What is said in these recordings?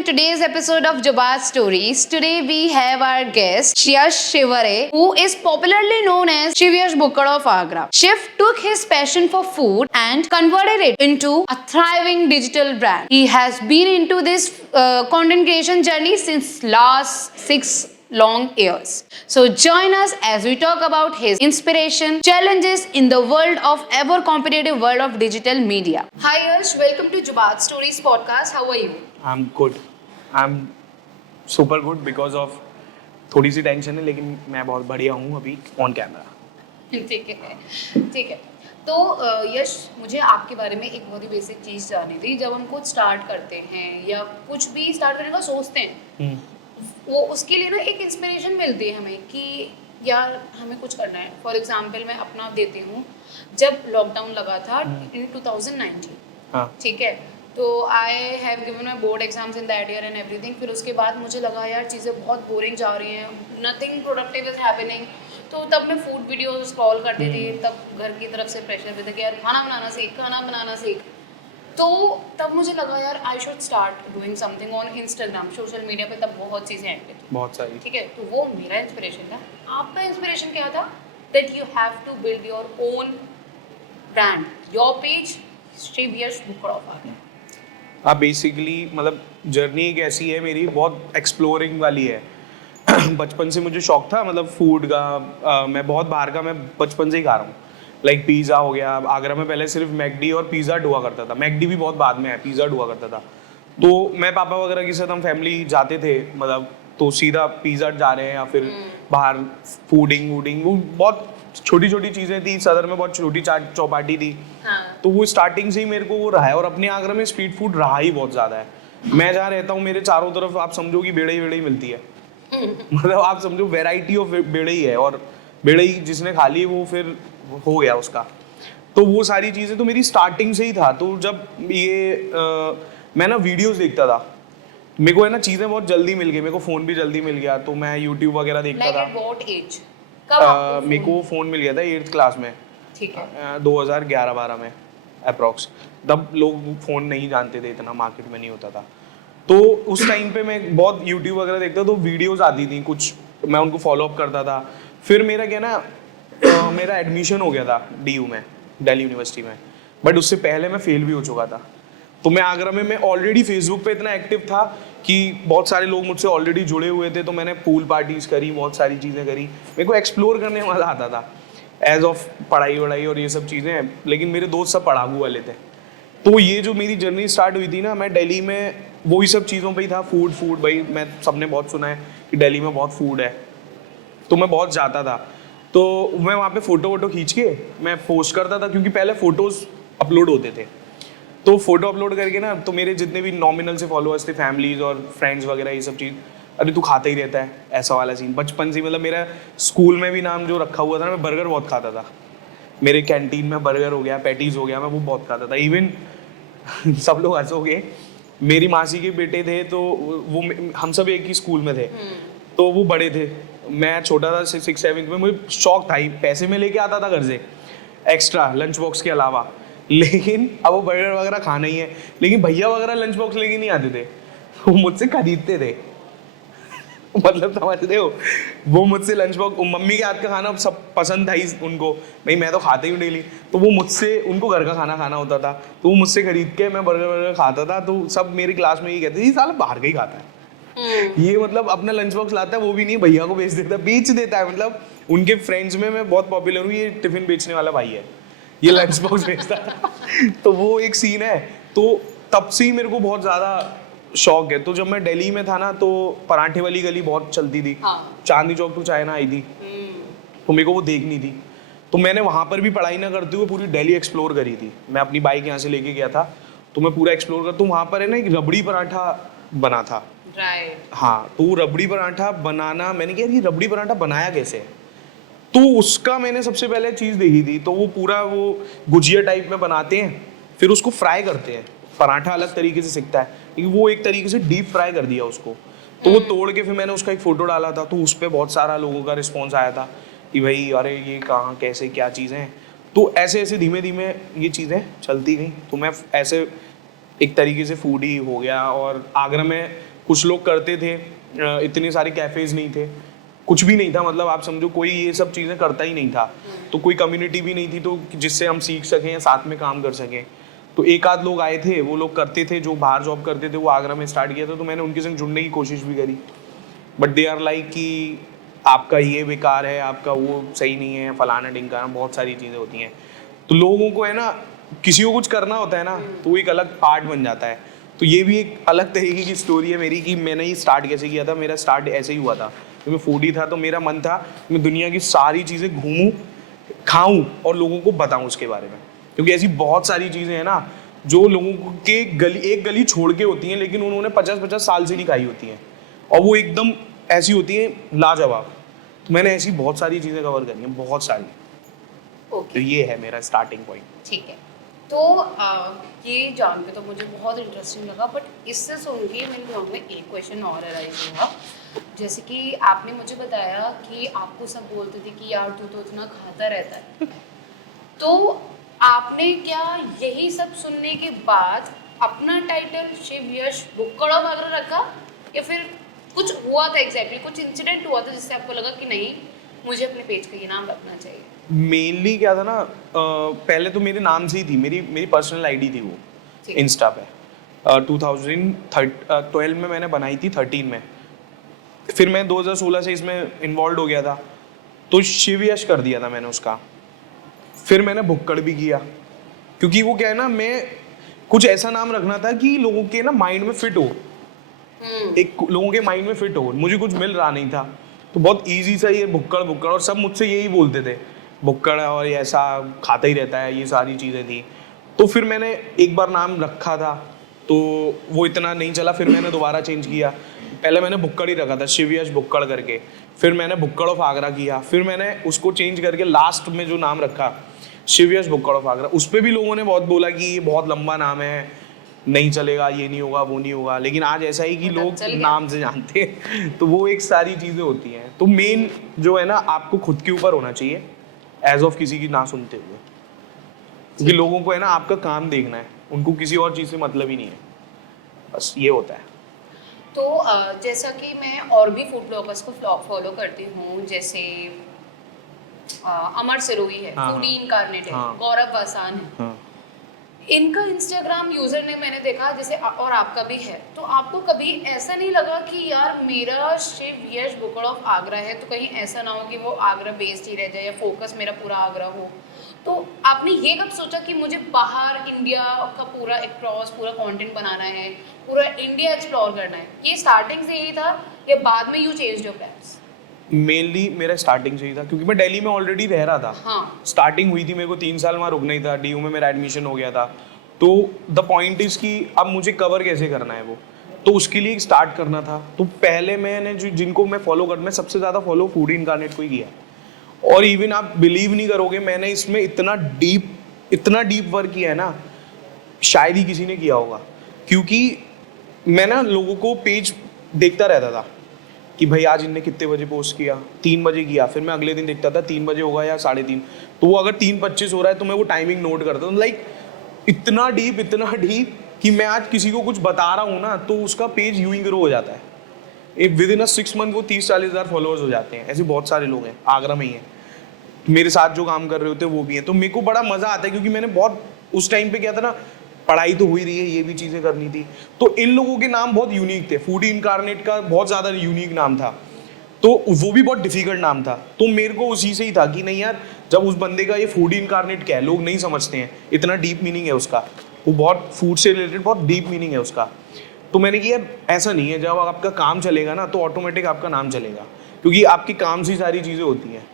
in today's episode of Jabaz Stories. Today we have our guest Yash Shivare, who is popularly known as Shivyash Bukkad of Agra. Shiv took his passion for food and converted it into a thriving digital brand. He has been into this content creation journey since last 6 long years. So join us as we talk about his inspiration, challenges in the world of ever competitive world of digital media. Hi Yash, welcome to Jabaz Stories podcast. How are you? I'm good. I'm super good because of थोड़ी सी tension है लेकिन मैं बहुत बढ़िया हूँ अभी on camera. ठीक है। तो यश, मुझे आपके बारे में एक बहुत ही बेसिक चीज़ जाननी थी। जब हम कुछ स्टार्ट करते हैं या कुछ भी स्टार्ट करने का सोचते हैं, वो उसके लिए ना एक इंस्पिरेशन मिलती है हमें कि यार हमें कुछ करना है। फॉर एग्जांपल मैं अपना देती हूँ, जब लॉकडाउन लगा था इन 2019, ठीक है, तो I have given my board exams in that year and everything. फिर उसके बाद मुझे लगा यार चीज़ें बहुत बोरिंग जा रही हैं, नथिंग प्रोडक्टिव इज हैपनिंग। तो तब मैं फूड वीडियोस स्क्रॉल करती थी, तब घर की तरफ से प्रेशर भी था कि यार खाना बनाना सीख। तो तब मुझे लगा यार I should start doing something on Instagram, social media पे तब बहुत चीज़ें एक्टिव थी, बहुत सारी, ठीक है। तो वो मेरा इंस्पिरेशन था। आपका इंस्पिरेशन क्या था? That you have to build your own brand, your page Shivyash Bukkad of Agra. अब बेसिकली मतलब जर्नी एक ऐसी है मेरी, बहुत एक्सप्लोरिंग वाली है। बचपन से मुझे शौक था मतलब फूड का, मैं बहुत बाहर का मैं बचपन से ही खा रहा हूँ। लाइक पिज़्ज़ा हो गया, आगरा में पहले सिर्फ मैकडी और पिज़्ज़ा हुआ करता था, मैकडी भी बहुत बाद में है, पिज़्ज़ा हुआ करता था। तो मैं पापा वगैरह के साथ हम फैमिली जाते थे, मतलब तो सीधा पिज़्ज़ा जा रहे हैं या फिर बाहर फूडिंग वूडिंग, वो बहुत छोटी छोटी चीज़ें थी। सदर में बहुत छोटी चाट चौपाटी थी। तो वो स्टार्टिंग से ही मेरे को वो रहा है। और अपने आगरा में स्ट्रीट फूड रहा ही बहुत ज़्यादा है। मैं जहाँ रहता हूँ मेरे चारों तरफ आप समझो कि बेड़े ही मिलती है। मतलब आप समझो वैरायटी ऑफ बेड़े ही है, और बेड़े ही जिसने खा ली वो फिर हो गया उसका। तो वो सारी चीज़ें तो मेरी स्टार्टिंग से ही था। तो जब ये मैं ना वीडियोस देखता था, मेरे को है ना चीज़ें बहुत जल्दी मिल गई, मेरे को फ़ोन भी जल्दी मिल गया, तो मैं यूट्यूब वगैरह देखता था। मेरे को फ़ोन मिल गया था 8th क्लास में, ठीक है, 2011-12 में अप्रॉक्स। तब लोग फ़ोन नहीं जानते थे, इतना मार्केट में नहीं होता था। तो उस टाइम पे मैं बहुत यूट्यूब वगैरह देखता, तो वीडियोस आती थी कुछ, मैं उनको फॉलो अप करता था। फिर मेरा क्या ना मेरा एडमिशन हो गया था DU में, दिल्ली यूनिवर्सिटी में, बट उससे पहले मैं फेल भी हो चुका था। तो मैं आगरा में मैं ऑलरेडी फेसबुक पे इतना एक्टिव था कि बहुत सारे लोग मुझसे ऑलरेडी जुड़े हुए थे, तो मैंने पूल पार्टीज करी, बहुत सारी चीज़ें करी। मेरे को एक्सप्लोर करने मज़ा आता था एज ऑफ पढ़ाई वढ़ाई और ये सब चीज़ें। लेकिन मेरे दोस्त सब पढ़ाकू वाले थे। तो ये जो मेरी जर्नी स्टार्ट हुई थी ना, मैं दिल्ली में वही सब चीज़ों पे ही था। फूड भाई मैं सबने बहुत सुना है कि दिल्ली में बहुत फूड है, तो मैं बहुत जाता था। तो मैं वहाँ पे फ़ोटो खींच के मैं पोस्ट करता था, क्योंकि पहले फ़ोटोज़ अपलोड होते थे। तो फोटो अपलोड करके ना, तो मेरे जितने भी नॉमिनल से फॉलोअर्स थे, फैमिलीज और फ्रेंड्स वगैरह, ये सब चीज़, अरे तू खाता ही रहता है, ऐसा वाला सीन बचपन से। मतलब मेरा स्कूल में भी नाम जो रखा हुआ था ना, मैं बर्गर बहुत खाता था। मेरे कैंटीन में बर्गर हो गया, पैटीज हो गया, मैं वो बहुत खाता था। इवन सब लोग हंसोगे, मेरी मासी के बेटे थे, तो वो हम सब एक ही स्कूल में थे, तो वो बड़े थे, मैं छोटा था 6th-7th में। मुझे शौक था ही, पैसे में लेके आता था घर से एक्स्ट्रा लंच बॉक्स के अलावा। लेकिन अब वो बर्गर वगैरह खाना ही है, लेकिन भैया वगैरह लंच बॉक्स लेके नहीं आते थे, वो मुझसे खरीदते थे। मतलब समझते हो, वो मुझसे लंच बॉक्स, मम्मी के हाथ का खाना सब पसंद था ही उनको, भाई मैं तो खाता ही हूँ डेली, तो वो मुझसे, उनको घर का खाना खाना होता था, तो वो मुझसे खरीद के मैं बर्गर खाता था। तो सब मेरी क्लास में ये कहते थे साला बाहर का ही खाता है ये, मतलब अपना लंच बॉक्स लाता है वो भी नहीं, भैया को बेच देता है। मतलब उनके फ्रेंड्स में मैं बहुत पॉपुलर हूँ, ये टिफिन बेचने वाला भाई है, ये लंच बॉक्स बेचता था। तो वो एक सीन है। तो तब से ही मेरे को बहुत ज़्यादा शौक है। तो जब मैं दिल्ली में था ना, तो पराठे वाली गली बहुत चलती थी, चांदनी चौक टू चाइना आई थी, तो मेरे को वो देखनी थी। तो मैंने वहाँ पर भी पढ़ाई ना करते हुए पूरी दिल्ली एक्सप्लोर करी थी। मैं अपनी बाइक यहाँ से लेके गया था, तो मैं पूरा एक्सप्लोर कर, तो वहाँ पर है ना एक रबड़ी पराठा बना था। हाँ, तो रबड़ी पराठा बनाना, मैंने कहा ये रबड़ी पराठा बनाया कैसे है, तो उसका मैंने सबसे पहले चीज़ देखी थी। तो वो पूरा वो गुजिया टाइप में बनाते हैं, फिर उसको फ्राई करते हैं। पराठा अलग तरीके से सिकता है, लेकिन वो एक तरीके से डीप फ्राई कर दिया उसको। तो वो तोड़ के फिर मैंने उसका एक फ़ोटो डाला था, तो उस पर बहुत सारा लोगों का रिस्पॉन्स आया था कि भाई अरे ये कहाँ कैसे क्या चीज़ें हैं। तो ऐसे ऐसे धीमे धीमे ये चीज़ें चलती गई। तो मैं ऐसे एक तरीके से फूडी हो गया। और आगरा में कुछ लोग करते थे, इतने सारे कैफ़ेज़ नहीं थे, कुछ भी नहीं था, मतलब आप समझो कोई ये सब चीज़ें करता ही नहीं था, तो कोई कम्युनिटी भी नहीं थी तो जिससे हम सीख सकें या साथ में काम कर सकें। तो एक आध लोग आए थे, वो लोग करते थे जो बाहर जॉब करते थे, वो आगरा में स्टार्ट किया था, तो मैंने उनके संग जुड़ने की कोशिश भी करी, बट दे आर लाइक कि आपका ये बेकार है, आपका वो सही नहीं है, फलाना ढिमकाना, बहुत सारी चीज़ें होती हैं। तो लोगों को है ना, किसी को कुछ करना होता है ना, तो वो एक अलग आर्ट बन जाता है। तो ये भी एक अलग तरीके की स्टोरी है मेरी कि मैंने ये स्टार्ट कैसे किया था। मेरा स्टार्ट ऐसे ही हुआ था, तो मैं फूडी था, तो मेरा मन था मैं दुनिया की सारी चीज़ें घूमूं, खाऊं और लोगों को बताऊं उसके बारे में, क्योंकि ऐसी बहुत सारी चीज़ें हैं ना जो लोगों के एक गली छोड़ के होती हैं, लेकिन उन्होंने 50-50 साल से नहीं खाई होती हैं, और वो एकदम ऐसी होती हैं लाजवाब। तो मैंने ऐसी बहुत सारी चीज़ें कवर करी हैं, बहुत सारी। ओके, तो ये है मेरा स्टार्टिंग पॉइंट। ठीक है। तो ये जान के तो मुझे बहुत इंटरेस्टिंग लगा, बट इससे सुन के मेरे दिमाग में एक क्वेश्चन और अराइज हुआ। जैसे कि आपने मुझे बताया कि आपको सब बोलते थे कि यार तू तो इतना खाता रहता है, तो आपने क्या यही सब सुनने के बाद अपना टाइटल शिव यश बुक्कड़ ऑफ आगरा रखा, या फिर कुछ हुआ था एग्जैक्टली, कुछ इंसिडेंट हुआ था जिससे आपको लगा कि नहीं, मुझे अपने पेज का ये नाम रखना चाहिए? मेनली क्या था ना, पहले तो मेरे नाम से ही थी, मेरी पर्सनल आईडी थी वो ठीक। इंस्टा पे। 2012 में मैंने बनाई थी, 13 में। फिर मैं 2016 से इसमें इन्वॉल्व हो गया था, तो शिव यश कर दिया था मैंने उसका। फिर मैंने भुक्कड़ भी किया, क्योंकि वो क्या है ना, मैं कुछ ऐसा नाम रखना था कि लोगों के ना माइंड में फिट हो, एक लोगों के माइंड में फिट हो। मुझे कुछ मिल रहा नहीं था, तो बहुत इजी सा ये भुक्कड़ भुक्कड़, और सब मुझसे यही बोलते थे भुक्कड़ और ये ऐसा खाता ही रहता है, ये सारी चीज़ें थी। तो फिर मैंने एक बार नाम रखा था, तो वो इतना नहीं चला, फिर मैंने दोबारा चेंज किया। पहले मैंने भुक्कड़ ही रखा था, शिव यश भुक्कड़ करके, फिर मैंने भुक्कड़ ऑफ आगरा किया, फिर मैंने उसको चेंज करके लास्ट में जो नाम रखा शिव यश भुक्कड़ ऑफ आगरा। उस पर भी लोगों ने बहुत बोला कि ये बहुत लंबा नाम है, नहीं चलेगा, ये नहीं होगा, वो नहीं होगा, लेकिन आज ऐसा ही कि लोग नाम से जानते हैं। तो वो एक सारी चीज़ें होती हैं। तो मेन जो है ना, आपको खुद के ऊपर होना चाहिए एज ऑफ किसी की ना सुनते हुए, क्योंकि लोगों को है ना आपका काम देखना है, उनको किसी और चीज़ से मतलब ही नहीं है, बस ये होता है। तो जैसा कि मैं और भी फूड ब्लॉगर्स को फॉलो करती हूँ, जैसे अमर सिरोही है, हाँ, फूडी इनकारनेट है, हाँ, गौरव वासान है, हाँ। इनका इंस्टाग्राम यूजर ने मैंने देखा जैसे और आपका भी है, तो आपको कभी ऐसा नहीं लगा कि यार मेरा शिव यश बुक्कड़ ऑफ आगरा है, तो कहीं ऐसा ना हो कि वो आगरा बेस्ड ही रह जाए या फोकस मेरा पूरा आगरा हो? तो आपने ये कब सोचा कि मुझे बाहर इंडिया का पूरा अक्रॉस पूरा कंटेंट बनाना है, पूरा इंडिया एक्सप्लोर करना है? ये स्टार्टिंग से यही था या बाद में you changed your plans? Mainly मेरा स्टार्टिंग से ही था, क्योंकि मैं दिल्ली में ऑलरेडी रह रहा था। हाँ, स्टार्टिंग हुई थी, मेरे को 3 साल वहाँ रुकना ही था, DU में मेरा एडमिशन हो गया था। तो द पॉइंट इज़ कि अब मुझे कवर कैसे करना है वो, तो उसके लिए स्टार्ट करना था। तो पहले मैंने जिनको मैं फॉलो कर, मैं सबसे ज़्यादा फॉलो फूडी इनकारनेट को ही किया। और इवन आप बिलीव नहीं करोगे, मैंने इसमें इतना डीप वर्क किया है ना, शायद ही किसी ने किया होगा। क्योंकि मैं ना लोगों को पेज देखता रहता था कि भाई आज इनने कितने बजे पोस्ट किया, 3 बजे किया, फिर मैं अगले दिन देखता था 3 बजे होगा या 3:30, तो वो अगर 3:25 हो रहा है तो मैं वो टाइमिंग नोट करता हूँ। लाइक इतना डीप कि मैं आज किसी को कुछ बता रहा हूँ ना, तो उसका पेज यूं ही ग्रो हो जाता है। विद इन 6 मंथ वो 30-40 हज़ार फॉलोअर्स हो जाते हैं। ऐसे बहुत सारे लोग हैं, आगरा में ही हैं, मेरे साथ जो काम कर रहे होते हैं वो भी हैं। तो मेरे को बड़ा मज़ा आता है, क्योंकि मैंने बहुत उस टाइम पे क्या था ना, पढ़ाई तो हो ही रही है, ये भी चीज़ें करनी थी। तो इन लोगों के नाम बहुत यूनिक थे, फूडी इनकारनेट का बहुत ज़्यादा यूनिक नाम था, तो वो भी बहुत डिफिकल्ट नाम था। तो मेरे को उसी से ही था कि नहीं यार, जब उस बंदे का ये फूडी इनकारनेट क्या है, लोग नहीं समझते हैं, इतना डीप मीनिंग है उसका, वो बहुत फूड से रिलेटेड बहुत डीप मीनिंग है उसका। तो मैंने किया ऐसा नहीं है, जब आपका काम चलेगा ना तो ऑटोमेटिक आपका नाम चलेगा, क्योंकि आपके काम से सारी चीज़ें होती हैं।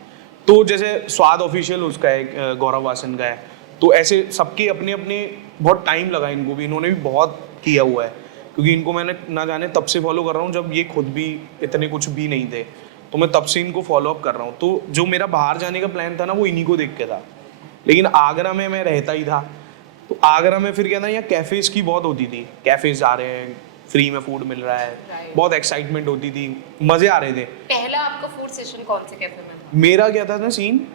तो जैसे स्वाद ऑफिशियल उसका है, गौरव वासन का है, तो ऐसे सबके अपने अपने बहुत टाइम लगा इनको भी, इन्होंने भी बहुत किया हुआ है, क्योंकि इनको मैंने ना जाने तब से फॉलो कर रहा हूँ जब ये खुद भी इतने कुछ भी नहीं थे, तो मैं तब से इनको फॉलो अप कर रहा हूँ। तो जो मेरा बाहर जाने का प्लान था ना, वो इन्हीं को देख के था, लेकिन आगरा में मैं रहता ही था। तो आगरा में फिर क्या था, यहाँ कैफ़ेज़ की बहुत होती थी, कैफ़ेज़ जा रहे हैं, फ्री में फूड मिल रहा है, बहुत एक्साइटमेंट होती थी, मज़े आ रहे थे। पहला आपका फूड सेशन कौन से कैफे में था? मेरा क्या था ना सीन,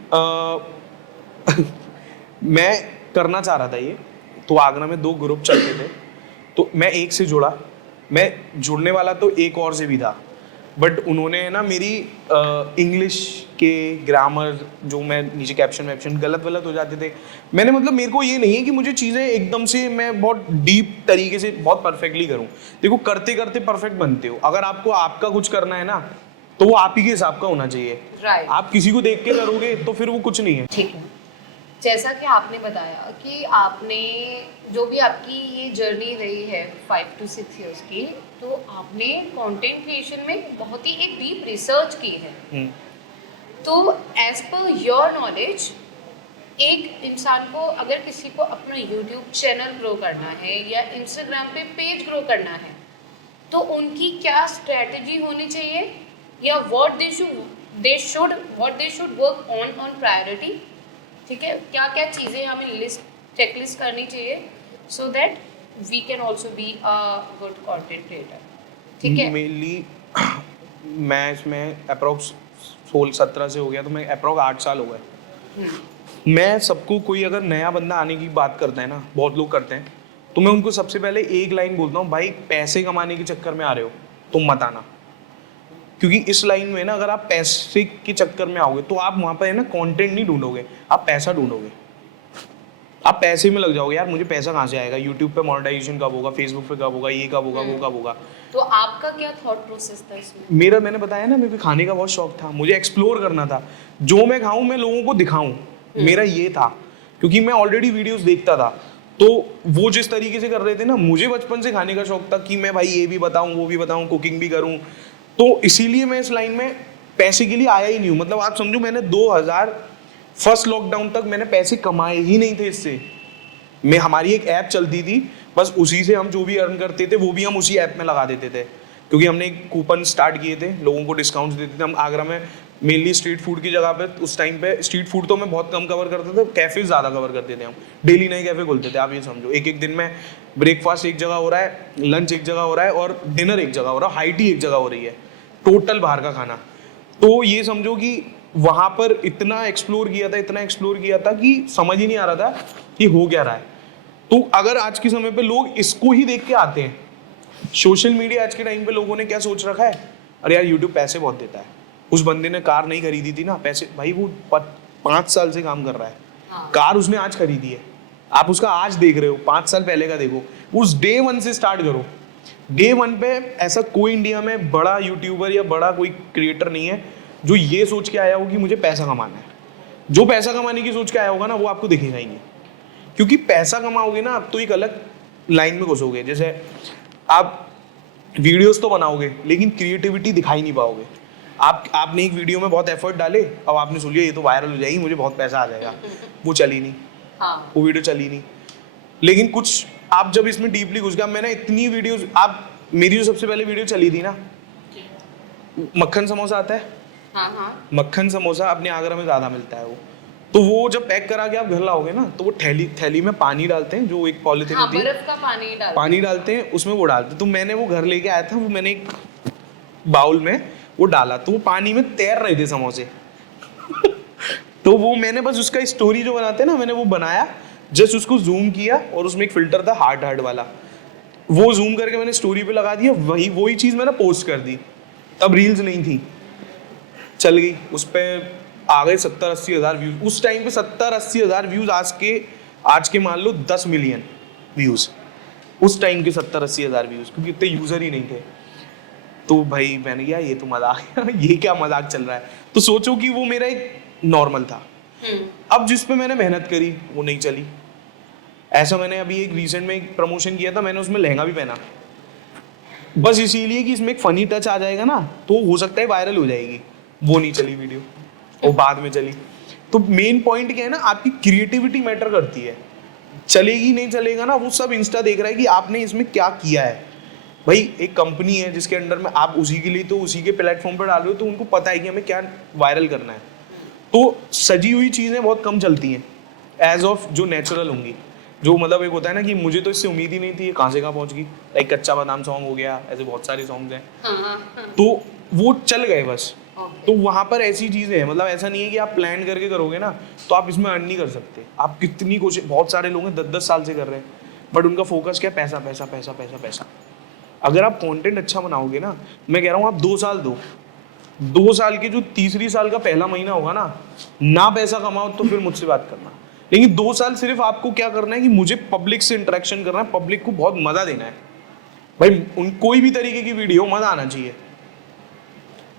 मैं करना चाह रहा था ये, तो आगरा में 2 ग्रुप चलते थे, तो मैं एक से जुड़ा, मैं जुड़ने वाला तो एक और से भी था, बट उन्होंने ना मेरी इंग्लिश के ग्रामर जो मैं नीचे कैप्शन वैप्शन गलत हो जाते थे, मैंने मतलब मेरे को ये नहीं है कि मुझे चीज़ें एकदम से मैं बहुत डीप तरीके से बहुत परफेक्टली करूँ। देखो करते करते परफेक्ट बनते हो। अगर आपको आपका कुछ करना है ना तो वो आप ही के हिसाब का होना चाहिए। Right. आप किसी को देख के करोगे तो फिर वो कुछ नहीं है। ठीक है, जैसा कि आपने बताया कि आपने जो भी आपकी ये जर्नी रही है 5 to 6 इयर्स की, तो आपने कंटेंट क्रिएशन में बहुत ही एक डीप रिसर्च की है। तो एज पर योर नॉलेज, एक इंसान को अगर किसी को अपना यूट्यूब चैनल ग्रो करना है या इंस्टाग्राम पे पेज ग्रो करना है, तो उनकी क्या स्ट्रेटजी होनी चाहिए, या what they should work on priority? ठीक है, क्या क्या चीज़ें हमें चेकलिस्ट करनी चाहिए so that we can also be a good content creator? ठीक है, मेनली मैं इसमें अप्रोक्स 16-17 से हो गया, तो मैं अप्रोक्स 8 साल हो गए। मैं सबको, कोई अगर नया बंदा आने की बात करता है ना, बहुत लोग करते हैं, तो मैं उनको सबसे पहले एक लाइन बोलता हूँ, भाई पैसे कमाने के चक्कर में आ रहे हो तो मत आना। क्योंकि इस लाइन में ना अगर आप पैसे के चक्कर में आओगे तो आप वहाँ पर है ना कंटेंट नहीं ढूंढोगे, आप पैसा ढूंढोगे। आप पैसे में लग जाओगे, यार मुझे पैसा कहाँ से आएगा, यूट्यूब पे मोनेटाइजेशन कब होगा, फेसबुक पे कब होगा, ये कब होगा, वो कब होगा। तो आपका क्या थॉट प्रोसेस था इसमें? मैंने बताया ना, मेरे को खाने का बहुत शौक था, मुझे एक्सप्लोर करना था, जो मैं खाऊं मैं लोगों को दिखाऊं, मेरा ये था। क्योंकि मैं ऑलरेडी वीडियोस देखता था, तो वो जिस तरीके से कर रहे थे ना, मुझे बचपन से खाने का शौक था कि मैं भाई ये भी बताऊं, वो भी बताऊं, कुकिंग भी करूं। तो इसीलिए मैं इस लाइन में पैसे के लिए आया ही नहीं हूँ। मतलब आप समझो, मैंने 2000 फर्स्ट लॉकडाउन तक मैंने पैसे कमाए ही नहीं थे इससे। मैं, हमारी एक ऐप चलती थी, बस उसी से हम जो भी अर्न करते थे वो भी हम उसी ऐप में लगा देते थे। क्योंकि हमने एक कूपन स्टार्ट किए थे, लोगों को डिस्काउंट्स देते थे। हम आगरा में मेनली स्ट्रीट फूड की जगह पे, उस टाइम पे स्ट्रीट फूड तो मैं बहुत कम कवर करते थे, कैफ़े ज़्यादा कवर करते थे हम। डेली नए कैफ़े खोलते थे, आप ये समझो। एक दिन में ब्रेकफास्ट एक जगह हो रहा है, लंच एक जगह हो रहा है और डिनर एक जगह हो रहा है, हाई टी एक जगह हो रही है, टोटल बाहर का खाना। तो ये समझो कि वहाँ पर इतना एक्सप्लोर किया था कि समझ ही नहीं आ रहा था कि हो क्या रहा है। तो अगर आज के समय पे लोग इसको ही देख के आते हैं, सोशल मीडिया आज के टाइम पे लोगों ने क्या सोच रखा है, अरे यार यूट्यूब पैसे बहुत देता है। उस बंदे ने कार नहीं खरीदी थी ना, पैसे, भाई वो 5 साल से काम कर रहा है, कार उसने आज खरीदी है, आप उसका आज देख रहे हो, 5 साल पहले का देखो। उस डे 1 से स्टार्ट करो। डे 1 पे ऐसा कोई इंडिया में बड़ा यूट्यूबर या बड़ा कोई क्रिएटर नहीं है जो ये सोच के आया हो कि मुझे पैसा कमाना है। जो पैसा कमाने की सोच के आया होगा ना, वो आपको दिखेगा ही नहीं। क्योंकि पैसा कमाओगे ना, आप तो एक अलग लाइन में घुसोगे। जैसे आप वीडियोस तो बनाओगे लेकिन क्रिएटिविटी दिखाई नहीं पाओगे। आपने एक वीडियो में बहुत एफर्ट डाले, अब आपने सोच लिया ये तो वायरल हो जाएगी, मुझे बहुत पैसा आ जाएगा, वो चली नहीं। हाँ। वो वीडियो चली नहीं। लेकिन कुछ आप जब इसमें डीपली घुस गए, मैंने इतनी वीडियोस, आप मेरी जो सबसे पहले वीडियो चली थी ना, मक्खन समोसा आता है, हाँ। मक्खन समोसा अपने आगरा में ज़्यादा मिलता है। तो वो जब पैक करा के आप घर लाओगे ना, तो वो थैली में पानी डालते हैं, जो एक पॉलिथीन होती है, बर्फ का पानी डालते हैं, उसमें वो डालते हैं। तो मैंने वो घर लेके आया था, वो मैंने एक बाउल में वो डाला, तो वो पानी में तैर रहे थे समोसे। तो वो मैंने बस उसका स्टोरी जो बनाते हैं ना, मैंने वो बनाया, जस्ट उसको जूम किया और उसमें एक फिल्टर था हार्ट वाला, वो जूम करके मैंने स्टोरी पे लगा दिया। वही चीज़ मैंने पोस्ट कर दी। तब रील्स नहीं थी, चल गई, उस पर आ गए 70-80 हज़ार व्यूज़। उस टाइम पे 70-80 हज़ार व्यूज़, आज के मान लो 10 मिलियन व्यूज़। उस टाइम के 70-80 हज़ार व्यूज़, क्योंकि इतने यूज़र ही नहीं थे। तो भाई मैंने कहा ये तो मजाक, ये क्या मजाक चल रहा है। तो सोचो कि वो मेरा एक नॉर्मल था। अब जिस पे मैंने मेहनत करी वो नहीं चली। ऐसा मैंने अभी एक रिसेंट में एक प्रमोशन किया था, मैंने उसमें लहंगा भी पहना, बस इसीलिए कि इसमें एक फनी टच आ जाएगा ना, तो हो सकता है वायरल हो जाएगी। वो नहीं चली वीडियो, वो बाद में चली। तो मेन पॉइंट क्या है ना, आपकी क्रिएटिविटी मैटर करती है। चलेगी नहीं चलेगा ना, वो सब इंस्टा देख रहा है कि आपने इसमें क्या किया है। भाई एक कंपनी है जिसके अंडर में आप उसी के लिए तो उसी के प्लेटफॉर्म पर डाल रहे हो, तो उनको पता है कि हमें क्या वायरल करना है। तो सजी हुई चीज़ें बहुत कम चलती हैं एज ऑफ जो नेचुरल होंगी, जो मतलब एक होता है ना कि मुझे तो इससे उम्मीद ही नहीं थी, ये कहाँ से कहाँ पहुँच गई। लाइक कच्चा बादाम सॉन्ग हो गया, ऐसे बहुत सारे सॉन्ग्स हैं। तो वो चल गए बस। तो वहाँ पर ऐसी चीज़ें हैं, मतलब ऐसा नहीं है कि आप प्लान करके करोगे ना तो आप इसमें अर्न नहीं कर सकते। आप कितनी कोशिश, बहुत सारे लोग हैं 10-10 साल से कर रहे हैं, बट उनका फोकस क्या, पैसा पैसा पैसा पैसा पैसा। अगर आप कंटेंट अच्छा बनाओगे ना, मैं कह रहा हूँ आप 2 साल दो, 2 साल के जो तीसरी साल का पहला महीना होगा ना पैसा कमाओ तो फिर मुझसे बात करना, लेकिन 2 साल सिर्फ आपको क्या करना है कि मुझे पब्लिक से इंटरेक्शन करना है, पब्लिक को बहुत मजा देना है भाई। कोई भी तरीके की वीडियो मजा आना चाहिए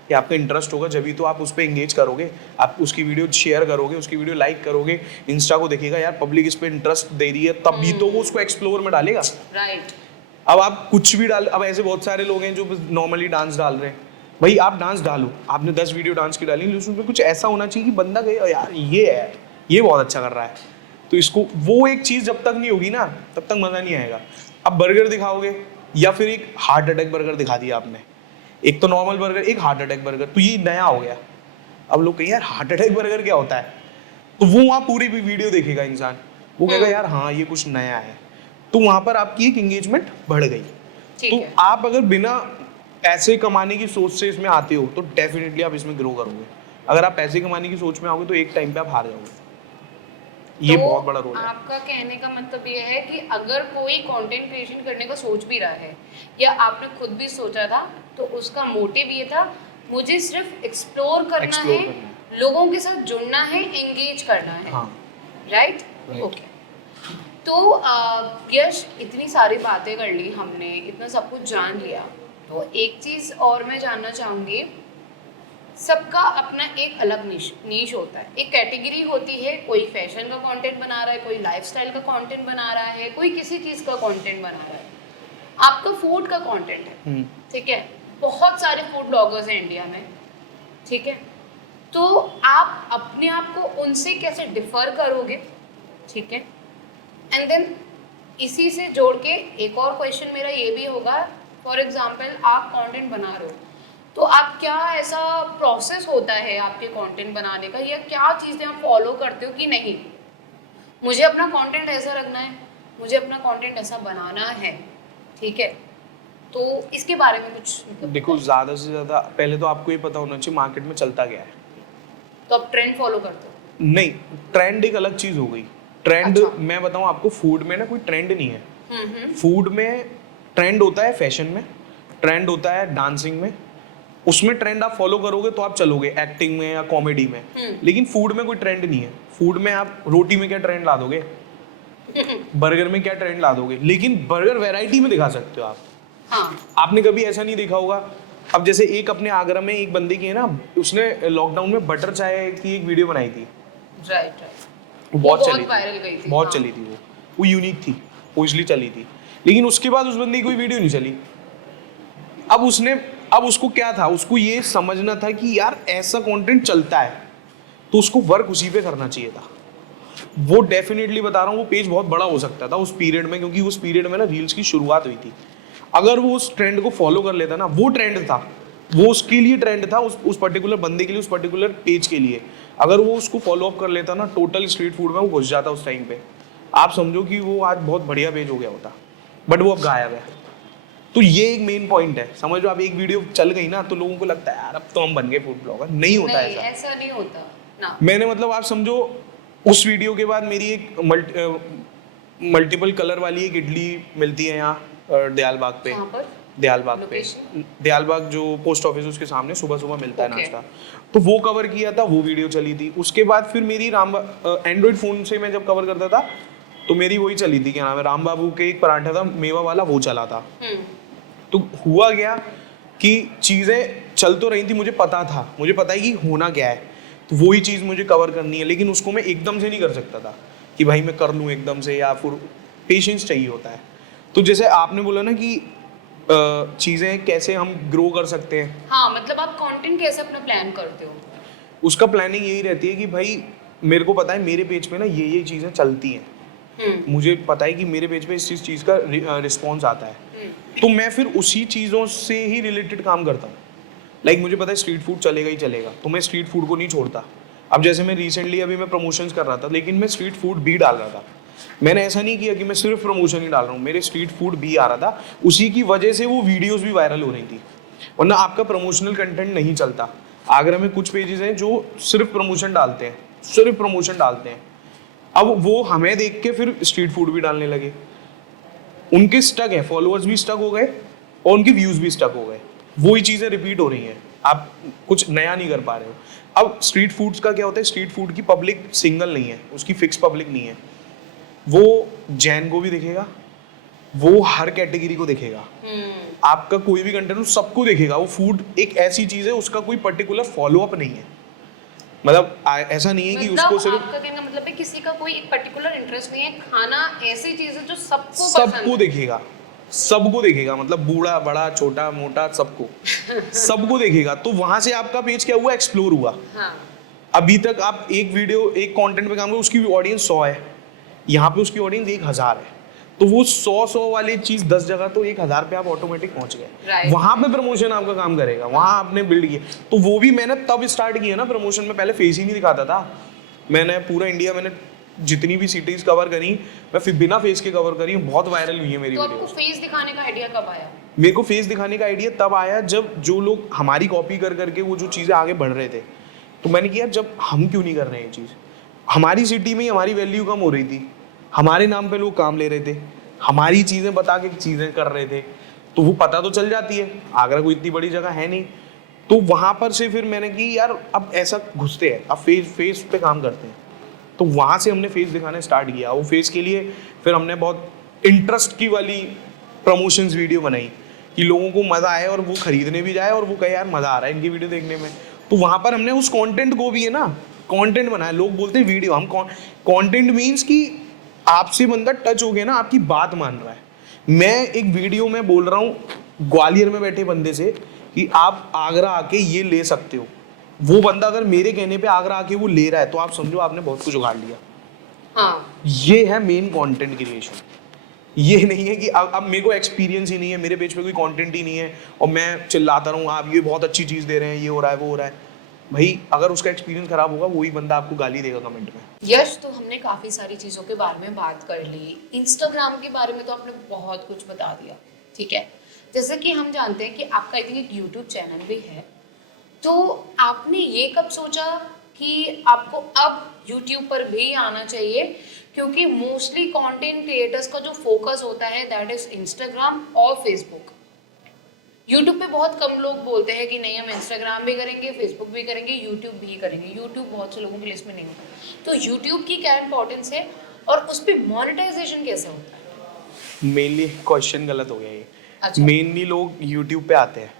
कि आपका इंटरेस्ट होगा, जब भी तो आप उस पर एंगेज करोगे, आप उसकी वीडियो शेयर करोगे, उसकी वीडियो लाइक करोगे, इंस्टा को देखेगा यार पब्लिक इस पे इंटरेस्ट दे रही है, तब भी तो वो उसको एक्सप्लोर में डालेगा। राइट। अब आप कुछ भी डाल, अब ऐसे बहुत सारे लोग हैं जो नॉर्मली डांस डाल रहे हैं, भाई आप डांस डालो, आपने 10 वीडियो डांस की डाली, लेकिन उसमें कुछ ऐसा होना चाहिए कि बंदा कहे यार ये है, ये बहुत अच्छा कर रहा है, तो इसको, वो एक चीज़ जब तक नहीं होगी ना तब तक मज़ा नहीं आएगा। अब बर्गर दिखाओगे या फिर एक हार्ट अटैक बर्गर दिखा दिया आपने, एक तो नॉर्मल बर्गर, एक हार्ट अटैक बर्गर, तो ये नया हो गया। अब लोग कहें यार हार्ट अटैक बर्गर क्या होता है, तो वो वहाँ पूरी भी वीडियो देखेगा इंसान, वो कहेगा यार हाँ ये कुछ नया है, तो वहाँ पर आपकी एक एंगेजमेंट बढ़ गई। तो आप अगर बिना पैसे कमाने की सोच से इसमें आते हो तो डेफिनेटली आप इसमें ग्रो करोगे। अगर आप पैसे कमाने की सोच में आओगे तो एक टाइम पे आप हार जाओगे। ये तो बहुत बड़ा रोल है। आपका कहने का मतलब ये है कि अगर कोई कंटेंट क्रिएशन करने का सोच भी रहा है या आपने खुद भी सोचा था, तो उसका मोटिव ये था मुझे सिर्फ एक्सप्लोर करना है, लोगों के साथ जुड़ना है, एंगेज करना है। हाँ। राइट? ओके। तो यश, इतनी सारी बातें कर ली हमने, इतना सब कुछ जान लिया, तो एक चीज़ और मैं जानना चाहूँगी, सबका अपना एक अलग नीश होता है, एक कैटेगरी होती है, कोई फैशन का कंटेंट बना रहा है, कोई लाइफस्टाइल का कंटेंट बना रहा है, कोई किसी चीज़ का कंटेंट बना रहा है। आपका फूड का कंटेंट है, ठीक है, बहुत सारे फूड ब्लॉगर्स हैं इंडिया में, ठीक है, तो आप अपने आप को उनसे कैसे डिफर करोगे, ठीक है, एंड देन इसी से जोड़ के एक और क्वेश्चन मेरा ये भी होगा, फॉर एग्जांपल आप कंटेंट बना रहे हो, तो आप क्या ऐसा प्रोसेस होता है आपके कंटेंट बनाने का, या क्या चीज़ें आप फॉलो करते हो कि नहीं मुझे अपना कंटेंट ऐसा रखना है, मुझे अपना कंटेंट ऐसा बनाना है, ठीक है, तो इसके बारे में कुछ देखो, ज़्यादा से ज़्यादा पहले तो आपको ये पता होना चाहिए मार्केट में चलता क्या है। तो आप ट्रेंड फॉलो करते हो? नहीं, ट्रेंड एक अलग चीज़ हो गई। ट्रेंड अच्छा। मैं बताऊं आपको, फूड में ना कोई ट्रेंड नहीं है। फूड में ट्रेंड होता है, फैशन में ट्रेंड होता है, डांसिंग में, उसमें ट्रेंड आप फॉलो करोगे तो आप चलोगे, एक्टिंग में या कॉमेडी में। लेकिन फूड में कोई ट्रेंड नहीं है। फूड में आप रोटी में क्या ट्रेंड ला दोगे, बर्गर में क्या ट्रेंड ला दोगे, लेकिन बर्गर वैरायटी में दिखा सकते हो आप। हाँ। आपने कभी ऐसा नहीं देखा होगा, अब जैसे एक अपने आगरा में एक बंदे की है ना, उसने लॉकडाउन में बटर चाय की एक वीडियो बनाई थी। राइट। बहुत चली वायरल गई थी, बहुत चली थी वो यूनिक थी, वो इसलिए चली थी। लेकिन उसके बाद उस बंदे की कोई वीडियो नहीं चली। अब उसको क्या था, उसको ये समझना था कि यार ऐसा कंटेंट चलता है, तो उसको वर्क उसी पे करना चाहिए था। वो डेफिनेटली बता रहा हूँ, वो पेज बहुत बड़ा हो सकता था उस पीरियड में, क्योंकि उस पीरियड में ना रील्स की शुरुआत हुई थी। अगर वो उस ट्रेंड को फॉलो कर लेता ना, वो ट्रेंड था, वो उसके लिए ट्रेंड था, उस पर्टिकुलर बंदे के लिए, उस पर्टिकुलर पेज के लिए। अगर वो उसको फॉलो अप कर लेता ना, टोटल स्ट्रीट फूड में वो घुस जाता उस टाइम पे, आप समझो कि वो आज बहुत बढ़िया पेज हो गया होता। बट वो अब गायब है। तो ये एक मेन पॉइंट है, समझ लो। आप एक वीडियो चल गई ना तो लोगों को लगता है यार अब तो हम बन गए फूड ब्लॉगर। नहीं होता ऐसा नहीं होता ना। मैंने मतलब आप समझो, उस वीडियो के बाद मेरी एक मल्टीपल कलर वाली एक इडली मिलती है यहाँ दयालबाग पे। दयालबाग जो पोस्ट ऑफिस उसके सामने सुबह सुबह मिलता है नाश्ता, तो वो कवर किया था, वो वीडियो चली थी। उसके बाद फिर मेरी एंड्रॉइड फोन से मैं जब कवर करता था तो मेरी वही चली थी, क्या नाम है, राम बाबू के एक पराठा था मेवा वाला, वो चला था। तो हुआ गया कि चीज़ें चल तो रही थी, मुझे पता था, मुझे पता है कि होना क्या है, तो वही चीज़ मुझे कवर करनी है। लेकिन उसको मैं एकदम से नहीं कर सकता था कि भाई मैं कर लूँ एकदम से, या फिर पेशेंस चाहिए होता है। तो जैसे आपने बोला ना कि चीज़ें कैसे हम ग्रो कर सकते हैं। हाँ, मतलब आप कंटेंट कैसे अपना प्लान करते हो? उसका प्लानिंग यही रहती है कि भाई मेरे को पता है मेरे पेज पे ना ये चीज़ें चलती हैं, मुझे पता है कि मेरे पेज पे इस चीज़ का रिस्पॉन्स आता है, तो मैं फिर उसी चीज़ों से ही रिलेटेड काम करता हूँ। लाइक मुझे पता है स्ट्रीट फूड चलेगा ही चलेगा, तो मैं स्ट्रीट फूड को नहीं छोड़ता। अब जैसे मैं रिसेंटली अभी मैं प्रमोशंस कर रहा था, लेकिन मैं स्ट्रीट फूड भी डाल रहा था। मैंने ऐसा नहीं किया कि मैं सिर्फ प्रमोशन ही डाल रहा हूँ, मेरे स्ट्रीट फूड भी आ रहा था। उसी की वजह से वो वीडियोस भी वायरल हो रही थी, वरना आपका प्रमोशनल कंटेंट नहीं चलता। आगरा में कुछ पेजेस हैं जो सिर्फ प्रमोशन डालते हैं, सिर्फ प्रमोशन डालते हैं। अब वो हमें देख के फिर स्ट्रीट फूड भी डालने लगे, उनके स्टक है, फॉलोअर्स भी स्टक हो गए, और उनके व्यूज भी स्टक हो गए। वही चीजें रिपीट हो रही हैं, आप कुछ नया नहीं कर पा रहे हो। अब स्ट्रीट फूड्स का क्या होता है, स्ट्रीट फूड की पब्लिक सिंगल नहीं है, उसकी फिक्स पब्लिक नहीं है। वो जैन को भी देखेगा, वो हर कैटेगरी को देखेगा। आपका कोई भी कंटेंट सबको देखेगा। वो फूड एक ऐसी चीज है, उसका कोई पर्टिकुलर फॉलो अप नहीं है। मतलब ऐसा नहीं है कि उसको सिर्फ, आपका कहने का मतलब है किसी का कोई एक पर्टिकुलर इंटरेस्ट नहीं है, खाना ऐसी चीज है जो सबको सबको देखेगा, सबको देखेगा, मतलब बूढ़ा बड़ा छोटा मोटा सबको सबको देखेगा। तो वहां से आपका पेज क्या हुआ, एक्सप्लोर हुआ। हाँ। अभी तक आप एक वीडियो एक कंटेंट पे काम करो, उसकी ऑडियंस 100 है, यहाँ पे उसकी ऑडियंस 1000 है। तो वो 100 वाली चीज 10 जगह, तो 1000 पे आप ऑटोमेटिक पहुंच गए। वहां पे प्रमोशन आपका काम करेगा, वहां आपने बिल्ड किया। तो वो भी मैंने तब स्टार्ट किया ना प्रमोशन में, पहले फेस ही नहीं दिखाता था। मैंने पूरा इंडिया, मैंने जितनी भी सिटीज कवर करी, मैं फिर बिना फेस के कवर करी, बहुत वायरल हुई है मेरी वीडियो। तो आपको फेस दिखाने का आइडिया कब आया? मेरे को फेस दिखाने का आइडिया तब आया जब जो लोग हमारी कॉपी कर करके वो जो चीजें आगे बढ़ रहे थे, तो मैंने किया जब हम क्यों नहीं कर रहे हैं ये चीज। हमारी सिटी में हमारी वैल्यू कम हो रही थी, हमारे नाम पे लोग काम ले रहे थे, हमारी चीजें बता के चीजें कर रहे थे, तो वो पता तो चल जाती है। आगरा कोई इतनी बड़ी जगह है नहीं। तो वहां पर से फिर मैंने की यार अब ऐसा घुसते हैं, अब फेस पे काम करते हैं। तो वहां से हमने फेस दिखाने स्टार्ट किया। वो फेस के लिए फिर हमने बहुत इंटरेस्ट की वाली प्रमोशंस वीडियो बनाई कि लोगों को मजा आए और वो खरीदने भी जाए और वो कहे यार मजा आ रहा है इनकी वीडियो देखने में। तो वहां पर हमने उस कंटेंट को भी है ना, कंटेंट बनाया। लोग बोलते हैं वीडियो, हम कंटेंट मींस कि आपसे बंदा टच हो गया ना, आपकी बात मान रहा है। मैं एक वीडियो में बोल रहा हूँ ग्वालियर में बैठे बंदे से कि आप आगरा आके ये ले सकते हो, वो बंदा अगर मेरे कहने पे आगरा आके वो ले रहा है, तो आप समझो आपने बहुत कुछ उगाड़ लिया। हाँ। ये है मेन कंटेंट क्रिएशन। ये नहीं है कि अब मेरे को एक्सपीरियंस ही नहीं है, मेरे पेज पे कोई कंटेंट ही नहीं है और मैं चिल्लाता रहूँ आप ये बहुत अच्छी चीज़ दे रहे हैं, ये हो रहा है वो हो रहा है। भाई अगर उसका एक्सपीरियंस खराब होगा, वही बंदा आपको गाली देगा कमेंट में। यश, तो हमने काफ़ी सारी चीज़ों के बारे में बात कर ली। इंस्टाग्राम के बारे में तो आपने बहुत कुछ बता दिया, ठीक है। जैसे कि हम जानते हैं कि आपका आई थिंक एक यूट्यूब चैनल भी है, तो आपने ये कब सोचा कि आपको अब यूट्यूब पर भी आना चाहिए? क्योंकि मोस्टली कंटेंट क्रिएटर्स का जो फोकस होता है दैट इज इंस्टाग्राम और फेसबुक। यूट्यूब पे बहुत कम लोग बोलते हैं कि नहीं हम इंस्टाग्राम भी करेंगे, फेसबुक भी करेंगे, यूट्यूब भी करेंगे। यूट्यूब बहुत से लोगों की लिस्ट में नहीं होता। तो यूट्यूब की क्या इंपॉर्टेंस है और उस पर मोनेटाइजेशन कैसे होता है? मेनली क्वेश्चन गलत हो गया ये। अच्छा। मेनली लोग यूट्यूब पे आते हैं।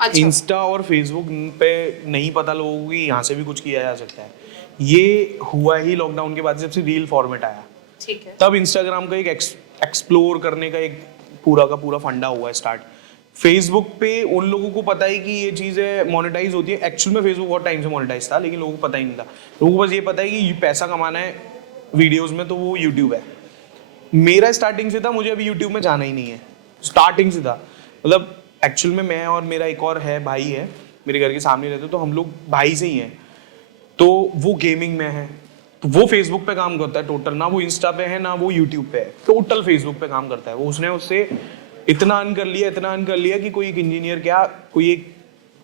अच्छा। इंस्टा और फेसबुक पे नहीं पता लोगों को यहाँ से भी कुछ किया जा सकता है। ये हुआ ही लॉकडाउन के बाद जब से रील फॉर्मेट आया, ठीक है। तब इंस्टाग्राम का एक एक्सप्लोर करने का एक पूरा का पूरा फंडा हुआ है स्टार्ट। फेसबुक पे उन लोगों को पता है कि ये चीज़ें मोनेटाइज होती है। एक्चुअल में फेसबुक बहुत टाइम से मोनेटाइज था, लेकिन लोगों को पता ही नहीं था। लोगों को बस ये पता है कि पैसा कमाना है वीडियोज़ में, तो वो यूट्यूब है। मेरा स्टार्टिंग से था, मुझे अभी यूट्यूब में जाना ही नहीं है, स्टार्टिंग से था। मतलब एक्चुअल में मैं और मेरा एक और है भाई है, मेरे घर के सामने रहते, तो हम लोग भाई से ही हैं। तो वो गेमिंग में है, तो वो फेसबुक पे काम करता है टोटल, ना वो इंस्टा पे है ना वो यूट्यूब पे है, टोटल फेसबुक पे काम करता है वो। उसने उससे इतना अर्न कर लिया कि कोई एक इंजीनियर क्या, कोई एक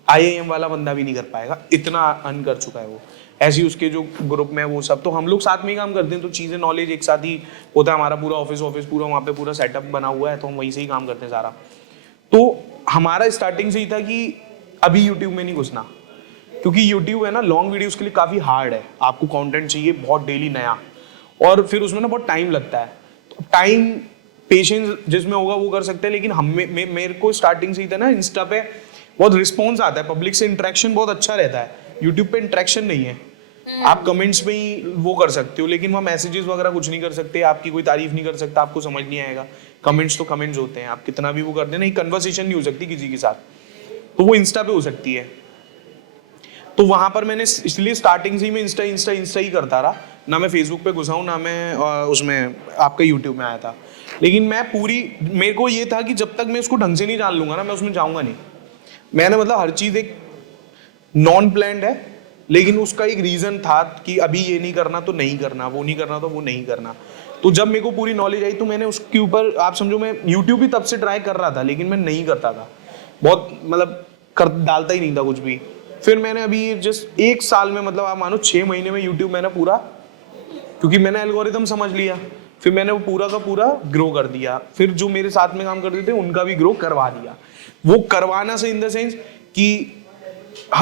IIM वाला बंदा भी नहीं कर पाएगा, इतना अर्न कर चुका है वो। ऐसे ही उसके जो ग्रुप में वो सब, तो हम लोग साथ में ही काम करते हैं, तो चीज़ें नॉलेज एक साथ ही होता है। हमारा पूरा ऑफिस पूरा वहाँ पे पूरा सेटअप बना हुआ है, तो हम वहीं से ही काम करते हैं सारा। तो हमारा स्टार्टिंग से ही था कि अभी यूट्यूब में नहीं घुसना, क्योंकि यूट्यूब है ना लॉन्ग वीडियोस के लिए काफ़ी हार्ड है। आपको कंटेंट चाहिए बहुत डेली नया, और फिर उसमें ना बहुत टाइम लगता है। तो टाइम पेशेंस जिसमें होगा वो कर सकते हैं, लेकिन मेरे को स्टार्टिंग से ही था ना, इंस्टा पे बहुत रिस्पॉन्स आता है, पब्लिक से इंटरेक्शन बहुत अच्छा रहता है। यूट्यूब पे इंटरेक्शन नहीं है, आप कमेंट्स में ही वो कर सकते हो, लेकिन वहाँ मैसेजेस वगैरह कुछ नहीं कर सकते, आपकी कोई तारीफ नहीं कर सकता, आपको समझ नहीं आएगा। कमेंट्स तो कमेंट्स होते हैं, आप कितना भी वो कर देना, एक कन्वर्सेशन नहीं हो सकती किसी के साथ, तो वो इंस्टा पे हो सकती है। तो वहां पर मैंने इसलिए स्टार्टिंग से ही मैं इंस्टा ही करता रहा, ना मैं फेसबुक पे घुसा हूँ, ना मैं उसमें आपका यूट्यूब में आया था। लेकिन मैं मेरे को ये था कि जब तक मैं उसको ढंग से नहीं जान लूंगा ना, मैं उसमें जाऊंगा नहीं। मैंने मतलब हर चीज़ एक नॉन प्लान्ड है, लेकिन उसका एक रीज़न था कि अभी ये नहीं करना तो नहीं करना, वो नहीं करना तो वो नहीं करना। तो जब मेरे को पूरी नॉलेज आई, तो मैंने उसके ऊपर, आप समझो मैं यूट्यूब भी तब से ट्राई कर रहा था, लेकिन मैं नहीं करता था, बहुत मतलब डालता ही नहीं था कुछ भी। फिर मैंने अभी जस्ट 1 साल में, मतलब आप मानो 6 महीने में यूट्यूब मैंने पूरा, क्योंकि मैंने एल्गोरिथम समझ लिया, फिर मैंने वो पूरा का पूरा ग्रो कर दिया, फिर जो मेरे साथ में काम करते थे उनका भी ग्रो करवा दिया। वो करवाना से इन द सेंस कि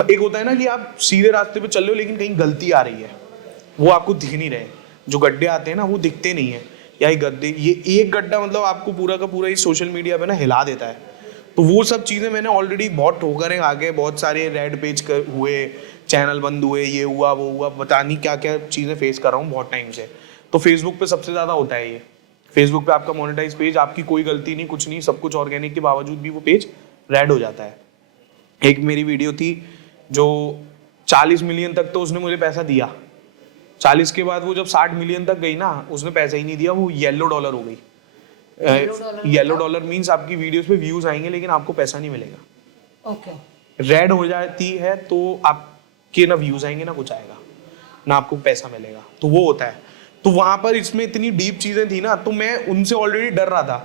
एक होता है ना कि आप सीधे रास्ते पे चल रहे हो लेकिन कहीं गलती आ रही है, वो आपको दिख नहीं रहे, जो गड्ढे आते हैं ना वो दिखते नहीं है, या ये गड्ढे, ये एक गड्ढा मतलब आपको पूरा का पूरा इस सोशल मीडिया पे ना हिला देता है। तो वो सब चीज़ें मैंने ऑलरेडी बहुत ठोकरें आगे, बहुत सारे रेड पेज कर हुए, चैनल बंद हुए, ये हुआ वो हुआ, पता नहीं क्या क्या चीज़ें फेस कर रहा हूँ बहुत टाइम से। तो फेसबुक पे सबसे ज़्यादा होता है ये, फेसबुक पे आपका मोनेटाइज पेज, आपकी कोई गलती नहीं, कुछ नहीं, सब कुछ ऑर्गेनिक के बावजूद भी वो पेज रेड हो जाता है। एक मेरी वीडियो थी जो 40 मिलियन तक तो उसने मुझे पैसा दिया, 40 के बाद वो जब 60 मिलियन तक गई ना, उसने पैसा ही नहीं दिया, वो येलो डॉलर हो गई। येलो डॉलर मीन्स आपकी वीडियोस पे व्यूज आएंगे लेकिन आपको पैसा नहीं मिलेगा। ओके। रेड हो जाती है तो आपके ना व्यूज आएंगे ना कुछ आएगा, ना आपको पैसा मिलेगा, तो वो होता है। तो वहां पर इसमें इतनी डीप चीजें थी ना, तो मैं उनसे ऑलरेडी डर रहा था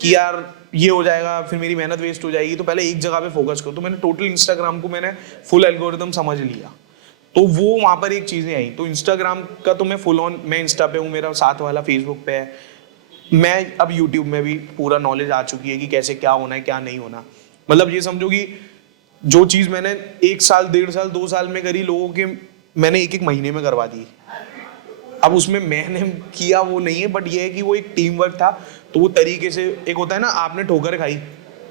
कि यार ये हो जाएगा, फिर मेरी मेहनत वेस्ट हो जाएगी, तो पहले एक जगह पे फोकस करो। तो मैंने टोटल इंस्टाग्राम को मैंने फुल एल्गोरिथम समझ लिया, तो वो वहाँ पर एक चीज़ें आई। तो इंस्टाग्राम का तो मैं फुल ऑन, मैं इंस्टा पे हूँ, मेरा साथ वाला फेसबुक पे है, मैं अब यूट्यूब में भी पूरा नॉलेज आ चुकी है कि कैसे क्या होना है क्या नहीं होना। मतलब ये समझो कि जो चीज़ मैंने 1 साल 1.5 साल 2 साल में करी, लोगों के मैंने 1-1 महीने में करवा दी। अब उसमें मैंने किया वो नहीं है, बट ये है कि वो एक टीम वर्क था। तो वो तरीके से, एक होता है ना आपने ठोकर खाई,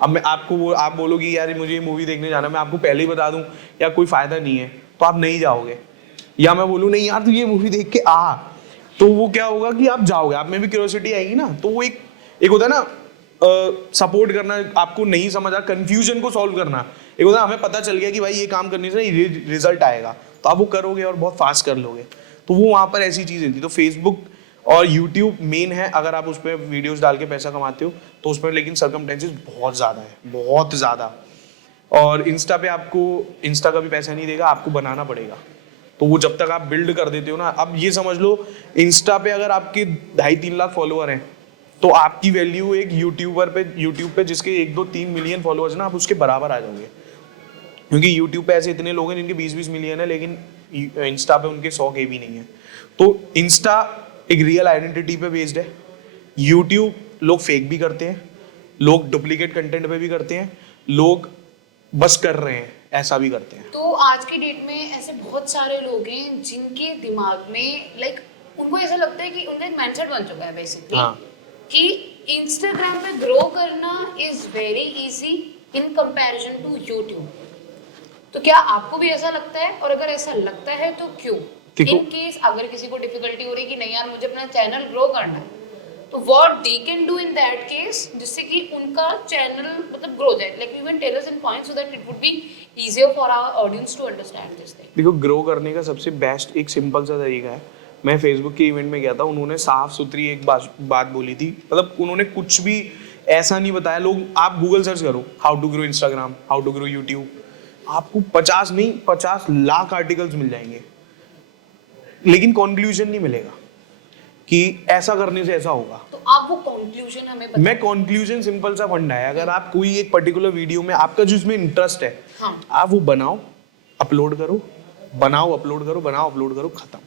अब मैं आपको वो आप बोलोगे यार मुझे ये मूवी देखने जाना, मैं आपको पहले ही बता दूं या कोई फायदा नहीं है, तो आप नहीं जाओगे। या मैं बोलूँ नहीं यार तू ये मूवी देख के आ, तो वो क्या होगा कि आप जाओगे, आप में भी क्यूरियोसिटी आएगी ना। तो वो एक होता है ना सपोर्ट करना, आपको नहीं समझा कंफ्यूजन को सॉल्व करना। एक होता है हमें पता चल गया कि भाई ये काम करने से रिजल्ट आएगा, तो आप वो करोगे और बहुत फास्ट कर लोगे। तो वो वहाँ पर ऐसी चीज़ें थी। तो फेसबुक और यूट्यूब मेन है, अगर आप उस पर वीडियोस डाल के पैसा कमाते हो तो उस पर, लेकिन सर्कमटेंसेस बहुत ज़्यादा है, बहुत ज़्यादा। और इंस्टा पे आपको, इंस्टा का भी पैसा नहीं देगा, आपको बनाना पड़ेगा। तो वो जब तक आप बिल्ड कर देते हो ना, अब ये समझ लो इंस्टा पे अगर आपके 2.5-3 लाख फॉलोअर हैं, तो आपकी वैल्यू एक यूट्यूब पे जिसके 1-2-3 मिलियन फॉलोअर्स ना, आप उसके बराबर आ जाओगे। क्योंकि यूट्यूब पे ऐसे इतने लोग हैं जिनके 20-20 मिलियन है, लेकिन इंस्टा पे उनके 100 के भी नहीं है। तो इंस्टा एक रियल आइडेंटिटी पे बेस्ड है। यूट्यूब लोग फेक भी करते हैं, लोग डुप्लीकेट कंटेंट पे भी करते हैं, लोग बस कर रहे हैं ऐसा भी करते हैं। तो आज की डेट में ऐसे बहुत सारे लोग हैं जिनके दिमाग में लाइक उनको ऐसा लगता है कि उनका एक माइंडसेट बन चुका है बेसिकली, हाँ। कि इंस्टाग्राम पे ग्रो करना is very easy in comparison to YouTube. तो क्या आपको भी ऐसा लगता है, और अगर ऐसा लगता है तो क्यों? इन केस अगर किसी को डिफिकल्टी हो रही है कि नहीं यार मुझे अपना चैनल ग्रो करना है, तो what they can do in that case जिससे कि उनका चैनल मतलब ग्रो जाए, like you can tell us in points so that it would be easier for our audience to understand this thing. देखो, grow करने का सबसे बेस्ट एक सिंपल सा तरीका है। मैं फेसबुक के इवेंट में गया था, उन्होंने साफ सुथरी एक बात बोली थी, मतलब उन्होंने कुछ भी ऐसा नहीं बताया। लोग, आप गूगल सर्च करो how to grow Instagram, how to grow YouTube, आपको 50 नहीं 50 लाख आर्टिकल्स मिल जाएंगे, लेकिन कंक्लूजन नहीं मिलेगा कि ऐसा करने से ऐसा होगा। तो आप वो कंक्लूजन हमें बताओ। मैं कंक्लूजन सिंपल सा फंडा है, अगर आप कोई एक पर्टिकुलर वीडियो में आपका जो इसमें इंटरेस्ट है, हाँ। आप वो बनाओ, अपलोड करो, बनाओ अपलोड करो, बनाओ अपलोड करो, खत्म।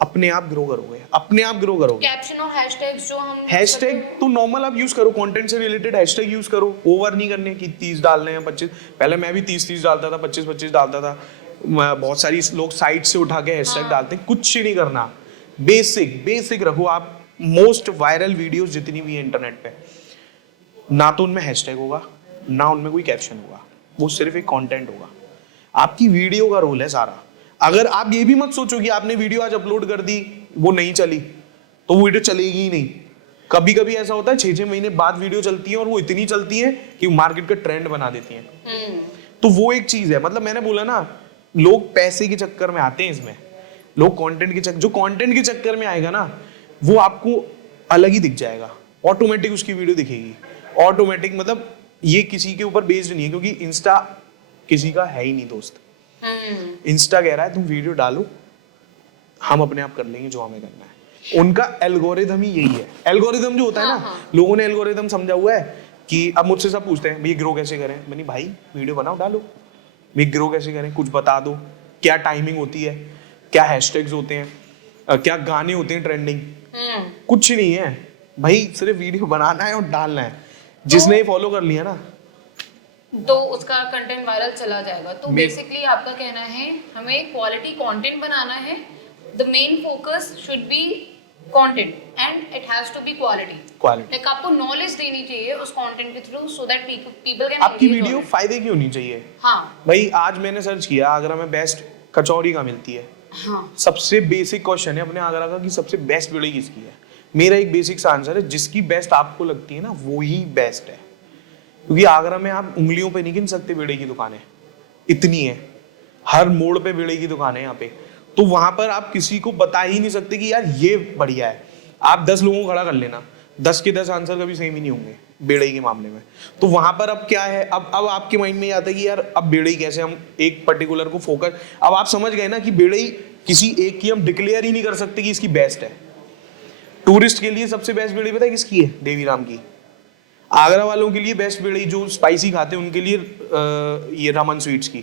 अपने आप ग्रो करोगे, अपने आप ग्रो करोगे। कैप्शन और हैशटैग्स जो हम हैशटैग तो नॉर्मल आप यूज करो, कंटेंट से रिलेटेड हैशटैग यूज करो, ओवर नहीं करने कि 30 डालने हैं 25। पहले मैं भी 30 डालता था, 25 डालता था। बहुत सारी लोग साइट से उठा के हैशटैग डालते हैं, कुछ नहीं करना। बेसिक रखो आप। मोस्ट वायरल वीडियोस जितनी भी है इंटरनेट पे, ना तो उनमें हैशटैग होगा, ना उनमें कोई कैप्शन होगा, वो सिर्फ एक कंटेंट होगा। आपकी वीडियो का रोल है सारा। अगर आप ये भी मत सोचो कि आपने वीडियो आज अपलोड कर दी, वो नहीं चली, तो वो वीडियो चलेगी ही नहीं। कभी कभी ऐसा होता है 6-6 महीने बाद वीडियो चलती है, और वो इतनी चलती है कि मार्केट का ट्रेंड बना देती है। तो वो एक चीज है। मतलब मैंने बोला ना, लोग पैसे के चक्कर में आते हैं इसमें, लोग कंटेंट के चक्कर, जो कंटेंट के चक्कर में आएगा ना, वो आपको अलग ही दिख जाएगा, ऑटोमेटिक उसकी वीडियो दिखेगी, ऑटोमेटिक। मतलब ये किसी के ऊपर बेस्ड नहीं है, क्योंकि इंस्टा किसी का है ही नहीं दोस्त। इंस्टा कह रहा है तुम वीडियो डालो, हम अपने आप कर लेंगे जो हमें करना है। उनका एल्गोरिथम ही यही है। एल्गोरिथम जो होता है ना, लोगों ने एल्गोरिथम समझा हुआ है कि अब मुझसे सब पूछते हैं भाई ग्रो कैसे करें। मैंने भाई वीडियो बनाओ, डालो। भाई ग्रो कैसे करें, कुछ बता दो, क्या टाइमिंग होती है, क्या हैशटैग्स होते हैं, क्या गाने होते हैं ट्रेंडिंग, कुछ नहीं है भाई, सिर्फ वीडियो बनाना है और डालना है। जिसने ये फॉलो कर लिया ना तो उसका कंटेंट वायरल चला जाएगा। तो बेसिकली आपका कहना है हमें क्वालिटी कंटेंट बनाना है, the main focus should be content and it has to be quality. Like आपको नॉलेज देनी चाहिए उस कंटेंट के through so that people can, आपकी वीडियो फायदे की होनी चाहिए। हाँ भाई आज मैंने सर्च किया आगरा में बेस्ट कचौरी का मिलती है। हाँ सबसे बेसिक क्वेश्चन है अपने आगरा का कि सबसे बेस्ट वीडियो किसकी है। मेरा एक बेसिक सा आंसर है, जिसकी बेस्ट आपको लगती है ना वो ही बेस्ट है, क्योंकि आगरा में आप उंगलियों पे नहीं गिन सकते बेड़े की दुकानें, इतनी है, हर मोड़ पे बेड़े की दुकान है यहाँ पे। तो वहां पर आप किसी को बता ही नहीं सकते कि यार ये बढ़िया है। आप 10 लोगों को खड़ा कर लेना, 10 के 10 आंसर कभी सेम ही नहीं होंगे बेड़े के मामले में। तो वहां पर अब क्या है, अब आपके माइंड में आता है कि यार अब बेड़े कैसे हम एक पर्टिकुलर को फोकस, अब आप समझ गए ना कि बेड़े किसी एक की हम डिक्लेयर ही नहीं कर सकते कि इसकी बेस्ट है। टूरिस्ट के लिए सबसे बेस्ट बेड़ी पता है किसकी है? देवी राम की। आगरा वालों के लिए बेस्ट बेड़ी जो स्पाइसी खाते हैं उनके लिए ये रमन स्वीट्स की।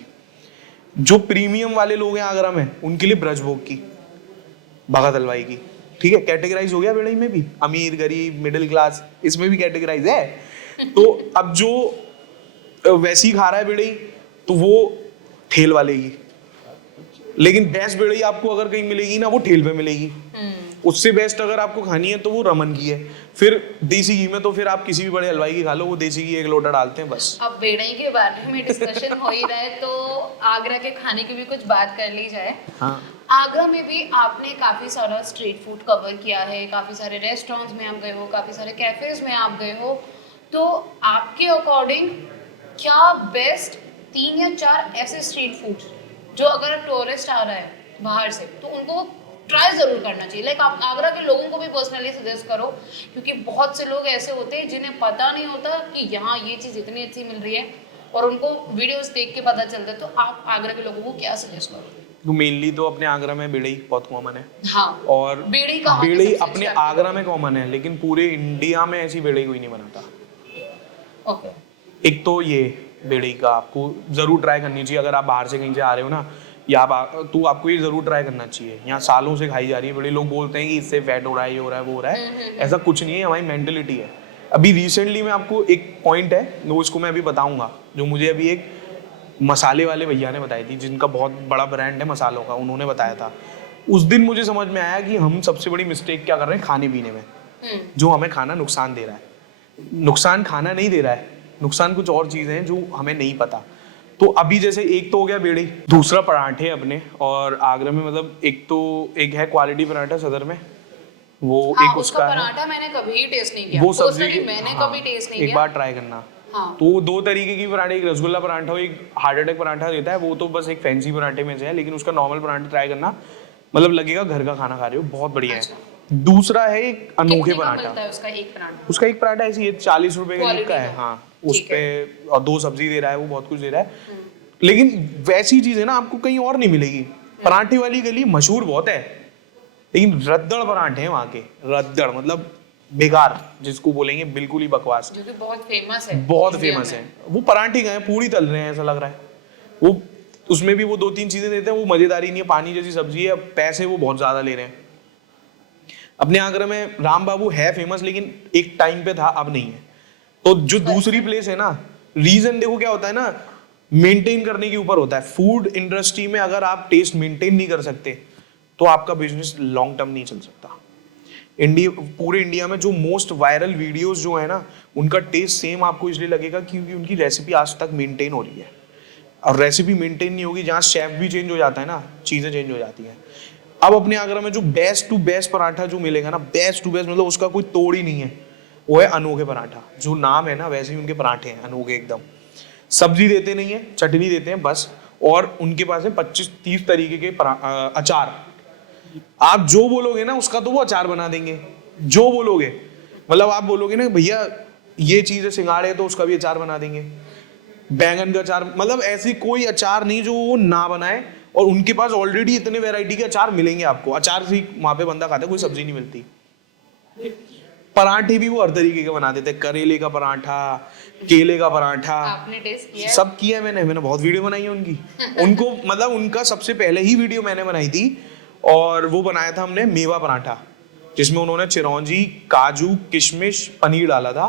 जो प्रीमियम वाले लोग हैं आगरा में उनके लिए ब्रजभोग की, भगत हलवाई की। ठीक है, कैटेगराइज हो गया बेड़ी में भी, अमीर गरीब मिडिल क्लास इसमें भी कैटेगराइज है। तो अब जो वैसी खा रहा है बेड़ी तो वो ठेल वाले की, लेकिन बेस्ट बेड़ी आपको अगर कहीं मिलेगी ना वो ठेल पे मिलेगी। उससे बेस्ट अगर आपको खानी है तो वो रमन की है। फिर देसी घी में तो फिर आप किसी भी बड़े हलवाई की खा लो, वो देसी घी एक लोटा डालते हैं बस। अब बेड़ई के बारे में डिस्कशन हो ही रहा है तो आगरा के खाने की भी कुछ बात कर ली जाए। हाँ। आगरा में भी आपने काफी सारा स्ट्रीट फूड कवर किया है, काफी सारे रेस्टोरेंट्स में आप गए हो, काफी सारे कैफेज में आप गए हो, तो आपके अकॉर्डिंग क्या बेस्ट 3 या 4 ऐसे स्ट्रीट फूड जो अगर टूरिस्ट आ रहा है बाहर से तो उनको ट्राई जरूर करना चाहिए? लाइक आप आगरा के लोगों को भी पर्सनली सजेस्ट करो, क्योंकि बहुत से लोग ऐसे होते हैं जिन्हें पता नहीं होता कि यहाँ ये चीज़ इतनी अच्छी मिल रही है और उनको वीडियोस देख के पता चलता है। तो आप आगरा के लोगों को क्या सजेस्ट करोगे? तो मेनली तो अपने आगरा में बेड़ई बहुत कॉमन है। हाँ, और बेड़ई अपने आगरा में कॉमन है, लेकिन पूरे इंडिया में ऐसी बेड़ई कोई नहीं बनाता। ओके। एक तो ये बेड़ई का आपको जरूर ट्राई करनी चाहिए अगर आप बाहर से कहीं से आ रहे हो ना, या तो आपको ये जरूर ट्राई करना चाहिए। यहाँ सालों से खाई जा रही है बड़े, लोग बोलते हैं कि इससे फैट हो रहा है, ये हो रहा है, वो हो रहा है। ऐसा कुछ नहीं है, हमारी मेंटेलिटी है। अभी रिसेंटली में आपको एक पॉइंट है वो इसको मैं अभी बताऊंगा, जो मुझे अभी एक मसाले वाले भैया ने बताई थी, जिनका बहुत बड़ा ब्रांड है मसालों का, उन्होंने बताया था। उस दिन मुझे समझ में आया कि हम सबसे बड़ी मिस्टेक क्या कर रहे हैं खाने पीने में, जो हमें खाना नुकसान दे रहा है। नुकसान खाना नहीं दे रहा है, नुकसान कुछ और चीजें हैं जो हमें नहीं पता। तो अभी जैसे एक तो हो गया बेड़ी, दूसरा पराठे अपने, और आगरा में मतलब एक है क्वालिटी पराठा सदर में, वो हाँ, एक उसका पराठा मैंने कभी टेस्ट नहीं किया, वो सब्जी मैंने हाँ, कभी टेस्ट नहीं एक किया। बार ट्राई करना। हाँ। तो 2 तरीके की पराठे, एक रसगुल्ला पराठा और एक हार्ट अटैक पराठा देता है, वो तो बस एक फैंसी पराठे में से है, लेकिन उसका नॉर्मल पराठा ट्राई करना, मतलब लगेगा घर का खाना खा रहे हो, बहुत बढ़िया है। दूसरा है एक अनोखे पराठा, उसका एक पराठा ऐसी है 40 रुपए का है। हाँ, उस पे और 2 सब्जी दे रहा है, वो बहुत कुछ दे रहा है। लेकिन वैसी चीज है ना आपको कहीं और नहीं मिलेगी। पराठे वाली गली मशहूर बहुत है, लेकिन रद्दड़ पराठे हैं वहाँ के, रद्दड़ मतलब बेकार जिसको बोलेंगे, बिल्कुल ही बकवास, जो कि बहुत फेमस है। बहुत फेमस है। वो पराठे गए पूरी तल रहे हैं ऐसा लग रहा है, वो उसमें भी वो 2-3 चीजें देते हैं, वो मजेदारी नहीं है, पानी जैसी सब्जी है, पैसे वो बहुत ज्यादा ले रहे हैं। अपने आगरा में राम बाबू है फेमस, लेकिन एक टाइम पे था, अब नहीं है। तो जो दूसरी प्लेस है ना, रीजन देखो क्या होता है ना, मेंटेन करने के ऊपर होता है। फूड इंडस्ट्री में अगर आप टेस्ट मेंटेन नहीं कर सकते तो आपका बिजनेस लॉन्ग टर्म नहीं चल सकता। पूरे इंडिया में जो मोस्ट वायरल वीडियोस जो है ना, उनका टेस्ट सेम आपको इसलिए लगेगा क्योंकि उनकी रेसिपी आज तक मेंटेन हो रही है। और रेसिपी मेंटेन नहीं होगी, जहाँ शेफ भी चेंज हो जाता है ना, चीजें चेंज हो जाती हैं। अब अपने आगरा में जो बेस्ट टू बेस्ट पराठा जो मिलेगा ना, बेस्ट टू बेस्ट मतलब उसका कोई तोड़ ही नहीं है, वो है अनोखे पराठा। जो नाम है ना वैसे ही उनके पराठे हैं, अनोखे एकदम। सब्जी देते नहीं है, चटनी देते हैं बस, और उनके पास है 25-30 तरीके के अचार। आप जो बोलोगे ना उसका तो वो अचार बना देंगे, जो बोलोगे। मतलब आप बोलोगे ना भैया ये चीज है सिंगाड़े, तो उसका भी अचार बना देंगे। बैंगन का अचार, मतलब ऐसी कोई अचार नहीं जो वो ना बनाए। और उनके पास ऑलरेडी इतने वैरायटी के अचार मिलेंगे आपको। अचार से वहां पे बंदा खाता है, कोई सब्जी नहीं मिलती। पराठे भी वो हर तरीके के बना देते हैं, करेले का पराठा, केले का पराठा। आपने टेस्ट किया? सब किया मैंने बहुत वीडियो बनाई है उनकी। उनको मतलब उनका सबसे पहले ही वीडियो मैंने बनाई थी, और वो बनाया था हमने मेवा पराठा, जिसमें उन्होंने चिरौंजी, काजू, किशमिश, पनीर डाला था।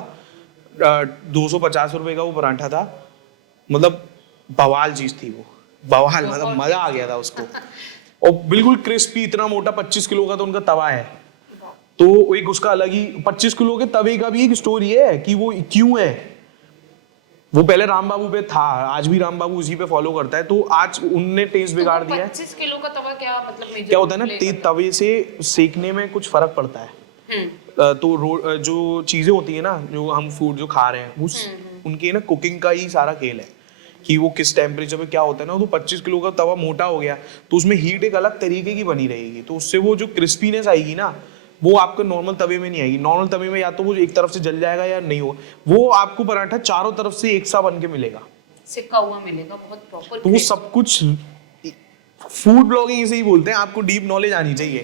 250 रुपए का वो पराठा था, मतलब बवाल चीज थी वो, बवाल, मतलब मजा आ गया था उसको। और बिल्कुल क्रिस्पी, इतना मोटा, 25 किलो का तो उनका तवा है। तो एक उसका अलग ही 25 किलो के तवे का भी एक स्टोरी है कि वो क्यों है। वो पहले राम बाबू पे था, आज भी राम बाबू उसी पे फॉलो करता है, तो आज उनने टेस्ट बिगाड़ दिया है। 25 किलो का तवा क्या मतलब मेजर क्या होता है ना, तवे से सेकने में कुछ फर्क पड़ता है। तो जो चीजें होती है ना, जो हम फूड जो खा रहे हैं, उस उनकी ना कुकिंग का ही सारा खेल है कि वो किस टेम्परेचर पे क्या होता है ना। तो 25 किलो का तवा मोटा हो गया तो उसमें हीट एक अलग तरीके की बनी रहेगी, तो उससे वो जो क्रिस्पीनेस आएगी ना, वो आपके नॉर्मल तवे में नहीं आएगी। नॉर्मल तवे में या तो वो एक तरफ से जल जाएगा या नहीं होगा, वो आपको पराठा चारों तरफ से एक सा बन के मिलेगा, सिक्का हुआ मिलेगा, बहुत प्रॉपर। तो वो सब कुछ फूड ब्लॉगिंग इसे ही बोलते हैं, आपको डीप नॉलेज आनी चाहिए।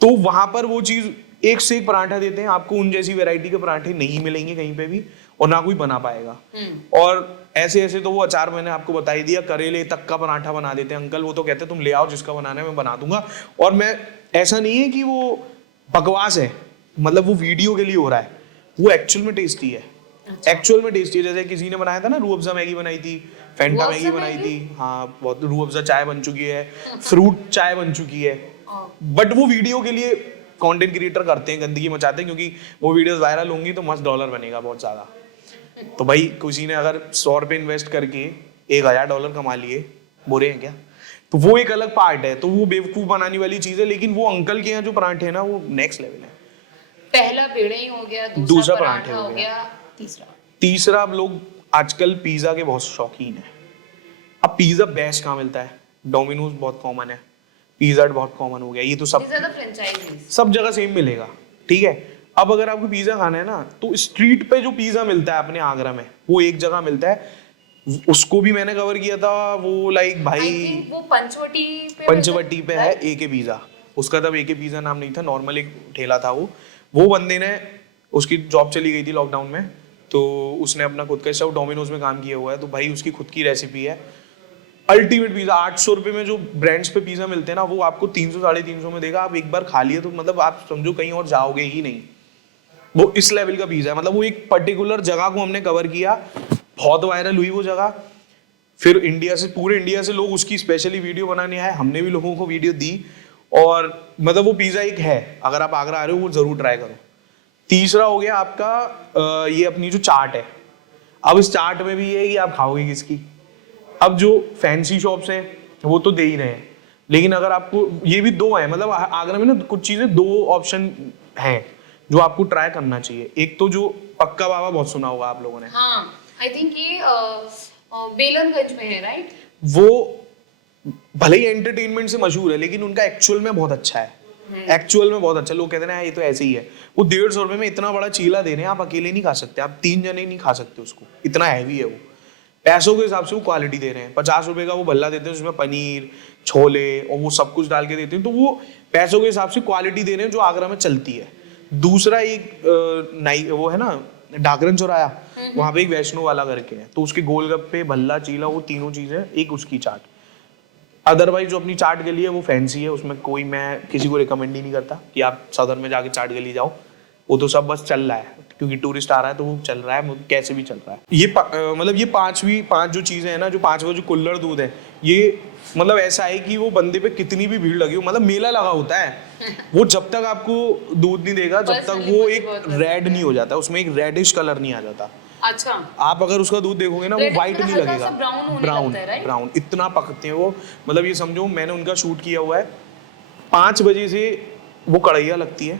तो वहां पर वो चीज एक से एक पराठा देते हैं आपको, उन जैसी वैरायटी के पराठे नहीं मिलेंगे कहीं पे भी, और ना कोई बना पाएगा। और ऐसे ऐसे तो वो अचार मैंने आपको बता ही दिया, करेले तक का पराठा बना देते हैं अंकल। वो तो कहते हैं तुम ले आओ, जिसका बनाना है मैं बना दूंगा। और मैं, ऐसा नहीं है कि वो बकवास है, मतलब वो वीडियो के लिए हो रहा है, वो एक्चुअल में टेस्टी है। एक्चुअल में टेस्टी है। जैसे किसी ने बनाया था ना, रूह अफ़ज़ा मैगी बनाई थी, फैंटा मैगी बनाई थी, हाँ बहुत। रूह अफ़ज़ा चाय बन चुकी है, फ्रूट चाय बन चुकी है, बट वो वीडियो के लिए कंटेंट क्रिएटर करते हैं, गंदगी मचाते हैं, क्योंकि वो वीडियोस वायरल होंगी तो मस्त डॉलर बनेगा बहुत ज्यादा। तो भाई किसी ने अगर 100 रुपए इन्वेस्ट करके $1000 कमा लिए, बुरे हैं क्या? तो वो एक अलग पार्ट है, तो वो बेवकूफ बनाने वाली चीज है। लेकिन वो अंकल के यहाँ जो पराठे हैं ना, वो नेक्स्ट लेवल है। पहला पेड़े ही हो गया, दूसरा पराठा हो गया, तीसरा अब लोग आजकल पिज्जा के बहुत शौकीन है। अब पिज्जा बेस्ट कहाँ मिलता है? डोमिनोज बहुत कॉमन है, पिज्जा हट बहुत कॉमन हो गया, ये तो सब जगह सेम मिलेगा, ठीक है। अब अगर आपको पिज्जा खाना है ना, तो स्ट्रीट पे जो पिज्जा मिलता है अपने आगरा में, वो एक जगह मिलता है, उसको भी मैंने कवर किया था। वो लाइक भाई वो पंचवटी पे है एके पिज्जा, उसका तब एके पिज्जा नाम नहीं था, नॉर्मल एक ठेला था वो बंदे ने, उसकी जॉब चली गई थी लॉकडाउन में, तो उसने अपना खुद का सब डोमिनोज में काम किया हुआ है, तो भाई उसकी खुद की रेसिपी है। अल्टीमेट पिज्जा 800 रुपए में जो ब्रांड्स पे पिज्जा मिलते हैं ना, वो आपको 300 350 में देगा। आप एक बार खा लिए तो मतलब आप समझो कहीं और जाओगे ही नहीं। वो इस लेवल का पिज्जा है, मतलब वो एक पर्टिकुलर जगह को हमने कवर किया, बहुत वायरल हुई वो जगह। फिर इंडिया से, पूरे इंडिया से लोग उसकी स्पेशली वीडियो बनाने आए, हमने भी लोगों को वीडियो दी। और मतलब वो पिज्जा एक है, अगर आप आगरा आ रहे हो वो जरूर ट्राई करो। तीसरा हो गया आपका ये अपनी जो चाट है। अब इस चाट में भी ये है कि आप खाओगे किसकी। अब जो फैंसी शॉप्स हैं वो तो दे ही रहे हैं, लेकिन अगर आपको, ये भी दो है, मतलब आगरा में ना कुछ चीजें दो ऑप्शन हैं जो आपको ट्राई करना चाहिए। एक तो जो पक्का बाबा, बहुत सुना होगा आप लोगों ने, हाँ, आई थिंक ये बेलनगंज में है, राइट? वो भले ही एंटरटेनमेंट से मशहूर है, लेकिन उनका एक्चुअल में बहुत अच्छा है। एक्चुअल में बहुत अच्छा, लोग कहते हैं ये तो ऐसे ही है। वो 150 रुपए में इतना बड़ा चीला दे रहे हैं, आप अकेले नहीं खा सकते, आप 3 जने नहीं खा सकते उसको, इतना हैवी है वो। पैसों के हिसाब से वो क्वालिटी दे रहे हैं। 50 रुपए का वो भल्ला देते हैं, उसमें पनीर, छोले और वो सब कुछ डाल के देते हैं, तो वो पैसों के हिसाब से क्वालिटी दे रहे हैं जो आगरा में चलती है। दूसरा एक वो है ना डाकरन चौराया, वहां पे एक वैष्णो वाला करके है, तो उसके गोलगप्पे, भल्ला, चीला, वो तीनों चीजें, एक उसकी चाट। अदरवाइज जो अपनी चाट गली है वो फैंसी है, उसमें कोई, मैं किसी को रिकमेंड ही नहीं करता कि आप सदर में जाके चाट गली जाओ, वो तो सब बस चल रहा है क्योंकि टूरिस्ट आ रहा है तो वो चल रहा है, कैसे भी चल रहा है। ये मतलब ये पांच जो चीजें हैं ना, जो पांचवा जो कुल्हड़ दूध है, ये मतलब ऐसा है कि वो बंदे पे कितनी भी भीड़ लगी हो, मतलब मेला लगा होता है, वो जब तक आपको दूध नहीं देगा, जब तक वो एक रेड नहीं हो जाता, उसमें एक रेडिश कलर नहीं आ जाता। अच्छा, आप अगर उसका दूध देखोगे ना, वो व्हाइट नहीं लगेगा, ब्राउन इतना पकते हैं वो। मतलब ये समझो, मैंने उनका शूट किया हुआ है, 5 बजे से वो कढ़ैया लगती है,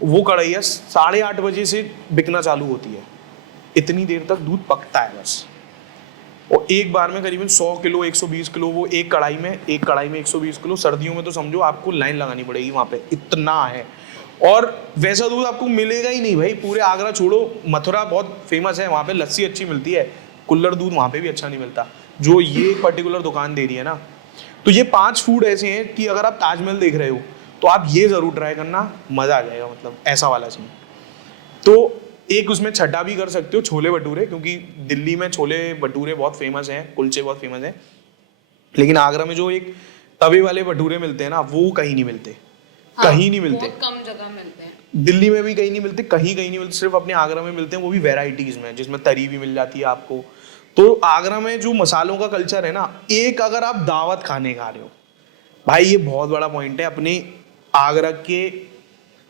वो कढ़ैया 8:30 बजे से बिकना चालू होती है, इतनी देर तक दूध पकता है बस। और एक बार में करीबन 100 किलो 120 किलो वो एक कढ़ाई में 120 किलो। सर्दियों में तो समझो आपको लाइन लगानी पड़ेगी वहां पे, इतना है। और वैसा दूध आपको मिलेगा ही नहीं भाई, पूरे आगरा छोड़ो, मथुरा बहुत फेमस है, वहाँ पे लस्सी अच्छी मिलती है, कुल्हड़ दूध वहाँ पे भी अच्छा नहीं मिलता जो ये पर्टिकुलर दुकान दे रही है ना। तो ये 5 फूड ऐसे हैं कि अगर आप ताजमहल देख रहे हो तो आप ये जरूर ट्राई करना, मजा आ जाएगा, मतलब ऐसा वाला सीन। तो एक उसमें छठा भी कर सकते हो, छोले भटूरे, क्योंकि दिल्ली में छोले भटूरे बहुत फेमस हैं, कुलचे बहुत फेमस हैं, लेकिन आगरा में जो एक तवे वाले भटूरे मिलते हैं ना, वो कहीं नहीं मिलते, हाँ, कहीं नहीं मिलते, बहुत कम जगह मिलते हैं। दिल्ली में भी कहीं नहीं मिलते, कहीं कहीं नहीं मिलते, सिर्फ अपने आगरा में मिलते हैं, वो भी वेराइटीज में, जिसमें तरी भी मिल जाती है आपको। तो आगरा में जो मसालों का कल्चर है ना, एक अगर आप दावत खाने खा रहे हो भाई, ये बहुत बड़ा पॉइंट है अपने आगरा के,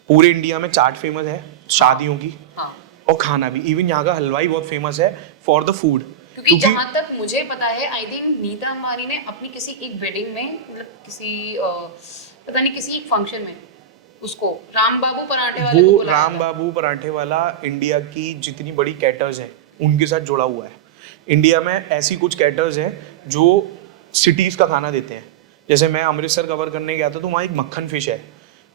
पूरे इंडिया में चाट फेमस है शादियों की, हाँ, और खाना भी, इवन यहाँ का हलवाई बहुत फेमस है फॉर द फूड। क्योंकि जहां तक मुझे पता है, आई थिंक नीता अंबानी ने अपनी किसी एक वेडिंग में, मतलब किसी पता नहीं किसी एक फंक्शन में, उसको राम बाबू पराठे वाले को वो बुलाया राम था। बाबू पराठे वाला इंडिया की जितनी बड़ी कैटर्स हैं उनके साथ जुड़ा हुआ है। इंडिया में ऐसी कुछ कैटर्स हैं जो सिटीज का खाना देते हैं। जैसे मैं अमृतसर कवर करने गया था, तो वहाँ एक मक्खन फिश है,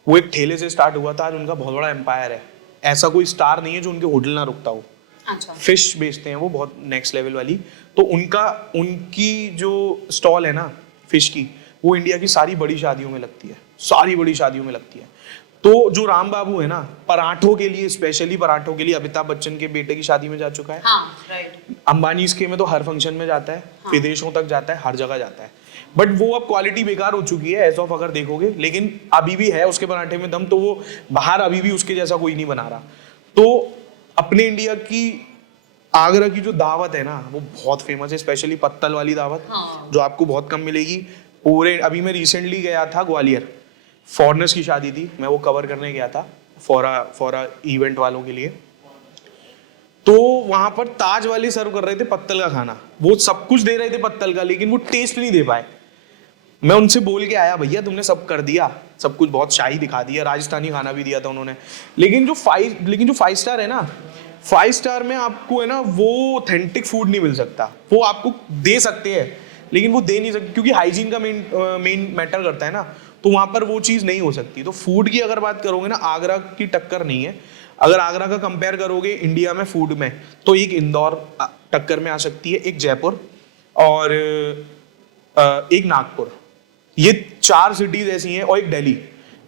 वो एक ठेले से स्टार्ट हुआ था, आज उनका बहुत बड़ा एम्पायर है। ऐसा कोई स्टार नहीं है जो उनके होटल ना रुकता हो। अच्छा, फिश बेचते हैं वो बहुत नेक्स्ट लेवल वाली। तो उनकी जो स्टॉल है ना फिश की, वो इंडिया की सारी बड़ी शादियों में लगती है, सारी बड़ी शादियों में लगती है। तो जो राम बाबू है ना, पराठों के लिए, स्पेशली पराठों के लिए अमिताभ बच्चन के बेटे की शादी में जा चुका है। हाँ, राइट। अंबानी इसके में तो हर फंक्शन में जाता है, हाँ। विदेशों तक जाता है, हर जगह जाता है। बट वो अब क्वालिटी बेकार हो चुकी है एज ऑफ अगर देखोगे, लेकिन अभी भी है उसके पराठे में दम, तो वो बाहर अभी भी उसके जैसा कोई नहीं बना रहा। तो अपने इंडिया की आगरा की जो दावत है ना, वो बहुत फेमस है, स्पेशली पत्तल वाली दावत, हाँ। जो आपको बहुत कम मिलेगी पूरे। अभी मैं रिसेंटली गया था ग्वालियर, फॉरेनर्स की शादी थी, मैं वो कवर करने गया था फॉर इवेंट वालों के लिए। तो वहां पर ताज वाले सर्व कर रहे थे पत्तल का खाना, वो सब कुछ दे रहे थे पत्तल का, लेकिन वो टेस्ट नहीं दे पाए। मैं उनसे बोल के आया, भैया तुमने सब कर दिया, सब कुछ बहुत शाही दिखा दिया, राजस्थानी खाना भी दिया था उन्होंने, लेकिन जो 5 स्टार है ना, 5 स्टार में आपको है ना वो ऑथेंटिक फूड नहीं मिल सकता। वो आपको दे सकते हैं, लेकिन वो दे नहीं सकते, क्योंकि हाइजीन का मेन मैटर करता है ना, तो वहां पर वो चीज़ नहीं हो सकती। तो फूड की अगर बात करोगे ना, आगरा की टक्कर नहीं है। अगर आगरा का कंपेयर करोगे इंडिया में फूड में, तो एक इंदौर टक्कर में आ सकती है, एक जयपुर, और एक नागपुर। ये 4 सिटीज ऐसी हैं, और एक दिल्ली।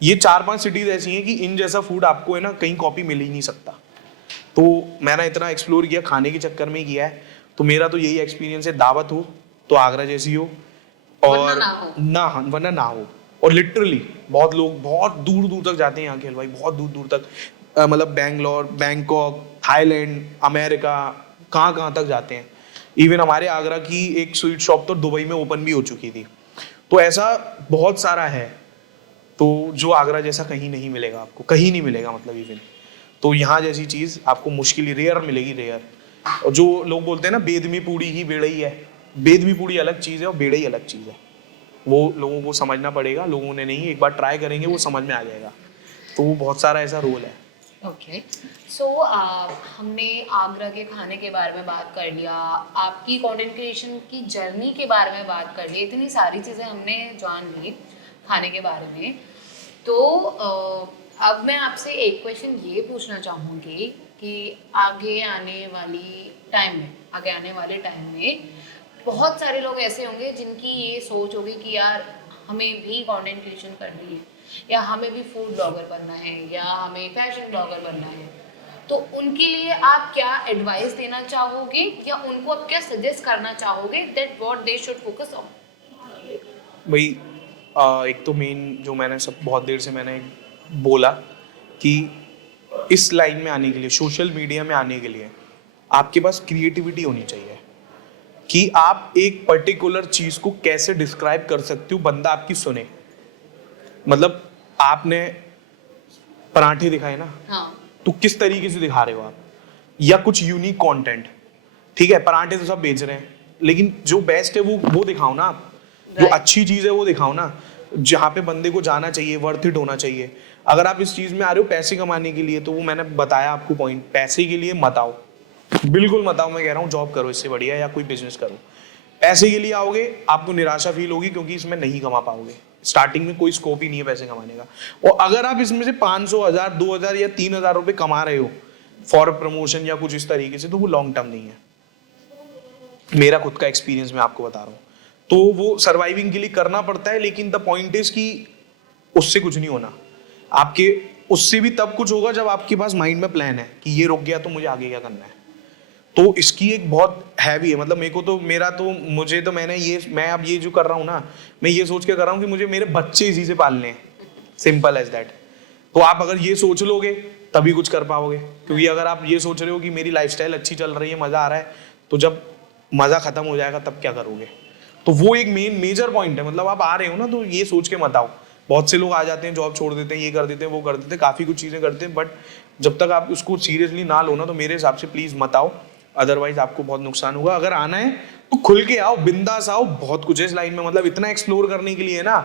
ये 4-5 सिटीज ऐसी हैं कि इन जैसा फूड आपको है ना कहीं कॉपी मिल ही नहीं सकता। तो मैंने इतना एक्सप्लोर किया, खाने के चक्कर में किया है, तो मेरा तो यही एक्सपीरियंस है, दावत हो तो आगरा जैसी हो, और वरना ना हो। और लिटरली बहुत लोग बहुत दूर दूर तक जाते हैं यहाँ के हलवाई, बहुत दूर दूर तक, मतलब बैंगलोर, बैंकॉक, थाईलैंड, अमेरिका, कहाँ कहाँ तक जाते हैं। इवन हमारे आगरा की एक स्वीट शॉप तो दुबई में ओपन भी हो चुकी थी। तो ऐसा बहुत सारा है, तो जो आगरा जैसा कहीं नहीं मिलेगा आपको, कहीं नहीं मिलेगा, मतलब इवन तो यहाँ जैसी चीज़ आपको मुश्किल ही, रेयर मिलेगी, रेयर। और जो लोग बोलते हैं ना बेदमी पूड़ी ही बेड़ई है, बेदमी पूड़ी अलग चीज़ है और बेड़ई अलग चीज़ है। वो लोगों को समझना पड़ेगा, लोगों ने नहीं, एक बार ट्राई करेंगे वो समझ में आ जाएगा। तो वो बहुत सारा ऐसा रोल है। ओके, सो हमने आगरा के खाने के बारे में बात कर लिया, आपकी कंटेंट क्रिएशन की जर्नी के बारे में बात कर ली, इतनी सारी चीज़ें हमने जान ली खाने के बारे में। तो अब मैं आपसे एक क्वेश्चन ये पूछना चाहूँगी कि आगे आने वाले टाइम में बहुत सारे लोग ऐसे होंगे जिनकी ये सोच होगी कि यार हमें भी कंटेंट क्रिएशन करनी है, या हमें भी फूड ब्लॉगर बनना है, या हमें फैशन ब्लॉगर बनना है। तो उनके लिए आप क्या एडवाइस देना चाहोगे, या उनको आप क्या सजेस्ट करना चाहोगे that what they should focus on? भाई एक तो मेन जो मैंने सब बहुत देर से मैंने बोला कि इस लाइन में आने के लिए, सोशल मीडिया में आने के लिए आपके पास क्रिएटिविटी होनी चाहिए कि आप एक पर्टिकुलर चीज़ को कैसे डिस्क्राइब कर सकते हो, बंदा आपकी सुने। मतलब आपने पराठे दिखाए ना, हाँ, तो किस तरीके से दिखा रहे हो आप, या कुछ यूनिक कंटेंट। ठीक है, पराठे तो सब बेच रहे हैं, लेकिन जो बेस्ट है वो दिखाओ ना आप, जो अच्छी चीज़ है वो दिखाओ ना, जहाँ पे बंदे को जाना चाहिए, वर्थ इट होना चाहिए। अगर आप इस चीज़ में आ रहे हो पैसे कमाने के लिए, तो वो मैंने बताया आपको पॉइंट, पैसे के लिए मत आओ, बिल्कुल मत आओ। मैं कह रहा हूँ जॉब करो इससे बढ़िया, या कोई बिजनेस करो। पैसे के लिए आओगे आपको निराशा फील होगी, क्योंकि इसमें नहीं कमा पाओगे, स्टार्टिंग में कोई स्कोप ही नहीं है पैसे कमाने का। और अगर आप इसमें से 500, 1000, 2000 या 3000 रुपये कमा रहे हो फॉर प्रमोशन या कुछ इस तरीके से, तो वो लॉन्ग टर्म नहीं है। मेरा खुद का एक्सपीरियंस मैं आपको बता रहा हूँ। तो वो सर्वाइविंग के लिए करना पड़ता है, लेकिन द पॉइंट इज कि उससे कुछ नहीं होना आपके, उससे भी तब कुछ होगा जब आपके पास माइंड में प्लान है कि ये रुक गया तो मुझे आगे क्या करना है। तो इसकी एक बहुत हैवी है, मतलब मेरे को तो मैं अब ये जो कर रहा हूँ ना, मैं ये सोच के कर रहा हूँ कि मुझे मेरे बच्चे इसी से पालने हैं, सिंपल एज दैट। तो आप अगर ये सोच लोगे तभी कुछ कर पाओगे, क्योंकि अगर आप ये सोच रहे हो कि मेरी लाइफस्टाइल अच्छी चल रही है, मजा आ रहा है, तो जब मजा खत्म हो जाएगा तब क्या करोगे। तो वो एक मेजर पॉइंट है, मतलब आप आ रहे हो ना तो ये सोच के मत आओ। बहुत से लोग आ जाते हैं, जॉब छोड़ देते हैं, ये कर देते हैं, वो कर देते हैं, काफी कुछ चीजें करते हैं, बट जब तक आप उसको सीरियसली ना लो ना, तो मेरे हिसाब से प्लीज मत आओ, अदरवाइज आपको बहुत नुकसान होगा। अगर आना है तो खुल के आओ, बिंदास आओ, बहुत कुछ है इस लाइन में, मतलब इतना एक्सप्लोर करने के लिए है ना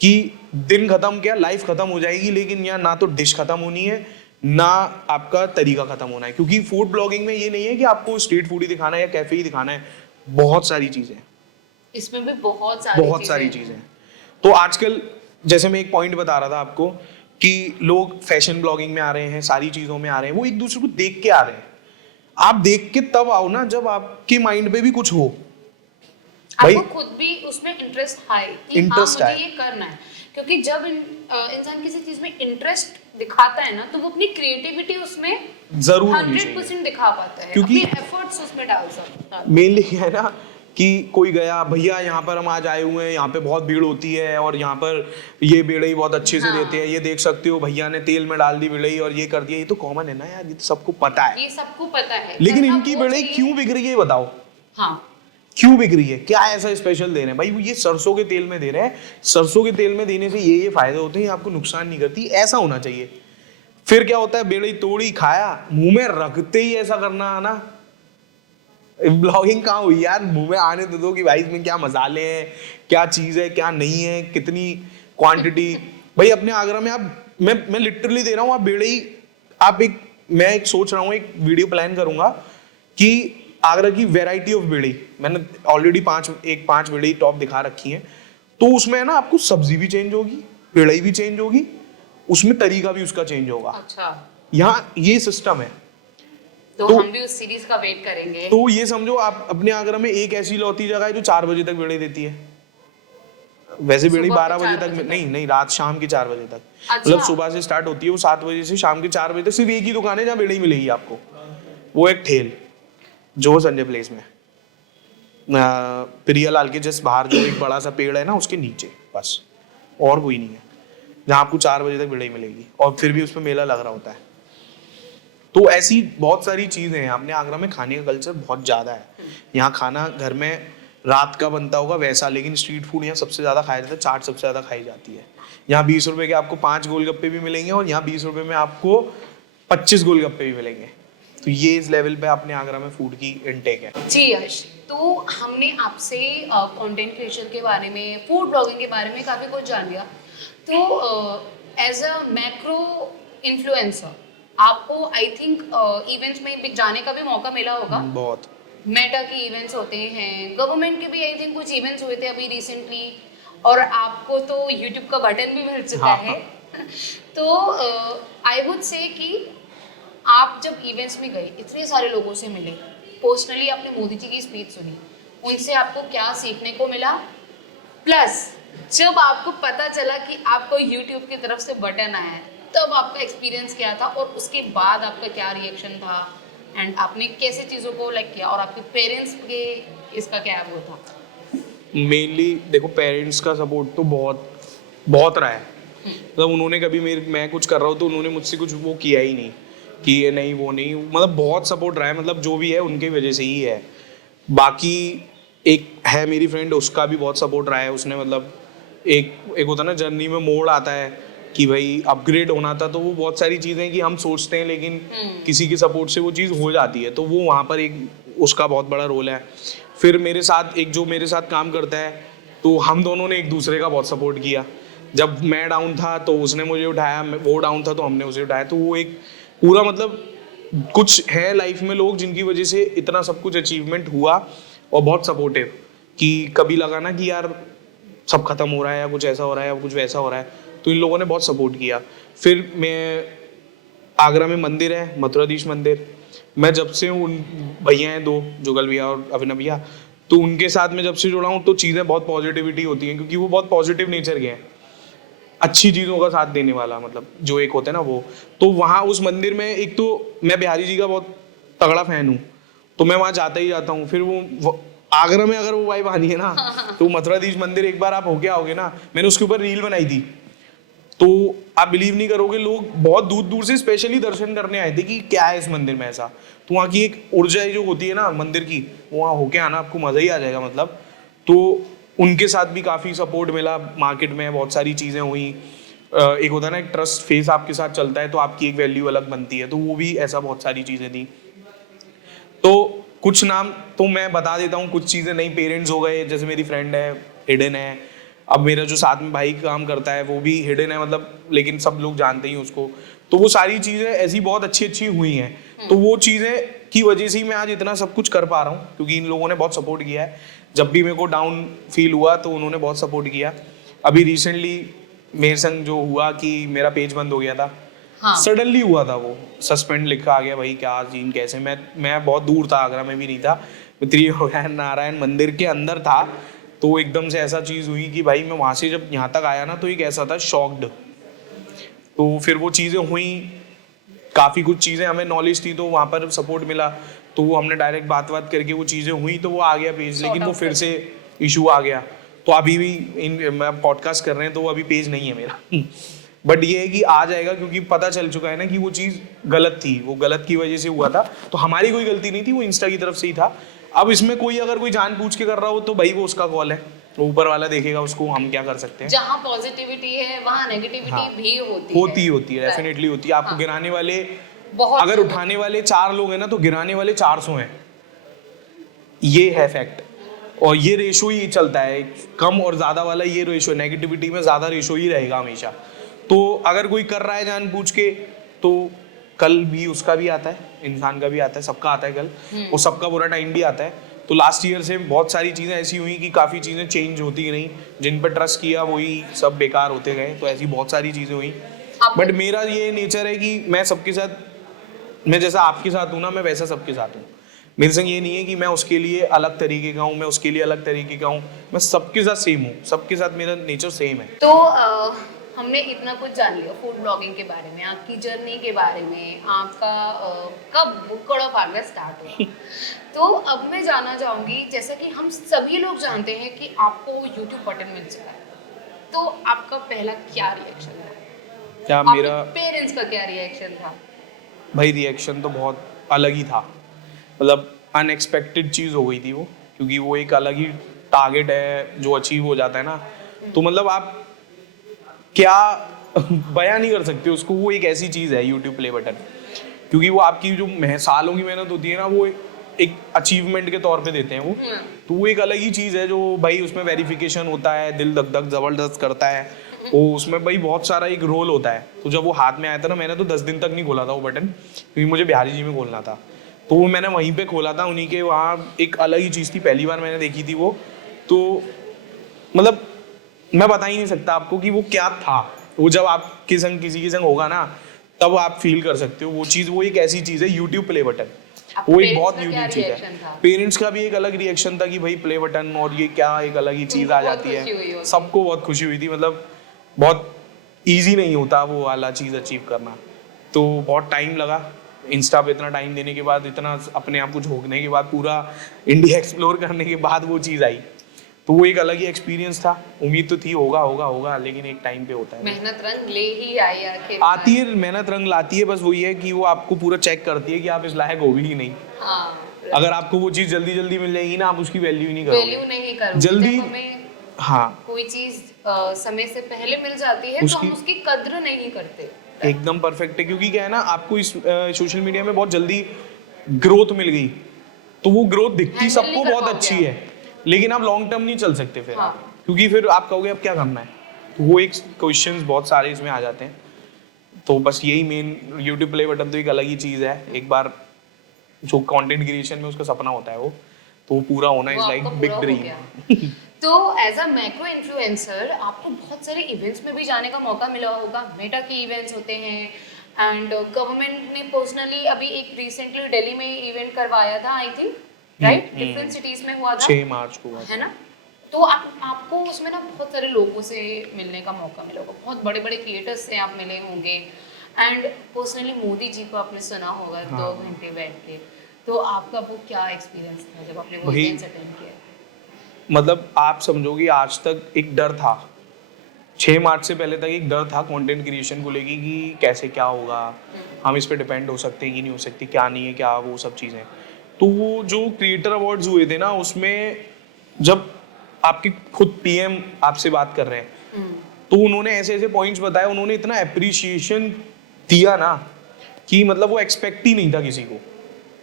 कि दिन खत्म क्या लाइफ खत्म हो जाएगी, लेकिन यहाँ ना तो डिश खत्म होनी है ना आपका तरीका खत्म होना है, क्योंकि फूड ब्लॉगिंग में ये नहीं है कि आपको स्ट्रीट फूड ही दिखाना है या कैफे ही दिखाना है, बहुत सारी चीजें हैं इसमें भी बहुत सारी चीजें हैं। तो आजकल जैसे मैं एक पॉइंट बता रहा था आपको कि लोग फैशन ब्लॉगिंग में आ रहे हैं, सारी चीजों में आ रहे हैं, वो एक दूसरे को देख के आ रहे हैं। आप देख के तब आओ ना जब आपके माइंड पे भी कुछ हो, आपको खुद भी उसमें इंटरेस्ट है कि हाँ मुझे ये करना है, क्योंकि जब इंसान किसी चीज में इंटरेस्ट दिखाता है ना, तो वो अपनी क्रिएटिविटी उसमें जरूर 100% दिखा पाता है, क्योंकि अपने एफर्ट्स उसमें डाल सकता है। मेनली क्या है ना कि कोई गया, भैया यहाँ पर हम आज आए हुए हैं, यहाँ पे बहुत भीड़ होती है और यहाँ पर ये बेड़ई बहुत अच्छे से देते हैं, ये देख सकते हो, भैया ने तेल में डाल दी बेड़ई और ये कर दिया, ये तो कॉमन है ना यार, ये तो सबको पता है, ये सबको पता है, लेकिन इनकी बेड़ई क्यों बिक रही है बताओ। हाँ, क्यों बिक रही है, क्या ऐसा स्पेशल दे रहे हैं भाई, वो ये सरसों के तेल में दे रहे हैं, सरसों के तेल में देने से ये फायदे होते हैं, आपको नुकसान नहीं करती, ऐसा होना चाहिए। फिर क्या होता है, बेड़ई तोड़ी, खाया, मुंह में रखते ही ऐसा करना है ना, ब्लॉगिंग कहाँ हुई यार, मुंह में आने तो दो कि भाई इसमें क्या मसाले हैं, क्या चीज है, क्या नहीं है, कितनी क्वांटिटी। भाई अपने आगरा में आप, मैं लिटरली दे रहा हूँ, आप बेड़ई, मैं एक सोच रहा हूँ, एक वीडियो प्लान करूंगा कि आगरा की वैरायटी ऑफ बेड़ई, मैंने ऑलरेडी पांच बेड़ई टॉप दिखा रखी है, तो उसमें है ना आपको सब्जी भी चेंज होगी, बेड़ई भी चेंज होगी, उसमें तरीका भी उसका चेंज होगा। अच्छा, यहाँ ये सिस्टम है, तो हम भी उस सीरीज का वेट करेंगे। तो ये समझो आप अपने आगरा में एक ऐसी लौती जगह है जो 4 बजे तक बेड़ई देती है, वैसे बेड़ई 12 बजे तक नहीं, रात शाम के 4 बजे तक, मतलब सुबह से स्टार्ट होती है वो 7 बजे से शाम के 4 बजे तक, सिर्फ एक ही दुकान है जहाँ बेड़ई मिलेगी आपको, वो एक ठेल जो संजय प्लेस में, प्रियालाल के जस्ट बाहर जो एक बड़ा सा पेड़ है ना उसके नीचे, बस और कोई नहीं है जहाँ आपको 4 बजे तक बेड़ई मिलेगी, और फिर भी उसमें मेला लग रहा होता है। तो ऐसी बहुत सारी चीजें हैं, अपने आगरा में खाने का कल्चर बहुत ज्यादा है, यहाँ खाना घर में रात का बनता होगा वैसा, लेकिन स्ट्रीट फूड यहाँ सबसे ज्यादा खाया जाता है, चाट सबसे ज्यादा खाई जाती है। यहाँ 20 रुपए के आपको 5 गोलगप्पे भी मिलेंगे और यहाँ 20 रुपए में आपको 25 गोलगप्पे भी मिलेंगे। तो ये इस लेवल पे अपने आगरा में फूड की इनटेक है। जी यश, तो हमने आपसे कंटेंट क्रिएशन के बारे में, फूड ब्लॉगिंग के बारे में काफ़ी कुछ जान लिया। तो एज अ मैक्रो इन्फ्लुएंसर आपको आई थिंक इवेंट्स में भी जाने का भी मौका मिला होगा। बहुत मेटा के इवेंट्स होते हैं, गवर्नमेंट के भी आई थिंक कुछ इवेंट्स हुए थे अभी रिसेंटली, और आपको तो यूट्यूब का बटन भी मिल चुका है। तो आई वुड से कि आप जब इवेंट्स में गए, इतने सारे लोगों से मिले, पर्सनली आपने मोदी जी की स्पीच सुनी, उनसे आपको क्या सीखने को मिला, प्लस जब आपको पता चला कि आपको यूट्यूब की तरफ से बटन आया है, तब आपका एक्सपीरियंस क्या था, और उसके बाद आपका क्या रिएक्शन था, एंड आपने कैसे चीज़ों को लाइक किया, और आपके पेरेंट्स के इसका क्या वो था? मेनली देखो, पेरेंट्स का सपोर्ट तो बहुत रहा है, मतलब उन्होंने कभी मैं कुछ कर रहा हूँ तो उन्होंने मुझसे कुछ वो किया ही नहीं कि ये नहीं वो नहीं, मतलब बहुत सपोर्ट रहा है, मतलब जो भी है उनके वजह से ही है। बाकी एक है मेरी फ्रेंड, उसका भी बहुत सपोर्ट रहा है, उसने मतलब एक होता ना जर्नी में मोड़ आता है कि भाई अपग्रेड होना था, तो वो बहुत सारी चीज़ें कि हम सोचते हैं लेकिन किसी के सपोर्ट से वो चीज़ हो जाती है, तो वो वहाँ पर एक उसका बहुत बड़ा रोल है। फिर मेरे साथ एक जो मेरे साथ काम करता है, तो हम दोनों ने एक दूसरे का बहुत सपोर्ट किया, जब मैं डाउन था तो उसने मुझे उठाया, वो डाउन था तो हमने उसे उठाया, तो वो एक पूरा मतलब कुछ है लाइफ में लोग जिनकी वजह से इतना सब कुछ अचीवमेंट हुआ, और बहुत सपोर्टिव, कि कभी लगा ना कि यार सब खत्म हो रहा है या कुछ ऐसा हो रहा है या कुछ वैसा हो रहा है, तो इन लोगों ने बहुत सपोर्ट किया। फिर मैं आगरा में मंदिर है मथुराधीश मंदिर, मैं जब से उन भैया हैं 2 जुगल भैया और अभिनव भैया, तो उनके साथ में जब से जुड़ा हूँ तो चीज़ें बहुत पॉजिटिविटी होती हैं, क्योंकि वो बहुत पॉजिटिव नेचर के हैं, अच्छी चीज़ों का साथ देने वाला, मतलब जो एक होता है ना वो। तो वहाँ उस मंदिर में एक तो मैं बिहारी जी का बहुत तगड़ा फैन हूँ, तो मैं वहाँ जाता ही जाता हूँ। फिर वो आगरा में अगर वो वाइब आनी है ना, तो मथुराधीश मंदिर एक बार आप होके आओगे ना, मैंने उसके ऊपर रील बनाई थी, तो आप बिलीव नहीं करोगे, लोग बहुत दूर दूर से स्पेशली दर्शन करने आए थे कि क्या है इस मंदिर में ऐसा। तो वहाँ की एक ऊर्जा जो होती है ना मंदिर की, वहाँ होके आना आपको मज़ा ही आ जाएगा मतलब। तो उनके साथ भी काफ़ी सपोर्ट मिला, मार्केट में बहुत सारी चीज़ें हुई। एक होता है ना, एक ट्रस्ट फेस आपके साथ चलता है तो आपकी एक वैल्यू अलग बनती है, तो वो भी ऐसा बहुत सारी चीज़ें थी। तो कुछ नाम तो मैं बता देता हूँ, कुछ चीज़ें नहीं, पेरेंट्स हो गए, जैसे मेरी फ्रेंड है, हिडन है। अब मेरा जो साथ में भाई काम करता है वो भी हिडन है मतलब, लेकिन सब लोग जानते ही उसको। तो वो सारी चीज़ें ऐसी बहुत अच्छी अच्छी हुई हैं। तो वो चीज़ें की वजह से ही मैं आज इतना सब कुछ कर पा रहा हूँ, क्योंकि इन लोगों ने बहुत सपोर्ट किया है। जब भी मेरे को डाउन फील हुआ तो उन्होंने बहुत सपोर्ट किया। अभी रिसेंटली मेरे संग जो हुआ कि मेरा पेज बंद हो गया था, हाँ। सडनली हुआ था, वो सस्पेंड लिखा आ गया, भाई क्या सीन कैसे। मैं बहुत दूर था, आगरा में भी नहीं था, मैं नारायण मंदिर के अंदर था। तो एकदम से ऐसा चीज़ हुई कि भाई मैं वहाँ से जब यहाँ तक आया ना, तो एक ऐसा था शॉक्ड। तो फिर वो चीज़ें हुई, काफ़ी कुछ चीज़ें हमें नॉलेज थी, तो वहाँ पर सपोर्ट मिला। तो वो हमने डायरेक्ट बात करके वो चीज़ें हुई, तो वो आ गया पेज, लेकिन वो फिर से इशू आ गया। तो अभी भी मैं पॉडकास्ट कर रहे हैं तो वो अभी पेज नहीं है मेरा बट ये है कि आ जाएगा, क्योंकि पता चल चुका है ना कि वो चीज़ गलत थी, वो गलत की वजह से हुआ था। तो हमारी कोई गलती नहीं थी, वो इंस्टा की तरफ से ही था। अब इसमें कोई अगर कोई जान पूछ के कर रहा हो तो भाई वो उसका कॉल है, वो ऊपर वाला देखेगा उसको, हम क्या कर सकते हैं। जहाँ पॉजिटिविटी है वहाँ नेगेटिविटी हाँ, भी होती है डेफिनेटली होती है। आपको हाँ। गिराने वाले बहुत अगर उठाने वाले 4 लोग हैं ना, तो गिराने वाले 400 हैं, ये है फैक्ट। और ये रेशो ही चलता है, कम और ज्यादा वाला ये रेशो, नेगेटिविटी में ज्यादा रेशो ही रहेगा हमेशा। तो अगर कोई कर रहा है जान पूछ के, तो कल भी उसका भी आता है, इंसान का भी आता है, सबका आता है कल, और सबका बुरा टाइम भी आता है। तो लास्ट ईयर से बहुत सारी चीज़ें ऐसी हुई कि काफ़ी चीज़ें चेंज होती रहीं, जिन पर ट्रस्ट किया वही सब बेकार होते गए। तो ऐसी बहुत सारी चीज़ें हुई। बट मेरा ये नेचर है कि मैं सबके साथ, मैं जैसा आपके साथ हूँ ना, मैं वैसा सबके साथ हूँ। मेरे संग ये नहीं है कि मैं उसके लिए अलग तरीके का हूँ, मैं उसके लिए अलग तरीके का हूँ, मैं सबके साथ सेम हूँ, सबके साथ मेरा नेचर सेम है। तो हमने इतना कुछ जान लिया फूड ब्लॉगिंग के बारे में, आपकी जर्नी के बारे में, आपका कब बुक्कड़ ऑफ आगरा स्टार्ट हुआ। तो अब मैं जानना चाहूँगी, जैसा कि हम सभी लोग जानते हैं कि आपको यूट्यूब बटन मिल चुका है, तो आपका पहला क्या रिएक्शन था? क्या आपके मेरा पेरेंट्स का क्या रिएक्शन था? भाई रिएक्शन तो बहुत अलग ही था, मतलब अनएक्सपेक्टेड चीज़ हो गई थी वो, क्योंकि वो एक अलग ही टारगेट है जो अचीव हो जाता है ना। तो मतलब आप क्या बयां नहीं कर सकते उसको, वो एक ऐसी चीज़ है यूट्यूब प्ले बटन, क्योंकि वो आपकी जो सालों की मेहनत होती है ना, वो एक अचीवमेंट के तौर पे देते हैं वो। तो वो एक अलग ही चीज़ है जो भाई, उसमें वेरिफिकेशन होता है, दिल धक धक ज़बरदस्त करता है वो, उसमें भाई बहुत सारा एक रोल होता है। तो जब वो हाथ में आया था ना, मैंने तो 10 दिन तक नहीं खोला था वो बटन, क्योंकि मुझे बिहारी जी में खोलना था। तो वो मैंने वहीं पे खोला था, उन्हीं के वहाँ। एक अलग ही चीज़ थी, पहली बार मैंने देखी थी वो। तो मतलब मैं बता ही नहीं सकता आपको कि वो क्या था। वो जब आपके संग किसी के संग होगा ना, तब आप फील कर सकते हो वो चीज़। वो एक ऐसी चीज़ है यूट्यूब प्ले बटन, वो एक बहुत यूनिक चीज़ है। पेरेंट्स का भी एक अलग रिएक्शन था कि भाई प्ले बटन और ये क्या, एक अलग ही चीज़ आ जाती है। सबको बहुत खुशी हुई थी, मतलब बहुत ईजी नहीं होता वो वाला चीज़ अचीव करना। तो बहुत टाइम लगा। इंस्टा पे इतना टाइम देने के बाद, इतना अपने आप को झोंकने के बाद, पूरा इंडिया एक्सप्लोर करने के बाद वो चीज़ आई। तो वो एक अलग ही एक्सपीरियंस था। उम्मीद तो थी होगा होगा होगा, लेकिन एक टाइम पे होता है। मेहनत रंग ले ही आई आखिर। आती है मेहनत, रंग लाती है, बस वही है कि वो आपको पूरा चेक करती है कि आप इस लायक हो भी ही नहीं। अगर आपको वो चीज़ जल्दी जल्दी मिल जाएगी ना, आप उसकी वैल्यू नहीं करोगे जल्दी। जब हमें हाँ, कोई चीज समय से पहले मिल जाती है तो हम उसकी कद्र नहीं करते। एकदम परफेक्ट है, क्योंकि क्या है ना, आपको इस सोशल मीडिया में बहुत जल्दी ग्रोथ मिल गई, तो वो ग्रोथ दिखती सबको बहुत अच्छी है, लेकिन आप लॉन्ग टर्म नहीं चल सकते फिर। हाँ। क्योंकि फिर आप कहोगे अब क्या करना है, तो वो एक क्वेश्चंस बहुत सारे इसमें आ जाते हैं। तो बस यही मेन, यूट्यूब प्ले बटन तो एक अलग ही चीज़ है। एक बार जो कंटेंट क्रिएशन में उसका सपना होता है वो, तो वो पूरा होना इज लाइक बिग ड्रीम। तो एज अ मैक्रो इन्फ्लुएंसर आपको बहुत सारे इवेंट्स में भी जाने का मौका मिला होगा। मेटा के इवेंट्स होते हैं, एंड गवर्नमेंट ने पर्सनली अभी एक रिसेंटली दिल्ली में इवेंट करवाया था, I think, right? Different cities में हुआ था, 6 मार्च को हुआ है ना? तो आपको उसमें ना बहुत सारे लोगों से मिलने का मौका मिला होगा, बहुत बड़े बड़े क्रिएटर्स से आप मिले होंगे, एंड पर्सनली मोदी जी को आपने सुना होगा 2 घंटे बैठ के। तो आपका वो क्या एक्सपीरियंस था जब आपने वो वही- इवेंट्स अटेंड किया? मतलब आप समझोगे आज तक एक डर था, 6 मार्च से पहले तक एक डर था कंटेंट क्रिएशन को लेके कि कैसे क्या होगा, हम इस पे डिपेंड हो सकते हैं कि नहीं हो सकते, क्या नहीं है क्या, वो सब चीज़ें। तो वो जो क्रिएटर अवार्ड्स हुए थे ना, उसमें जब आपके खुद पीएम आपसे बात कर रहे हैं तो उन्होंने ऐसे ऐसे पॉइंट्स बताए, उन्होंने इतना अप्रिशिएशन दिया ना कि मतलब वो एक्सपेक्ट ही नहीं था किसी को।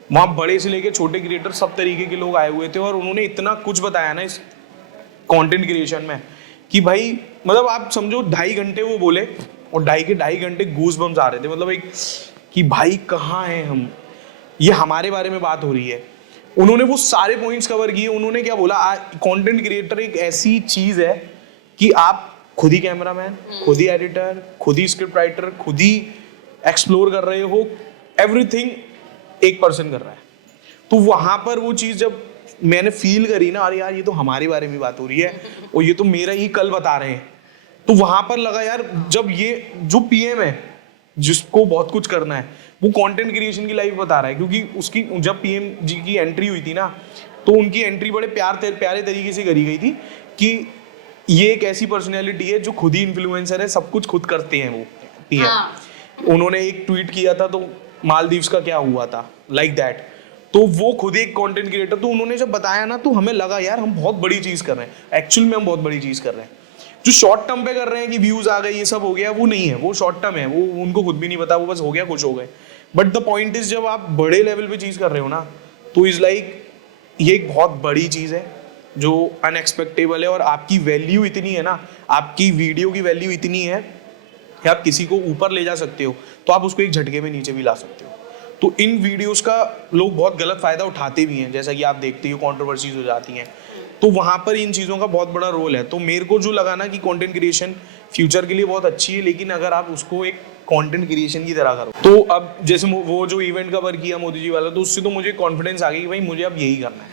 वहाँ बड़े से लेके छोटे क्रिएटर सब तरीके के लोग आए हुए थे और उन्होंने इतना कुछ बताया ना इस कंटेंट क्रिएशन में कि भाई मतलब आप समझो 2.5 घंटे वो बोले और 2.5 घंटे गूज बम्स आ रहे थे, मतलब एक कि भाई कहाँ हैं हम, ये हमारे बारे में बात हो रही है। उन्होंने वो सारे पॉइंट्स कवर किए। उन्होंने क्या बोला, कंटेंट क्रिएटर एक ऐसी चीज है कि आप खुद ही कैमरामैन, खुद ही एडिटर, खुद ही स्क्रिप्ट राइटर, खुद ही एक्सप्लोर कर रहे हो, एवरीथिंग एक पर्सन कर रहा है। तो वहां पर वो चीज जब मैंने फील करी ना, अरे यार ये तो हमारे बारे में बात हो रही है और ये तो मेरा ही कल बता रहे हैं, तो वहां पर लगा यार जब ये जो पीएम है जिसको बहुत कुछ करना है वो कंटेंट क्रिएशन की लाइफ बता रहा है। क्योंकि उसकी जब पीएम जी की एंट्री हुई थी ना, तो उनकी एंट्री बड़े प्यारे तरीके से करी गई थी कि ये एक ऐसी पर्सनैलिटी है जो खुद ही इन्फ्लुएंसर है, सब कुछ खुद करते हैं वो पीएम। हाँ। उन्होंने एक ट्वीट किया था तो मालदीव्स का क्या हुआ था, लाइक दैट। तो वो खुद एक कंटेंट क्रिएटर, तो उन्होंने जब बताया ना तो हमें लगा यार हम बहुत बड़ी चीज कर रहे हैं, एक्चुअल में हम बहुत बड़ी चीज कर रहे हैं। जो शॉर्ट टर्म पे कर रहे हैं कि व्यूज आ गए ये सब हो गया, वो नहीं है, वो शॉर्ट टर्म है, वो उनको खुद भी नहीं पता, वो बस हो गया, कुछ हो गए। बट द पॉइंट इज जब आप बड़े लेवल पे चीज कर रहे हो ना, तो इज लाइक ये एक बहुत बड़ी चीज है जो अनएक्सपेक्टेबल है और आपकी वैल्यू इतनी है ना, आपकी वीडियो की वैल्यू इतनी है कि आप किसी को ऊपर ले जा सकते हो तो आप उसको एक झटके में नीचे भी ला सकते हो। तो इन वीडियोस का लोग बहुत गलत फायदा उठाते भी हैं, जैसा कि आप देखते हो कंट्रोवर्सीज हो जाती हैं, तो वहां पर इन चीज़ों का बहुत बड़ा रोल है। तो मेरे को जो लगा ना कि कंटेंट क्रिएशन फ्यूचर के लिए बहुत अच्छी है, लेकिन अगर आप उसको एक कंटेंट क्रिएशन की तरह करो। तो अब जैसे वो जो इवेंट कवर किया मोदी जी वाला, तो उससे तो मुझे कॉन्फिडेंस आ गया कि भाई मुझे अब यही करना है,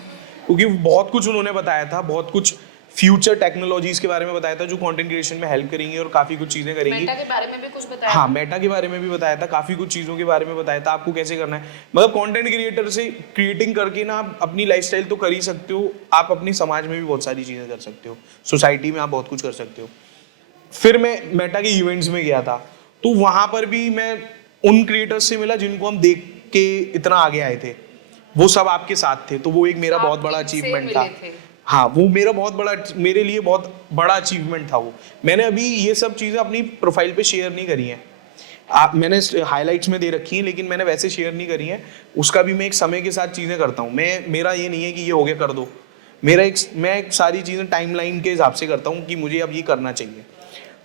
क्योंकि बहुत कुछ उन्होंने बताया था, बहुत कुछ फ्यूचर टेक्नोलॉजीज के बारे में बताया था जो कंटेंट क्रिएशन में हेल्प करेंगी और काफ़ी कुछ चीज़ें करेंगी। मेटा के बारे में भी कुछ बताया? हाँ, मेटा के बारे में भी बताया था, काफ़ी कुछ चीज़ों के बारे में बताया था आपको कैसे करना है। मतलब कंटेंट क्रिएटर से क्रिएटिंग करके ना आप अपनी लाइफस्टाइल तो कर ही सकते हो, आप अपने समाज में भी बहुत सारी चीज़ें कर सकते हो, सोसाइटी में आप बहुत कुछ कर सकते हो। फिर मैं मेटा के इवेंट्स में गया था, तो वहाँ पर भी मैं उन क्रिएटर्स से मिला जिनको हम देख के इतना आगे आए थे, वो सब आपके साथ थे। तो वो एक मेरा बहुत बड़ा अचीवमेंट था। हाँ, वो मेरे लिए बहुत बड़ा अचीवमेंट था वो। मैंने अभी ये सब चीज़ें अपनी प्रोफाइल पे शेयर नहीं करी हैं, मैंने हाइलाइट्स में दे रखी हैं, लेकिन मैंने वैसे शेयर नहीं करी हैं। उसका भी मैं एक समय के साथ चीज़ें करता हूँ। मेरा ये नहीं है कि ये हो गया कर दो, मैं एक सारी चीज़ें टाइमलाइन के हिसाब से करता हूँ कि मुझे अब ये करना चाहिए।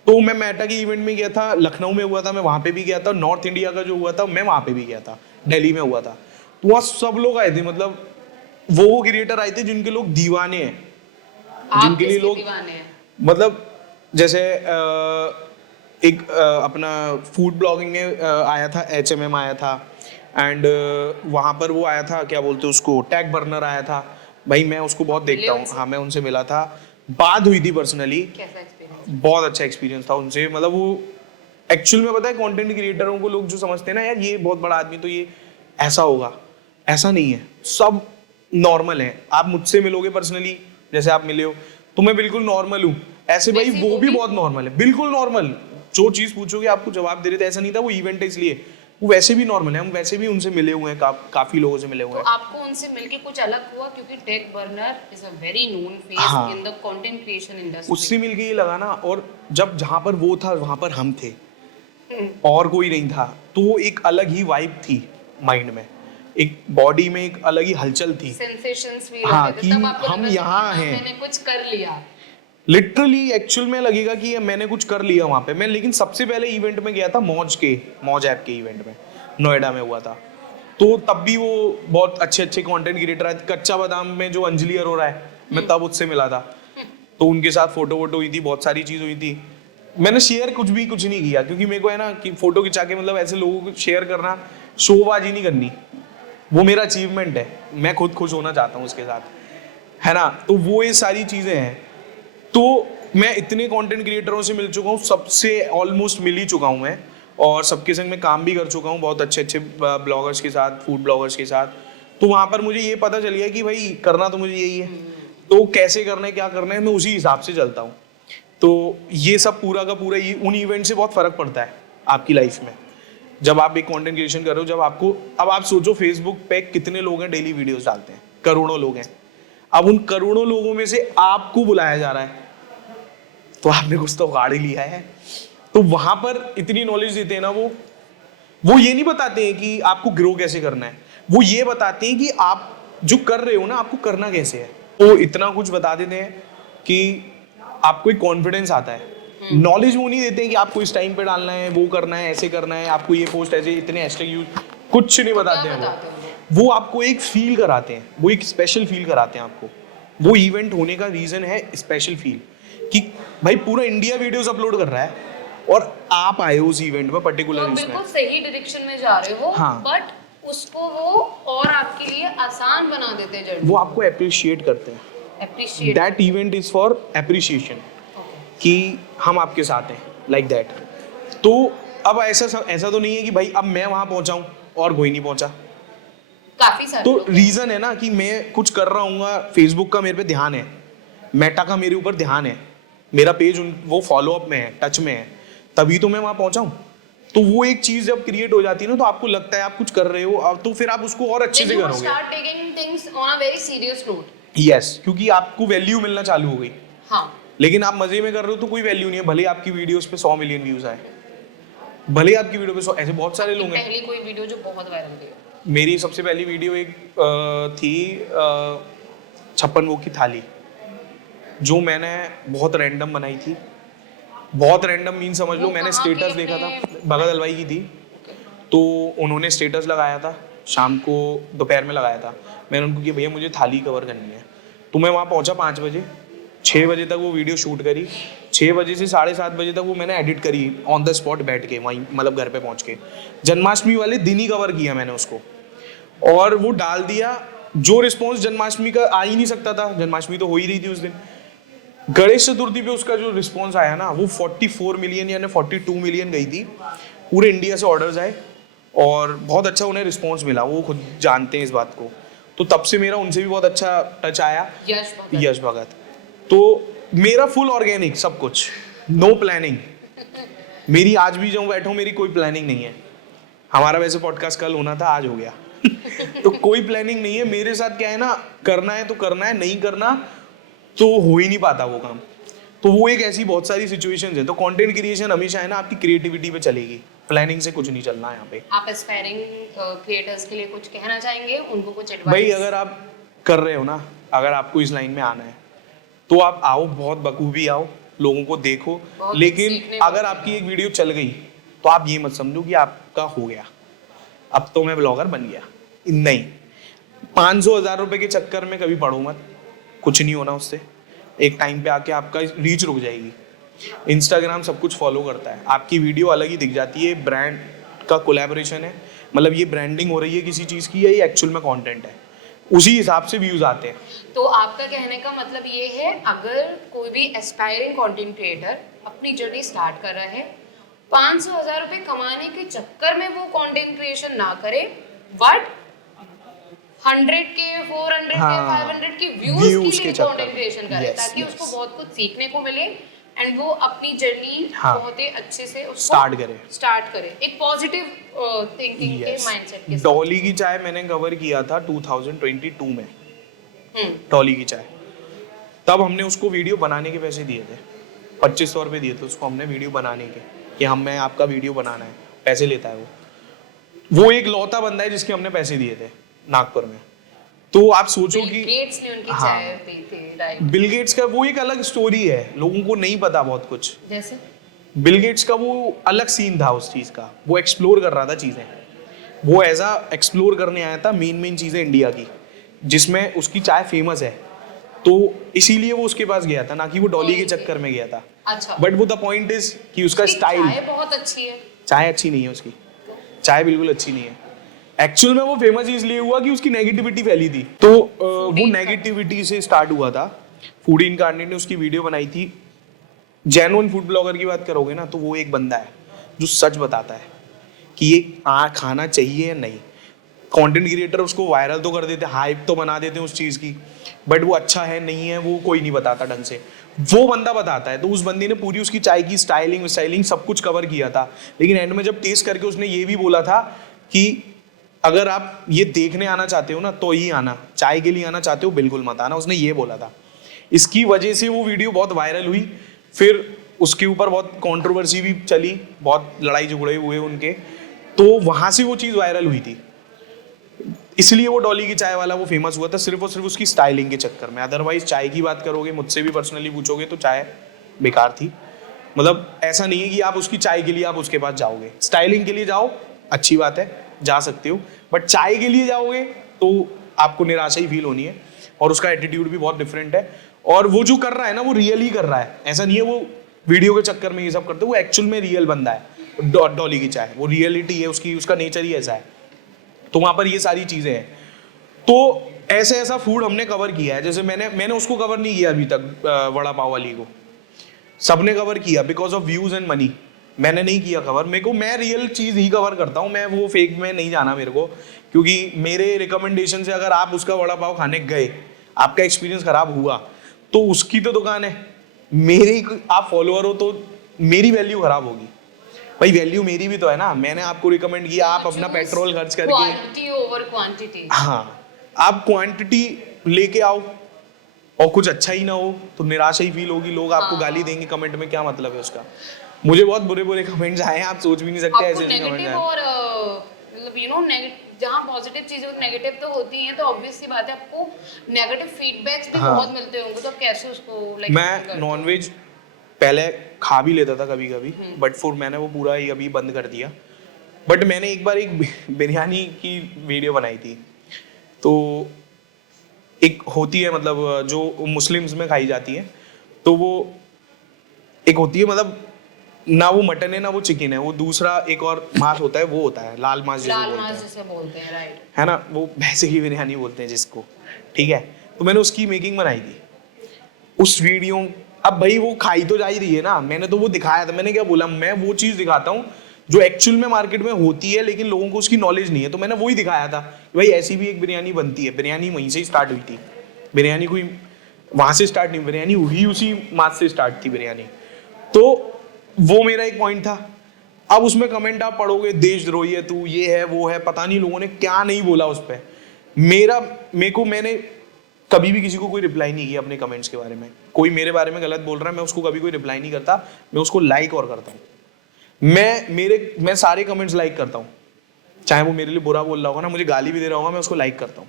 तो मैं मेटा के इवेंट में गया था, लखनऊ में हुआ था, मैं वहाँ पे भी गया था। नॉर्थ इंडिया का जो हुआ था मैं वहाँ पे भी गया था, दिल्ली में हुआ था। तो वहाँ सब लोग आए थे, मतलब वो क्रिएटर आए थे जिनके लोग दीवाने हैं, जिनके लिए लोग मतलब जैसे एक अपना फूड ब्लॉगिंग में आया था, HMM आया था, एंड वहाँ पर वो आया था, क्या बोलते हैं उसको, टैग बर्नर आया था। भाई मैं उसको बहुत देखता हूँ। हाँ, मैं उनसे मिला था, बात हुई थी पर्सनली। कैसा एक्सपीरियंस? बहुत अच्छा एक्सपीरियंस था उनसे। मतलब वो एक्चुअल में पता है कंटेंट क्रिएटरों को लोग जो समझते हैं ना, यार ये बहुत बड़ा आदमी तो ये ऐसा होगा, ऐसा नहीं है, सब नॉर्मल है। आप मुझसे मिलोगे पर्सनली, जैसे आप मिले हो, तो मैं बिल्कुल नॉर्मल हूँ ऐसे। भाई वो भी बहुत नॉर्मल है, बिल्कुल नॉर्मल। जो चीज़ पूछोगे आपको जवाब दे रहे थे, ऐसा नहीं था वो इवेंट है इसलिए, वो वैसे भी नॉर्मल है। हम वैसे भी उनसे मिले हुए हैं, काफ़ी लोगों से मिले हुए हैं। तो आपको उनसे मिलके कुछ अलग हुआ? क्योंकि tag burner is a very known face in the content creation industry. उससे मिलके ये लगा ना, और जब जहाँ पर वो था वहाँ पर हम थे और कोई नहीं था, तो एक अलग ही वाइब थी माइंड में, एक बॉडी में एक अलग ही हलचल थी, सेंसेशंस फील हाँ, होते थे। तब आपको हम लगा यहाँ कि हैं, मैंने कुछ कर लिया। लिटरली एक्चुअल में लगेगा कि मैंने कुछ कर लिया वहाँ पे। मैं लेकिन सबसे पहले इवेंट में गया था मौज ऐप के इवेंट में, नोएडा में हुआ था। तो तब भी वो बहुत अच्छे कंटेंट क्रिएटर आए। कच्चा बादाम में जो अंजलि अरोरा है, मैं तब उससे मिला था, तो उनके साथ फोटो हुई थी, बहुत सारी चीज़ हुई थी। मैंने शेयर कुछ नहीं किया, क्योंकि मेरे को है ना कि फोटो खिंचा के मतलब ऐसे लोगों को शेयर करना, शोबाजी नहीं करनी, वो मेरा अचीवमेंट है। मैं खुद खुश होना चाहता हूँ उसके साथ, है ना। तो वो ये सारी चीज़ें हैं। तो मैं इतने कंटेंट क्रिएटरों से मिल चुका हूँ, सबसे ऑलमोस्ट मिल ही चुका हूँ मैं, और सबके संग में काम भी कर चुका हूँ, बहुत अच्छे ब्लॉगर्स के साथ, फूड ब्लॉगर्स के साथ। तो वहां पर मुझे ये पता चल गया कि भाई करना तो मुझे यही है, तो कैसे करना है क्या करना है मैं उसी हिसाब से चलता हूँ। तो ये सब पूरा का पूरा उन इवेंट से बहुत फर्क पड़ता है आपकी लाइफ में। जब आप एक कंटेंट क्रिएशन कर रहे हो, जब आपको, अब आप सोचो फेसबुक पे कितने लोग हैं डेली वीडियोस डालते हैं, करोड़ों लोग हैं। अब उन करोड़ों लोगों में से आपको बुलाया जा रहा है, तो आपने कुछ तो गाड़ ही लिया है। तो वहां पर इतनी नॉलेज देते हैं ना वो ये नहीं बताते हैं कि आपको ग्रो कैसे करना है, वो ये बताते हैं कि आप जो कर रहे हो ना आपको करना कैसे है। तो इतना कुछ बता देते हैं कि आपको एक कॉन्फिडेंस आता है। नॉलेज वो नहीं देते हैं कि आपको इस टाइम पे डालना है, वो करना है, ऐसे करना है, आपको ये पोस्ट ऐसे इतने हैशटैग यूज, कुछ नहीं बताते हैं वो आपको एक फील कराते हैं, वो एक स्पेशल फील कराते हैं आपको। वो इवेंट होने का रीजन है स्पेशल फील, कि भाई पूरा इंडिया वीडियोस अपलोड कर रहा है और आप आए हो उस इवेंट में पर्टिकुलर तो बिल्कुल सही डायरेक्शन में जा रहे हो। हाँ। बट उसको वो और आपके लिए आसान बना देते हैं जर्नी। वो आपको अप्रिशिएट करते हैं, appreciate that event is for appreciation, कि हम आपके साथ हैं, लाइक दैट। तो अब ऐसा तो नहीं है कि भाई अब मैं वहां पहुंचा हूं और कोई नहीं पहुंचा। काफी सारे तो लोग रीजन है ना कि मैं कुछ कर रहा हूँ, फेसबुक का मेरे पे ध्यान है, मेटा का मेरे ऊपर ध्यान है, मेरा पेज वो फॉलो अप में है, टच में है, तभी तो मैं वहां पहुंचा हूँ। तो वो एक चीज जब क्रिएट हो जाती है ना, तो आपको लगता है आप कुछ कर रहे हो, अब तो फिर आप उसको और अच्छे से करोगे। Start taking things on a very serious note. Yes, क्योंकि आपको वैल्यू मिलना चालू हो गई। हाँ। लेकिन आप मजे में कर रहे हो तो कोई वैल्यू नहीं है, भले आपकी वीडियोस पे 100 मिलियन व्यूज आए, भले आपकी वीडियो पे 100, ऐसे बहुत सारे लोग हैं। पहली कोई वीडियो जो बहुत वायरल गई? मेरी सबसे पहली वीडियो एक थी 56 वो की थाली, जो मैंने बहुत रैंडम बनाई थी। बहुत रैंडम मीन समझ लो, मैंने स्टेटस देखा था, भगत हलवाई की थी। तो उन्होंने स्टेटस लगाया था, शाम को दोपहर में लगाया था। मैंने उनको किया भैया मुझे थाली कवर करनी है। तो मैं वहाँ पहुँचा 5 बजे, 6 बजे तक वो वीडियो शूट करी, 6 बजे से 7:30 बजे तक वो मैंने एडिट करी ऑन द स्पॉट बैठ के, वहीं मतलब घर पे पहुँच के। जन्माष्टमी वाले दिन ही कवर किया मैंने उसको, और वो डाल दिया। जो रिस्पॉन्स जन्माष्टमी का आ ही नहीं सकता था, जन्माष्टमी तो हो ही रही थी उस दिन। गणेश चतुर्थी पे उसका जो रिस्पॉन्स आया ना, वो 44 मिलियन यानी 42 मिलियन गई थी। पूरे इंडिया से ऑर्डर्स आए और बहुत अच्छा उन्हें रिस्पॉन्स मिला, वो खुद जानते हैं इस बात को। तो तब से मेरा उनसे भी बहुत अच्छा टच आया, यश भगत। तो मेरा फुल ऑर्गेनिक सब कुछ, नो प्लानिंग। मेरी आज भी जो बैठा हूँ मेरी कोई प्लानिंग नहीं है। हमारा वैसे पॉडकास्ट कल होना था, आज हो गया। तो कोई प्लानिंग नहीं है मेरे साथ। क्या है ना, करना है तो करना है, नहीं करना तो हो ही नहीं पाता वो काम। तो वो एक ऐसी बहुत सारी सिचुएशंस है। तो कंटेंट क्रिएशन हमेशा है ना आपकी क्रिएटिविटी पे चलेगी, प्लानिंग से कुछ नहीं चलना है यहाँ पे। आप एस्पायरिंग क्रिएटर्स के लिए कुछ कहना चाहेंगे, उनको कुछ एडवाइस? भाई अगर आप कर रहे हो ना, अगर आपको इस लाइन में आना है तो आप आओ, बहुत बखूबी आओ, लोगों को देखो। लेकिन अगर आपकी एक वीडियो चल गई तो आप ये मत समझो कि आपका हो गया, अब तो मैं ब्लॉगर बन गया। नहीं, 500,000 रुपए के चक्कर में कभी पड़ो मत, कुछ नहीं होना उससे। एक टाइम पे आके आपका रीच रुक जाएगी। इंस्टाग्राम सब कुछ फॉलो करता है, आपकी वीडियो अलग ही दिख जाती है, ब्रांड का कोलैबोरेशन है, मतलब ये ब्रांडिंग हो रही है किसी चीज़ की, या ये एक्चुअल में कंटेंट है, उसी हिसाब से व्यूज आते हैं। तो आपका कहने का मतलब ये है, अगर कोई भी एस्पायरिंग कंटेंट क्रिएटर अपनी जर्नी स्टार्ट कर रहा है, 500,000 रुपए कमाने के चक्कर में वो कंटेंट क्रिएशन ना करे, बट 100 के 400 के 500 के व्यूज के लिए कंटेंट क्रिएशन करे, ताकि उसको बहुत कुछ सीखने को मिले एंड वो अपनी जर्नी बहुत ही अच्छे से उसको स्टार्ट करे एक पॉजिटिव थिंकिंग के माइंडसेट के साथ। डॉली की चाय मैंने कवर किया था 2022 में। डॉली की चाय, तब हमने उसको वीडियो बनाने के पैसे दिए थे, 2500 रुपये दिए थे उसको हमने वीडियो बनाने के, कि हमें आपका वीडियो बनाना है, पैसे लेता है वो एक लौता बंदा है जिसके हमने पैसे दिए थे नागपुर में। तो आप सोचो कि गेट्स ने उनकी चाय पी थी, राइट? बिल गेट्स का वो एक अलग स्टोरी है, लोगों को नहीं पता बहुत कुछ। जैसे बिल गेट्स का वो अलग सीन था उस चीज का, वो एक्सप्लोर कर रहा था चीजें, वो ऐसा एक्सप्लोर करने आया था मेन चीजें इंडिया की, जिसमें उसकी चाय फेमस है, तो इसीलिए वो उसके पास गया था, ना कि वो डॉली के चक्कर में गया था। अच्छा। बट वो द पॉइंट इज कि उसका स्टाइल, चाय बहुत अच्छी है। चाय अच्छी नहीं है उसकी, चाय बिल्कुल अच्छी नहीं है। एक्चुअल में वो फेमस इसलिए हुआ कि उसकी नेगेटिविटी फैली थी, तो वो नेगेटिविटी से स्टार्ट हुआ था। फूडी इनकार्नेट ने उसकी वीडियो बनाई थी। जेन्युइन फूड ब्लॉगर की बात करोगे ना, तो वो एक बंदा है जो सच बताता है कि ये खाना चाहिए या नहीं। कंटेंट क्रिएटर उसको वायरल तो कर देते, हाइप तो बना देते हैं उस चीज़ की, बट वो अच्छा है नहीं है वो कोई नहीं बताता ढंग से, वो बंदा बताता है। तो उस बंदे ने पूरी उसकी चाय की स्टाइलिंग सब कुछ कवर किया था, लेकिन एंड में जब टेस्ट करके उसने ये भी बोला था कि अगर आप ये देखने आना चाहते हो ना तो ही आना, चाय के लिए आना चाहते हो बिल्कुल मत आना, उसने ये बोला था। इसकी वजह से वो वीडियो बहुत वायरल हुई, फिर उसके ऊपर बहुत कंट्रोवर्सी भी चली, बहुत लड़ाई झगड़े हुए उनके, तो वहां से वो चीज़ वायरल हुई थी। इसलिए वो डॉली की चाय वाला वो फेमस हुआ था, सिर्फ और सिर्फ उसकी स्टाइलिंग के चक्कर में। अदरवाइज चाय की बात करोगे, मुझसे भी पर्सनली पूछोगे तो चाय बेकार थी। मतलब ऐसा नहीं है कि आप उसकी चाय के लिए आप उसके पास जाओगे, स्टाइलिंग के लिए जाओ अच्छी बात है, जा सकते हो, बट चाय के लिए जाओगे तो आपको निराशा ही फील होनी है। और उसका एटीट्यूड भी बहुत डिफरेंट है, और वो जो कर रहा है ना वो रियल ही कर रहा है, ऐसा नहीं है वो वीडियो के चक्कर में ये सब करते, वो एक्चुअल में रियल बंदा है। डॉली की चाय वो रियलिटी है उसकी, उसका नेचर ही ऐसा है। तो वहां पर ये सारी चीजें हैं। तो ऐसे ऐसा फूड हमने कवर किया है, जैसे मैंने उसको कवर नहीं किया अभी तक, वड़ा पाव वाली को सबने कवर किया because of views and money. मैंने नहीं किया कवर, मेरे को मैं रियल चीज ही कवर करता हूँ, मैं वो फेक में नहीं जाना मेरे को, क्योंकि मेरे रिकमेंडेशन से अगर आप उसका वड़ा पाव खाने गए, आपका एक्सपीरियंस खराब हुआ, तो उसकी तो दुकान है, मेरी आप फॉलोअर हो तो मेरी वैल्यू खराब होगी। भाई वैल्यू मेरी भी तो है ना, मैंने आपको रिकमेंड किया, आप अपना पेट्रोल खर्च करके, क्वालिटी ओवर क्वांटिटी। हाँ आप क्वांटिटी लेके आओ और कुछ अच्छा ही ना हो तो निराशा ही फील होगी, लोग आपको गाली देंगे कमेंट में, क्या मतलब है उसका। मुझे बहुत बुरे बुरे कमेंट्स आए हैं, आप सोच भी नहीं सकते ऐसे कमेंट्स नेगेटिव आए। और मतलब यू नो जहाँ पॉजिटिव चीजें नेगेटिव तो होती हैं, तो ऑब्वियस सी बात है आपको नेगेटिव फीडबैक्स भी हाँ। बहुत मिलते होंगे, तो आप कैसे उसको लाइक। मैं नॉनवेज पहले खा भी लेता था कभी कभी, बट फिर मैंने वो पूरा ही अभी बंद कर दिया। बट मैंने एक बार एक बिरयानी की वीडियो बनाई थी, तो एक होती है मतलब जो मुस्लिम्स में खाई जाती है, तो वो एक होती है मतलब ना वो मटन है ना वो चिकन है, वो दूसरा एक और मांस होता है, वो होता है लाल मांस जिसे लाल बोलते मांस हैं, जिसे बोलते हैं, राइट। है ना, वो भैंसे की बिरयानी बोलते हैं जिसको, ठीक है। तो मैंने उसकी मेकिंग बनाई थी उस वीडियो। अब भाई वो खाई तो जा ही रही है ना, मैंने तो वो दिखाया था, मैंने क्या बोला, मैं वो चीज़ दिखाता हूँ जो एक्चुअल में मार्केट में होती है लेकिन लोगों को उसकी नॉलेज नहीं है, तो मैंने वही दिखाया था कि भाई ऐसी भी एक बिरयानी बनती है। बिरयानी वहीं से ही स्टार्ट हुई थी, बिरयानी कोई वहां से स्टार्ट नहीं, बिरयानी हुई उसी मास से स्टार्ट थी बिरयानी। तो वो मेरा एक पॉइंट था। अब उसमें कमेंट आप पढ़ोगे, देशद्रोही है तू, ये है वो है, पता नहीं लोगों ने क्या नहीं बोला उस पर। मैंने कभी भी किसी को कोई रिप्लाई नहीं किया अपने कमेंट्स के बारे में। कोई मेरे बारे में गलत बोल रहा है, मैं उसको कभी कोई रिप्लाई नहीं करता, मैं उसको लाइक और करता हूँ। मैं सारे कमेंट्स लाइक करता हूँ, चाहे वो मेरे लिए बुरा बोल रहा होगा ना, मुझे गाली भी दे रहा होगा, मैं उसको लाइक करता हूँ,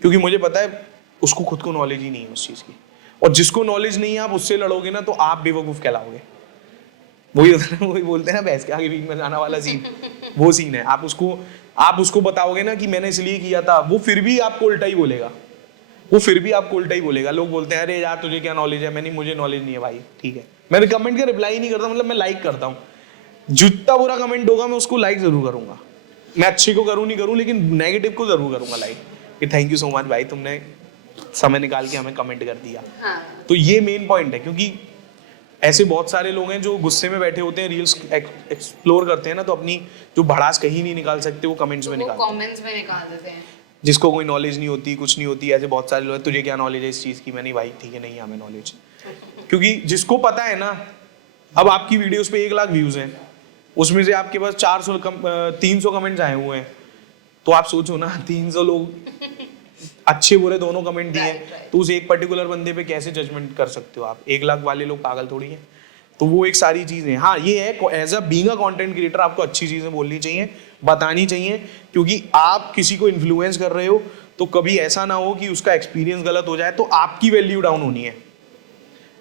क्योंकि मुझे पता है उसको खुद को नॉलेज ही नहीं है उस चीज़ की। और जिसको नॉलेज नहीं है आप उससे लड़ोगे ना तो आप बेवकूफ़ कहलाओगे। वही होता है, वही बोलते हैं ना भैंस के आगे बीच में जाना वाला सीन, वो सीन है। आप उसको बताओगे ना कि मैंने इसलिए किया था, वो फिर भी आपको उल्टा ही बोलेगा, लोग बोलते हैं अरे यार तुझे क्या नॉलेज है, मुझे नॉलेज नहीं है भाई, ठीक है। मैं कमेंट का रिप्लाई नहीं करता, मतलब मैं लाइक करता हूँ। जितना बुरा कमेंट होगा मैं उसको लाइक जरूर करूंगा, मैं अच्छे को करूँ नहीं करूँ, लेकिन नेगेटिव को जरूर करूंगा लाइक, कि थैंक यू सो मच भाई, तुमने समय निकाल के हमें कमेंट कर दिया। हाँ। तो ये मेन पॉइंट है, क्योंकि ऐसे बहुत सारे लोग हैं जो गुस्से में बैठे होते हैं, रील्स एक्सप्लोर करते हैं ना, तो अपनी जो भड़ास कहीं नहीं निकाल सकते वो कमेंट्स में निकालते हैं, कमेंट्स में निकाल देते हैं। जिसको कोई नॉलेज नहीं होती, कुछ नहीं होती, ऐसे बहुत सारे लोग हैं, तुझे क्या नॉलेज है इस चीज़ की, मैंने भाई ठीक है नहीं हमें नॉलेज, क्योंकि जिसको पता है ना, अब आपकी वीडियोस पे 1 लाख व्यूज हैं, उसमें से आपके पास 300 कमेंट्स आए हुए हैं, तो आप सोचो ना 300 लोग अच्छे बुरे दोनों कमेंट दिए, तो उस एक पर्टिकुलर बंदे पे कैसे जजमेंट कर सकते हो आप? 1 लाख वाले लोग पागल थोड़ी हैं। तो वो एक सारी चीज़ें, हाँ ये है as a being a content creator आपको अच्छी चीज़ें बोलनी चाहिए, बतानी चाहिए, क्योंकि आप किसी को इन्फ्लुएंस कर रहे हो, तो कभी ऐसा ना हो कि उसका एक्सपीरियंस गलत हो जाए तो आपकी वैल्यू डाउन होनी है,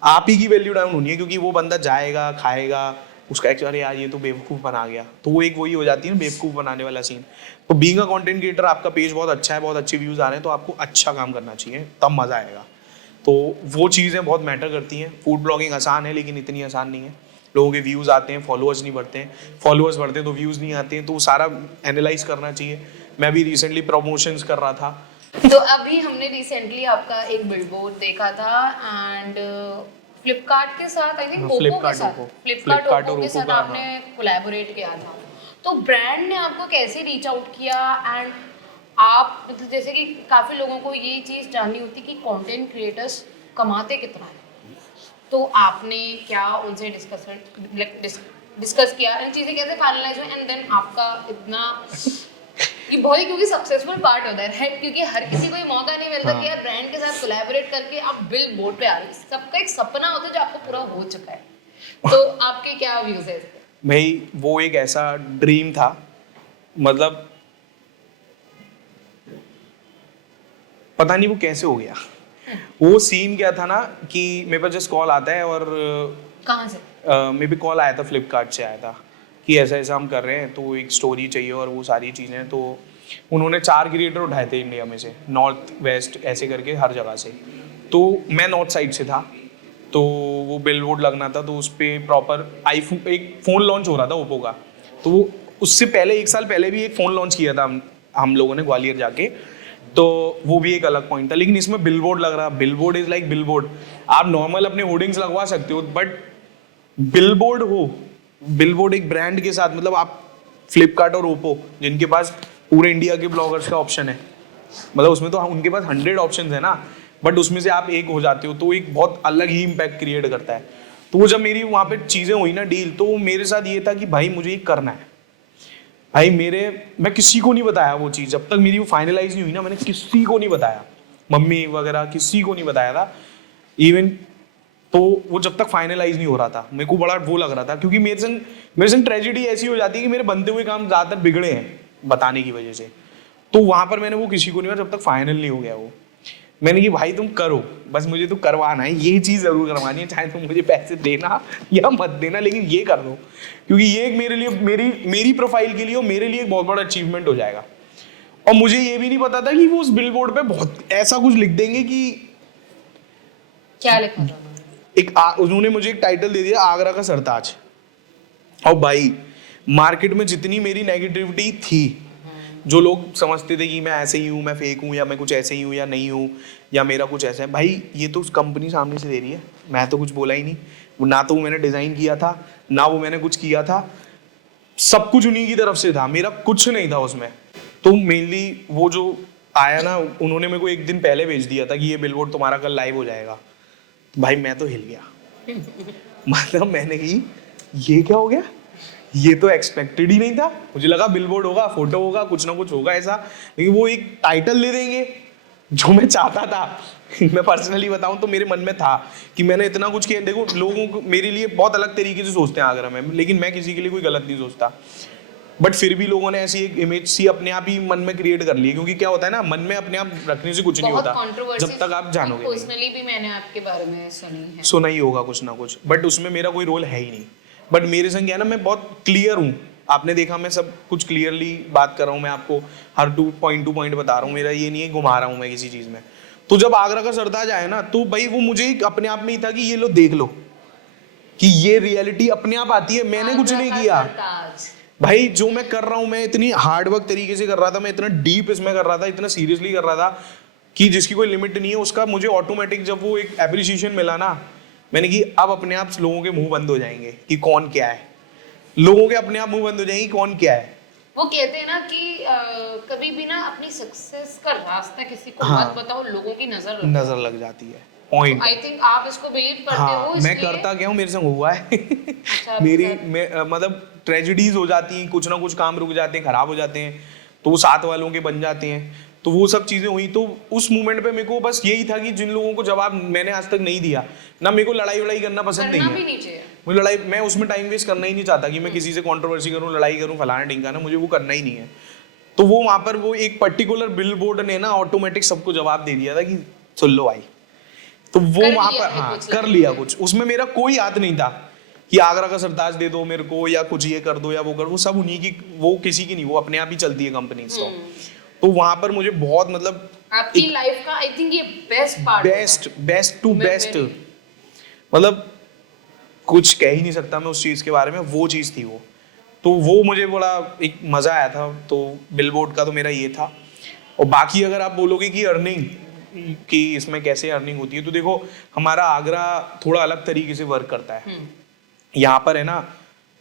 आप ही की वैल्यू डाउन होनी है, क्योंकि वो बंदा जाएगा खाएगा, उसका अरे यार ये तो बेवकूफ़ बना गया, तो वो एक वही हो जाती है ना बेवकूफ़ बनाने वाला सीन। तो बीइंग अ कंटेंट क्रिएटर आपका पेज बहुत अच्छा है, बहुत अच्छे व्यूज़ आ रहे हैं, तो आपको अच्छा काम करना चाहिए, तब मज़ा आएगा। तो वो चीज़ें बहुत मैटर करती हैं। फूड ब्लॉगिंग आसान है लेकिन इतनी आसान नहीं है। लोगों के व्यूज़ आते हैं, फॉलोअर्स नहीं बढ़ते हैं, फॉलोअर्स बढ़ते हैं तो व्यूज़ नहीं आते हैं, तो वो सारा एनालाइज करना चाहिए। मैं भी रिसेंटली प्रमोशंस कर रहा था। तो अभी हमने रिसेंटली आपका एक बिलबोर्ड देखा था, एंड फ्लिपकार्ट के साथ, आई थिंक ओप्पो के साथ, फ्लिपकार्ट ओप्पो के साथ आपने कोलैबोरेट किया था। तो ब्रांड ने आपको कैसे रीच आउट किया, एंड आप मतलब जैसे कि काफ़ी लोगों को ये चीज़ जाननी होती कि कंटेंट क्रिएटर्स कमाते कितना है, तो आपने क्या उनसे डिस्कस किया, इन चीज़ें कैसे फाइनलाइज हुई, एंड देन आपका इतना ये बहुत ही क्योंकि सक्सेसफुल पार्ट होता है, क्योंकि हर किसी को ये मौका नहीं मिलता कि यार ब्रांड के साथ कोलैबोरेट करके आप बिल बोर्ड पे आ रहे हो, सबका एक सपना होता है जो आपको पूरा हो चुका है। तो आपके क्या व्यूज है इस पे? भाई वो एक ऐसा ड्रीम था, मतलब पता नहीं वो कैसे हो गया। वो सीन क्या था ना कि मेरे पास जस्ट कॉल आता है और कहाँ से? मेरे पे कॉल आया था, फ्लिपकार्ट से आया था कि ऐसा ऐसा हम कर रहे हैं, तो एक स्टोरी चाहिए और वो सारी चीज़ें। तो उन्होंने 4 क्रिएटर उठाए थे इंडिया में से, नॉर्थ वेस्ट ऐसे करके हर जगह से। तो मैं नॉर्थ साइड से था, तो वो बिलबोर्ड लगना था, तो उस पर प्रॉपर आईफोन एक फ़ोन लॉन्च हो रहा था ओप्पो का। तो वो उससे पहले 1 साल पहले भी एक फ़ोन लॉन्च किया था हम लोगों ने ग्वालियर जाके, तो वो भी एक अलग पॉइंट था। लेकिन इसमें बिलबोर्ड लग रहा, बिलबोर्ड इज लाइक बिलबोर्ड। आप नॉर्मल अपने होर्डिंग्स लगवा सकते हो, बट बिलबोर्ड हो, बिलबोर्ड एक ब्रांड के साथ, मतलब आप फ्लिपकार्ट और ओप्पो जिनके पास पूरे इंडिया के ब्लॉगर्स का ऑप्शन है, मतलब उसमें तो उनके पास 100 ऑप्शन है ना, बट उसमें से आप एक हो जाते हो, तो एक बहुत अलग ही इम्पैक्ट क्रिएट करता है। तो वो जब मेरी वहाँ पे चीज़ें हुई ना डील, तो मेरे साथ ये था कि भाई मुझे ये करना है। भाई मैं किसी को नहीं बताया वो चीज़, जब तक मेरी वो फाइनलाइज नहीं हुई ना, मैंने किसी को नहीं बताया, मम्मी वगैरह किसी को नहीं बताया था इवन। तो वो जब तक फाइनलाइज नहीं हो रहा था, मेरे को बड़ा वो लग रहा था, क्योंकि मेरे संग ट्रेजेडी ऐसी हो जाती है कि मेरे बनते हुए काम ज़्यादातर बिगड़े हैं बताने की वजह से। तो वहाँ पर मैंने वो किसी को नहीं बताया जब तक फाइनल नहीं हो गया वो। मैंने कि भाई तुम करो, बस मुझे तो करवाना है, ये चीज़ ज़रूर करवानी है, चाहे तुम मुझे पैसे देना या मत देना, लेकिन ये कर दो, क्योंकि ये एक मेरे लिए मेरी प्रोफाइल के लिए और मेरे लिए एक बहुत बड़ा अचीवमेंट हो जाएगा। और मुझे ये भी नहीं पता था कि वो उस बिलबोर्ड पे बहुत ऐसा कुछ लिख देंगे कि क्या लिखा था? उन्होंने मुझे एक टाइटल दे दिया, आगरा का सरताज। और भाई मार्केट में जितनी मेरी नेगेटिविटी थी, जो लोग समझते थे कि मैं ऐसे ही हूँ, मैं फेक हूँ, या मैं कुछ ऐसे ही हूँ या नहीं हूँ, या मेरा कुछ ऐसा है, भाई ये तो उस कंपनी सामने से दे रही है, मैं तो कुछ बोला ही नहीं। वो ना तो वो मैंने डिज़ाइन किया था, ना वो मैंने कुछ किया था, सब कुछ उन्हीं की तरफ से था, मेरा कुछ नहीं था उसमें। तो मेनली वो जो आया ना, उन्होंने मेरे को एक दिन पहले भेज दिया था कि ये बिलबोर्ड तुम्हारा कल लाइव हो जाएगा। भाई मैं तो हिल गया मतलब मैंने की ये क्या हो गया, ये तो एक्सपेक्टेड ही नहीं था। मुझे लगा बिलबोर्ड होगा, फोटो होगा, कुछ ना कुछ होगा ऐसा, लेकिन वो एक टाइटल दे देंगे जो मैं चाहता था मैं पर्सनली बताऊं तो मेरे मन में था कि मैंने इतना कुछ किया। देखो लोगों को मेरे लिए बहुत अलग तरीके से सोचते हैं आगरा में, लेकिन मैं किसी के लिए कोई गलत नहीं सोचता, बट फिर भी लोगों ने ऐसी एक इमेज सी अपने आप ही मन में क्रिएट कर ली है। क्योंकि क्या होता है ना, मन में अपने आप रखने से कुछ नहीं होता जब तक आप जानोगे नहीं। पर्सनली भी मैंने आपके बारे में सुना ही होगा कुछ ना कुछ, बट उसमें मेरा कोई रोल है ही नहीं। बट मेरे संग क्या है ना, मैं बहुत क्लियर हूँ, आपने देखा मैं सब कुछ क्लियरली बात कर रहा हूँ, मैं आपको हर टू पॉइंट बता रहा हूँ, मेरा ये नहीं है घुमा रहा हूँ मैं किसी चीज़ में। तो जब आगरा का सरताज आया ना, तो भाई वो मुझे अपने आप में ही था कि ये लो देख लो कि ये रियलिटी अपने आप आती है, मैंने कुछ नहीं किया भाई। जो मैं कर रहा हूँ, मैं इतनी हार्डवर्क तरीके से कर रहा था, मैं इतना डीप इसमें कर रहा था, इतना सीरियसली कर रहा था कि जिसकी कोई लिमिट नहीं है उसका। मुझे ऑटोमेटिक जब वो एक एप्रिसिएशन मिला ना, मैंने कि अब अपने आप लोगों के मुंह बंद हो जाएंगे कि कौन क्या है, लोगों के अपने आप मुंह बंद हो जाएंगे कौन क्या है। वो कहते हैं ना कि कभी भी ना अपनी सक्सेस का रास्ता किसी को मत बताओ, लोगों की नजर लग जाती है, पॉइंट। आई थिंक आप इसको बिलीव करते हो। मैं करता क्या हूँ, मेरे संग हुआ है अच्छा, मतलब ट्रेजेडीज हो जाती हैं, कुछ ना कुछ काम रुक जाते हैं, खराब हो जाते हैं, तो वो साथ वालों के बन जाते हैं। तो वो सब चीज़ें हुई, तो उस मोमेंट पे मेरे को बस यही था कि जिन लोगों को जवाब मैंने आज तक नहीं दिया ना, मेरे को लड़ाई वड़ाई करना पसंद नहीं है। मुझे लड़ाई, मैं उसमें टाइम वेस्ट करना ही नहीं चाहता कि मैं किसी से कंट्रोवर्सी करूं, लड़ाई करूं, फलाना ढिंकाना, मुझे वो करना ही नहीं है। तो वो वहाँ पर वो एक पर्टिकुलर बिलबोर्ड ने ना ऑटोमेटिक सबको जवाब दे दिया था कि सुन लो भाई। तो वो वहाँ पर कर लिया कुछ, उसमें मेरा कोई हाथ नहीं था कि आगरा का सरताज दे दो मेरे को, या कुछ ये कर दो या वो कर, वो सब उन्हीं की, वो किसी की नहीं, वो अपने आप ही चलती है कंपनी। तो वहां पर मुझे बहुत, मतलब आपकी लाइफ का आई थिंक ये best part, best to best, मतलब कुछ कह ही नहीं सकता मैं उस चीज के बारे में, वो चीज थी वो। तो वो मुझे बड़ा एक मजा आया था। तो बिलबोर्ड का तो मेरा ये था। और बाकी अगर आप बोलोगे कि अर्निंग कि इसमें कैसे अर्निंग होती है, तो देखो हमारा आगरा थोड़ा अलग तरीके से वर्क करता है। यहाँ पर है ना,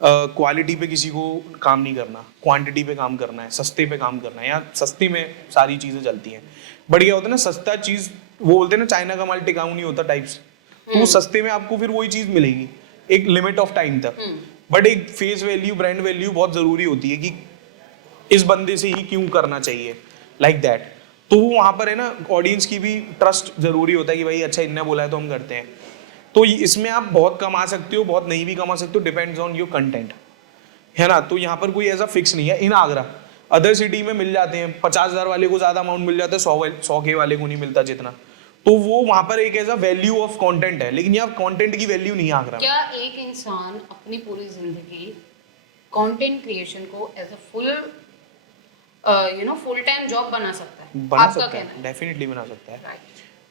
क्वालिटी पे किसी को काम नहीं करना, क्वांटिटी पे काम करना है, सस्ते पे काम करना है। यहाँ सस्ते में सारी चीज़ें चलती हैं। बट क्या होता है ना, सस्ता चीज़ वो बोलते हैं ना, चाइना का माल टिकाऊ नहीं होता टाइप्स। तो वो सस्ते में आपको फिर वही चीज़ मिलेगी एक लिमिट ऑफ टाइम तक। बट एक फेस वैल्यू, ब्रांड वैल्यू बहुत ज़रूरी होती है कि इस बंदे से ही क्यों करना चाहिए, लाइक दैट। तो वहाँ पर है ना, ऑडियंस की भी ट्रस्ट जरूरी होता है कि भाई अच्छा इनने बोला है तो हम करते हैं। तो इसमें आप बहुत कमा सकते हो, बहुत नहीं भी कमा सकते हो, डिपेंड्स ऑन योर कंटेंट, है ना। तो यहाँ पर कोई ऐसा फिक्स नहीं है। इन आगरा अदर सिटी में मिल जाते हैं, 50,000 वाले को ज़्यादा अमाउंट मिल जाता है, 100K वाले को नहीं मिलता जितना। तो वो वहाँ पर एक ऐसा वैल्यू ऑफ कंटेंट है, लेकिन यहाँ कंटेंट की वैल्यू नहीं है आगरा में। क्या एक इंसान अपनी पूरी जिंदगी कंटेंट क्रिएशन को as a full time job बना सकता है? बना आपका सकता कहना है, डेफिनेटली बना सकता है। राइट।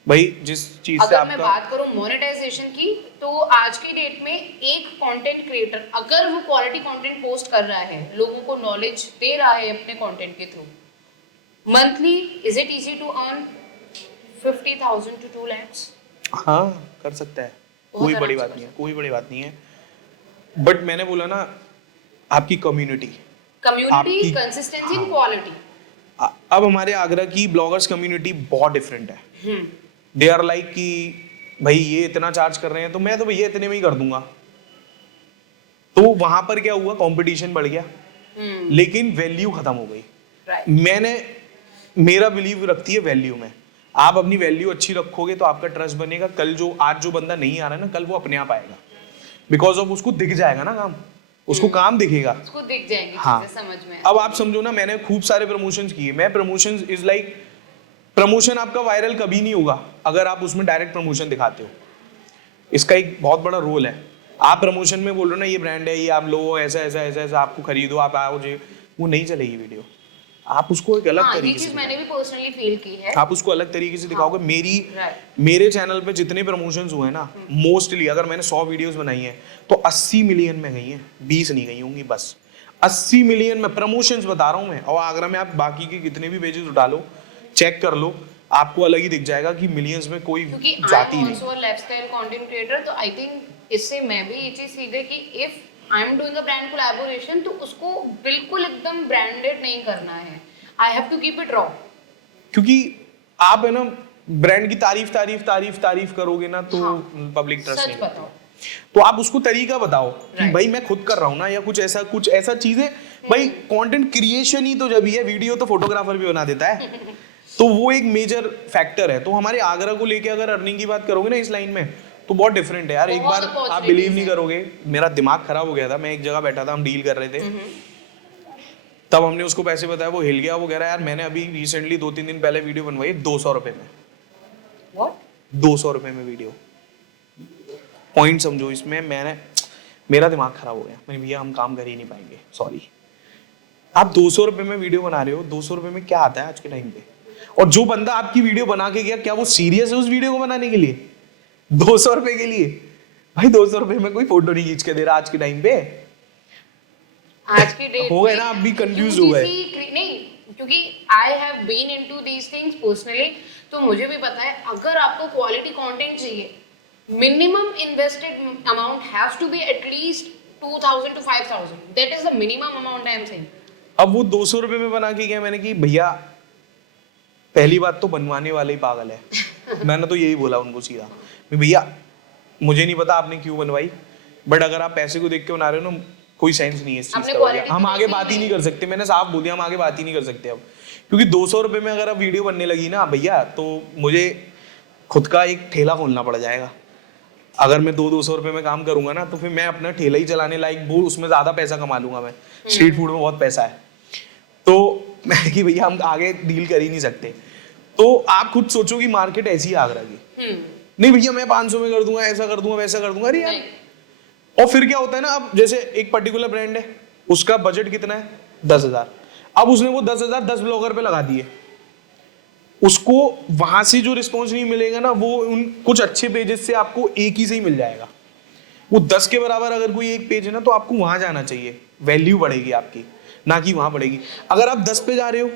भाई जिस चीज से अगर मैं आपका बात करूं मोनेटाइजेशन की, तो आज की डेट में एक कंटेंट क्रिएटर अगर वो क्वालिटी कंटेंट पोस्ट कर रहा है, लोगों को नॉलेज दे रहा है अपने कंटेंट के through, monthly is it easy to earn 50,000 to 2 lakhs? हाँ कर सकता है, कोई बड़ी बात नहीं है, कोई बड़ी बात नहीं है। बट मैंने बोला ना, आपकी कम्युनिटी, कंसिस्टेंसी इन क्वालिटी। अब हमारे आगरा की ब्लॉगर्स कम्युनिटी बहुत डिफरेंट है। दे आर लाइक कि भाई ये इतना चार्ज कर रहे हैं तो मैं तो भैया इतने में ही कर दूंगा। तो वहां पर क्या हुआ, कंपटीशन बढ़ गया, लेकिन वैल्यू खत्म हो गई। मैंने, मेरा बिलीव रखती है वैल्यू में। आप अपनी वैल्यू अच्छी रखोगे तो आपका ट्रस्ट बनेगा। कल जो आज जो बंदा नहीं आ रहा है ना, कल वो अपने आप आएगा, बिकॉज ऑफ उसको दिख जाएगा ना काम, उसको काम दिखेगा, उसको दिख जाएंगे हाँ। चीजें समझ में। अब आप समझो ना, मैंने खूब सारे प्रमोशंस किए। मैं प्रमोशंस इज लाइक, प्रमोशन आपका वायरल कभी नहीं होगा अगर आप उसमें डायरेक्ट प्रमोशन दिखाते हो। इसका एक बहुत बड़ा रोल है। आप प्रमोशन में बोल रहे हो ना, ये ब्रांड है, ये आप लो, ऐसा ऐसा ऐसा ऐसा, आपको खरीदो, आप आओ जी, वो नहीं चलेगी वीडियो। आप उसको एक अलग तरीके से, मैंने भी पर्सनली फील की है, आप उसको अलग तरीके से दिखाओगे। हाँ, मेरे चैनल पे जितने प्रमोशंस हुए ना, मोस्टली अगर मैंने 100 वीडियोस बनाई हैं तो 80 मिलियन में गई हैं, 20 नहीं गई होंगी बस। 80 मिलियन में प्रमोशंस बता रहा हूँ मैं। और आगरा में आप बाकी के कितने भी पेजेस उठा लो, चेक कर लो, आपको अलग ही दिख जाएगा कि मिलियंस में कोई जाती नहीं। क्योंकि लाइफस्टाइल कंटेंट क्रिएटर, तो आई थिंक इससे मैं भी ये चीज सीख गई कि if I am doing a brand collaboration, तो उसको बिल्कुल एकदम ब्रांडेड नहीं करना है। I have to keep it raw. क्योंकि आप है ना, ब्रांड की तारीफ तारीफ तारीफ तारीफ करोगे ना तो पब्लिक ट्रस्ट नहीं करती। तो आप उसको तरीका बताओ कि भाई मैं खुद कर रहा हूँ ना, या कुछ ऐसा चीजें। भाई कंटेंट क्रिएशन ही तो जब ही है, वीडियो तो फोटोग्राफर भी बना देता है। तो वो एक मेजर फैक्टर है। तो हमारे आगरा को लेके अगर अर्निंग की बात करोगे ना इस लाइन में, तो बहुत डिफरेंट है यार। एक बार आप बिलीव नहीं करोगे, मेरा दिमाग खराब हो गया था। मैं एक जगह बैठा था, हम डील कर रहे थे, तब हमने उसको पैसे बताया, वो हिल गया। वो कह रहा है यार मैंने अभी रिसेंटली 2-3 दिन पहले वीडियो बनवाई 200 रुपए में। What? 200 रुपए में वीडियो। पॉइंट समझो इसमें। मेरा दिमाग खराब हो गया। मैंने भैया हम काम कर ही नहीं पाएंगे, सॉरी। आप 200 रुपए में वीडियो बना रहे हो, 200 रुपए में क्या आता है आज के टाइम पे? और जो बंदा आपकी वीडियो बना के गया, क्या वो सीरियस है उस वीडियो को बनाने के लिए? 200 रुपए के लिए? भाई 200 रुपए में कोई फोटो नहीं खींच के दे रहा आज के टाइम पे। आज की डेट हो गए ना, आप भी कंफ्यूज हो गए। नहीं, क्योंकि I have been into these things personally, तो मुझे भी पता है अगर आपको क्वालिटी कंटेंट चाहिए, minimum invested amount has to be at least 2,000 to 5,000। That is the minimum amount I am saying. अब वो 200 रुपए में बना के गया। मैंने कि भैया पहली बात तो बनवाने वाले ही पागल है। मैंने तो यही बोला उनको सीधा, भैया मुझे नहीं पता आपने क्यों बनवाई, बट अगर आप पैसे को देख के बना रहे हो ना, कोई सेंस नहीं है इस चीज का। हम आगे बात ही नहीं कर सकते। मैंने साफ बोल दिया, हम आगे बात ही नहीं कर सकते अब। क्योंकि 200 रुपए में अगर अब वीडियो बनने लगी ना भैया, तो मुझे खुद का एक ठेला खोलना पड़ जाएगा। अगर मैं 200 रुपए में काम करूंगा ना, तो फिर मैं अपना ठेला ही चलाने लायक, वो उसमें ज्यादा पैसा कमा लूंगा मैं। स्ट्रीट फूड में बहुत पैसा है। तो मैं कि भैया हम आगे डील कर ही नहीं सकते। तो आप खुद सोचो कि मार्केट ऐसी है आगरा की। नहीं भैया मैं 500 में कर दूंगा, ऐसा कर दूंगा, वैसा कर दूंगा। अरे यार, और फिर क्या होता है ना, अब जैसे एक पर्टिकुलर ब्रांड है, उसका बजट कितना है? 10,000। अब उसने वो 10,000 10 ब्लॉगर पे लगा दिए। उसको वहां से जो रिस्पॉन्स नहीं मिलेगा ना, वो उन कुछ अच्छे पेजेस से आपको एक ही से ही मिल जाएगा। वो 10 के बराबर अगर कोई एक पेज है ना, तो आपको वहां जाना चाहिए, वैल्यू बढ़ेगी आपकी, ना कि वहां बढ़ेगी। अगर आप 10 पे जा रहे हो,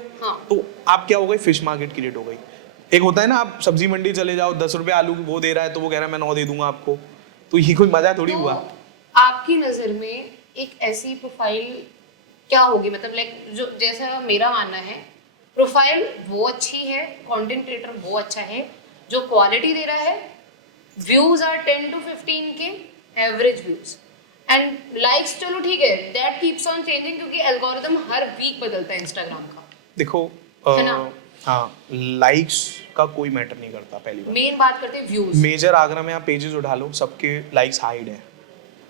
तो आप क्या हो गई, फिश मार्केट क्रिएट हो गई। एक होता है ना, आप सब्जी मंडी चले जाओ, 10 रुपए आलू वो दे रहा है, तो वो कह रहा है मैं 9 दे दूंगा आपको। तो ये कोई मजा थोड़ी हुआ। आपकी नजर में एक ऐसी प्रोफाइल क्या होगी, मतलब लाइक जो, जैसा मेरा मानना है, प्रोफाइल वो अच्छी है, कंटेंट क्रिएटर वो अच्छा है जो क्वालिटी दे रहा है, व्यूज आर 10 to 15 के एवरेज व्यूज, एंड लाइक्स चलो ठीक है, दैट कीप्स ऑन चेंजिंग क्योंकि एल्गोरिदम हर वीक बदलता है इंस्टाग्राम का। देखो है ना? हाँ, लाइक्स का कोई मैटर नहीं करता। पहली बात, मेन बात करते हैं व्यूज। मेजर आगरा में आप पेजेस उठा लो, सबके लाइक्स हाइड है।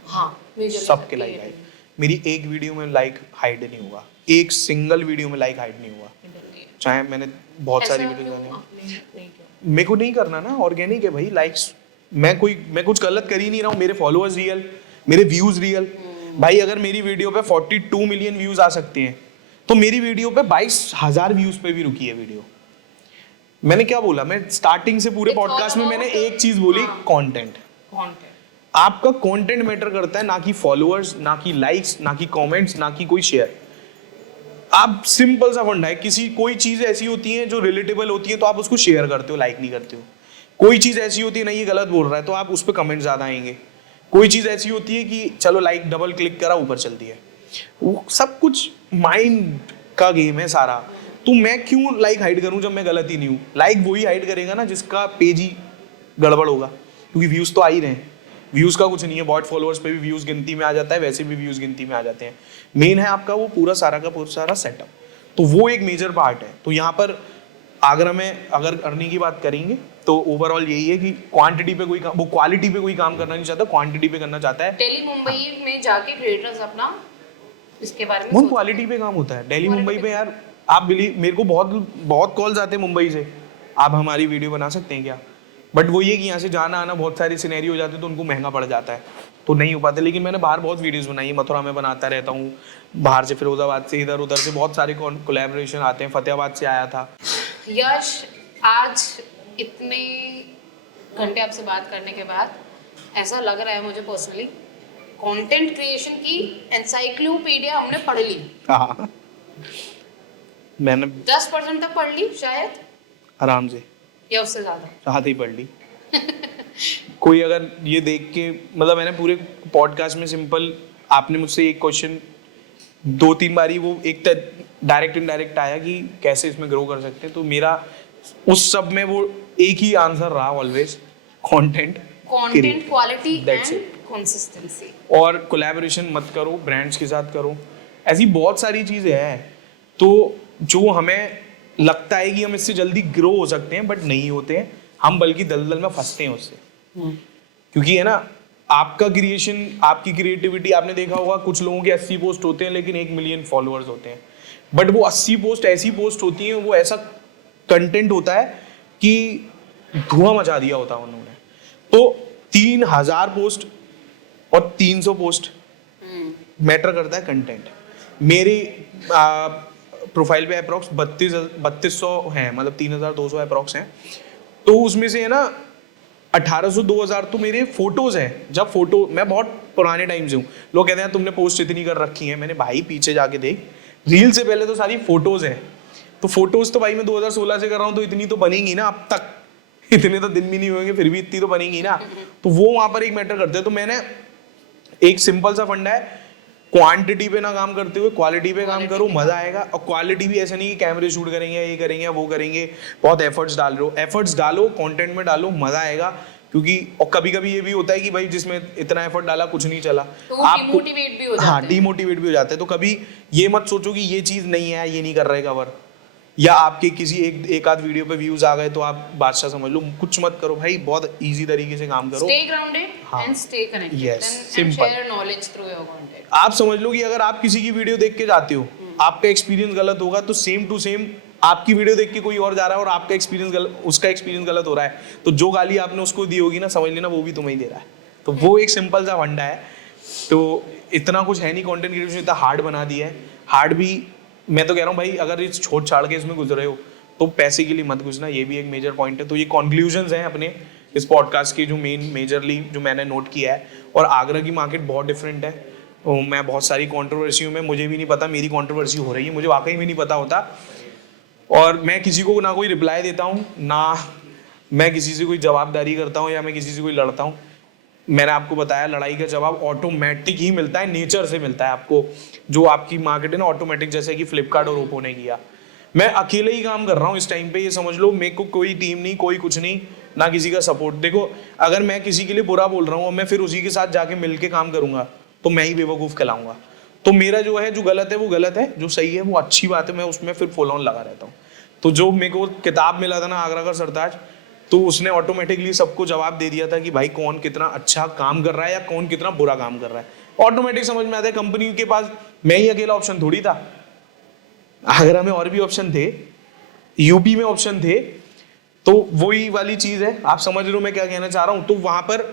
हाँ, मेजर सबके लाइक हाइड। मेरी एक वीडियो में लाइक हाइड नहीं हुआ, एक सिंगल वीडियो में लाइक हाइड नहीं हुआ, चाहे मैंने बहुत सारी वीडियो बनाई। मेरे को नहीं करना ना, ऑर्गेनिक है भाई लाइक्स। मैं कुछ गलत कर ही नहीं रहा हूँ। मेरे फॉलोअर्स रियल, मेरे व्यूज रियल। भाई अगर मेरी वीडियो पे 42 मिलियन व्यूज आ सकते हैं तो मेरी वीडियो पे 22,000 व्यूज पे भी रुकी है वीडियो। मैंने क्या बोला, मैं स्टार्टिंग से पूरे पॉडकास्ट में मैंने एक चीज बोली, कंटेंट। आपका कंटेंट मैटर करता है, ना कि फॉलोअर्स, ना कि लाइक्स, ना कि कमेंट्स, ना कि कोई शेयर। आप सिंपल सा फंडा है, कोई चीज ऐसी होती है जो रिलेटेबल होती है तो आप उसको शेयर करते हो, लाइक नहीं करते हो। कोई चीज ऐसी होती है नहीं ये गलत बोल रहा है तो आप उस पर कमेंट ज्यादा आएंगे। कोई चीज ऐसी होती है कि चलो लाइक डबल क्लिक करा ऊपर चलती है। वो सब कुछ माइंड का गेम है सारा। तो मैं क्यों लाइक हाइड करूं जब मैं गलत ही नहीं हूं? लाइक वही हाइड करेगा ना जिसका पेज ही गड़बड़ होगा, क्योंकि व्यूज तो आ ही रहे हैं। व्यूज का कुछ नहीं है, बॉट फॉलोअर्स पे भी व्यूज गिनती में आ जाता है, वैसे भी व्यूज गिनती में आ जाते हैं। मेन है आपका वो पूरा सारा का पूरा सारा सेटअप, तो वो एक मेजर पार्ट है। तो यहाँ पर आगरा में अगर अर्निंग की बात करेंगे तो ओवरऑल यही है कि क्वांटिटी पे कोई वो क्वालिटी पे कोई काम करना नहीं चाहता, क्वांटिटी पे करना चाहता है। दिल्ली मुंबई में जाके क्रिएटर्स अपना इसके बारे में वो क्वालिटी पे काम होता है। दिल्ली मुंबई पे यार आप बिलीव, मेरे को बहुत कॉल्स आते हैं मुंबई से, आप हमारी वीडियो बना सकते हैं क्या? बट वो ये कि यहाँ से जाना आना बहुत सारी सिनेरियो हो जाते हैं तो उनको महंगा पड़ जाता है, तो नहीं हो पाते। लेकिन मैंने बाहर बहुत वीडियोस बनाई है, मथुरा में बनाता रहता हूँ, बाहर से फिरोजाबाद से इधर उधर से बहुत सारे कोलैबोरेशन आते हैं, फतेहाबाद से आया था। यश, आज इतने घंटे आपसे बात करने के बाद ऐसा लग रहा है मुझे पर्सनली, कंटेंट क्रिएशन की एनसाइक्लोपीडिया हमने पढ़ ली। हाँ, मैंने 10% तक पढ़ ली शायद, आराम से, या उससे ज्यादा ही पढ़ ली। कोई अगर ये देख के, मतलब मैंने पूरे पॉडकास्ट में सिंपल, आपने मुझसे एक क्वेश्चन 2-3 बारी वो एक डायरेक्ट इनडायरेक्ट आया कि कैसे इसमें ग्रो कर सकते हैं, तो मेरा उस सब में वो एक ही आंसर रहा always, content quality and consistency. और कोलैबोरेशन मत करो, ब्रांड्स के साथ करो। ऐसी बहुत सारी चीजें हैं तो जो हमें लगता है कि हम इससे जल्दी ग्रो हो सकते हैं, बट नहीं होते हैं हम, बल्कि दलदल में फंसते हैं उससे। क्योंकि है ना, आपका क्रिएशन, आपकी क्रिएटिविटी, आपने देखा होगा कुछ लोगों के 80 पोस्ट होते हैं लेकिन 1 मिलियन फॉलोअर्स होते हैं, बट वो 80 पोस्ट ऐसी पोस्ट होती हैं, वो ऐसा कंटेंट होता है कि धुआं मचा दिया होता है उन्होंने। तो 3000 पोस्ट और 300 पोस्ट मैटर करता है कंटेंट। मेरी प्रोफाइल पे अप्रॉक्स 3200 हैं, मतलब 3200 अप्रॉक्स हैं। तो उसमें से है ना 1800-2000 तो मेरे फोटोज हैं। जब फोटो, मैं बहुत पुराने टाइम से हूँ, लोग कहते हैं तुमने पोस्ट इतनी कर रखी है। मैंने भाई पीछे जाके देख, रील से पहले तो सारी फोटोज हैं। तो फोटोज तो भाई मैं 2016 से कर रहा हूँ, तो इतनी तो बनेंगी ना अब तक, इतने तो दिन भी नहीं होंगे फिर भी इतनी तो बनेंगी ना। तो वो वहां पर एक मैटर करते हैं। तो मैंने एक सिंपल सा फंडा है, क्वांटिटी पे ना काम करते हुए क्वालिटी पे काम करो, मजा आएगा। और क्वालिटी भी ऐसा नहीं कि कैमरे शूट करेंगे, ये करेंगे, वो करेंगे, बहुत एफर्ट्स डाल रहे हो। एफर्ट्स डालो, कंटेंट में डालो, मजा आएगा। क्योंकि और कभी कभी ये भी होता है कि भाई जिसमें इतना एफर्ट डाला कुछ नहीं चला, तो आप डिमोटिवेट भी हो जाते हैं। हाँ, डिमोटिवेट भी हो जाते हैं। तो कभी ये मत सोचो कि ये चीज नहीं है, ये नहीं कर रहे कवर, या आपके किसी एक आध वीडियो पे व्यूज आ गए तो आप बादशाह समझ लो। कुछ मत करो भाई, बहुत इजी तरीके से काम करो। Stay grounded and stay connected and share knowledge through your content. आप समझ लो कि अगर आप किसी की वीडियो देख के जाते हो, आपका एक्सपीरियंस गलत होगा, तो सेम टू सेम आपकी वीडियो देख के कोई और जा रहा है और आपका एक्सपीरियंस गलत, उसका एक्सपीरियंस गलत हो रहा है, तो जो गाली आपने उसको दी होगी ना, समझ लेना वो भी तुम्हें ही दे रहा है। तो वो एक सिंपल सा फंडा है। तो इतना कुछ है नहीं, कंटेंट क्रिएशन इतना हार्ड बना दिया है। हार्ड भी मैं तो कह रहा हूँ भाई, अगर इस छोड़ छाड़ के इसमें गुजरे हो तो पैसे के लिए मत घुसना, ये भी एक मेजर पॉइंट है। तो ये कंक्लूजन्स हैं अपने इस पॉडकास्ट की, जो मेजरली जो मैंने नोट किया है। और आगरा की मार्केट बहुत डिफरेंट है। तो मैं बहुत सारी कंट्रोवर्सियों में, मुझे भी नहीं पता मेरी कंट्रोवर्सी हो रही है, मुझे वाकई में नहीं पता होता। और मैं किसी को ना कोई रिप्लाई देता हूँ, ना मैं किसी से कोई जवाबदारी करता हूँ, या मैं किसी से कोई लड़ता हूँ। मैंने आपको बताया लड़ाई का जवाब ऑटोमेटिक ही मिलता है, नेचर से मिलता है आपको। जो आपकी मार्केट है ना ऑटोमेटिक, जैसे कि फ्लिपकार्ट और ओप्पो ने किया। मैं अकेले ही काम कर रहा हूँ इस टाइम पे, ये समझ लो। मेरे को कोई टीम नहीं, कोई कुछ नहीं, ना किसी का सपोर्ट। देखो अगर मैं किसी के लिए बुरा बोल रहा हूँ और मैं फिर उसी के साथ जाके मिल के काम करूंगा तो मैं ही बेवकूफ़ कहलाऊंगा। तो मेरा जो है, जो गलत है वो गलत है, जो सही है वो अच्छी बात है, मैं उसमें फिर फॉलो ऑन लगा रहता हूँ। तो जो मेरे को किताब मिला था ना आगरा का सरताज, तो उसने ऑटोमेटिकली सबको जवाब दे दिया था कि भाई कौन कितना अच्छा काम कर रहा है या कौन कितना बुरा काम कर रहा है। ऑटोमेटिक समझ में आता है। कंपनी के पास मैं ही अकेला ऑप्शन थोड़ी था, आगरा में और भी ऑप्शन थे, यूपी में ऑप्शन थे। तो वही वाली चीज है, आप समझ रहे हो मैं क्या कहना चाह रहा हूं। तो वहां पर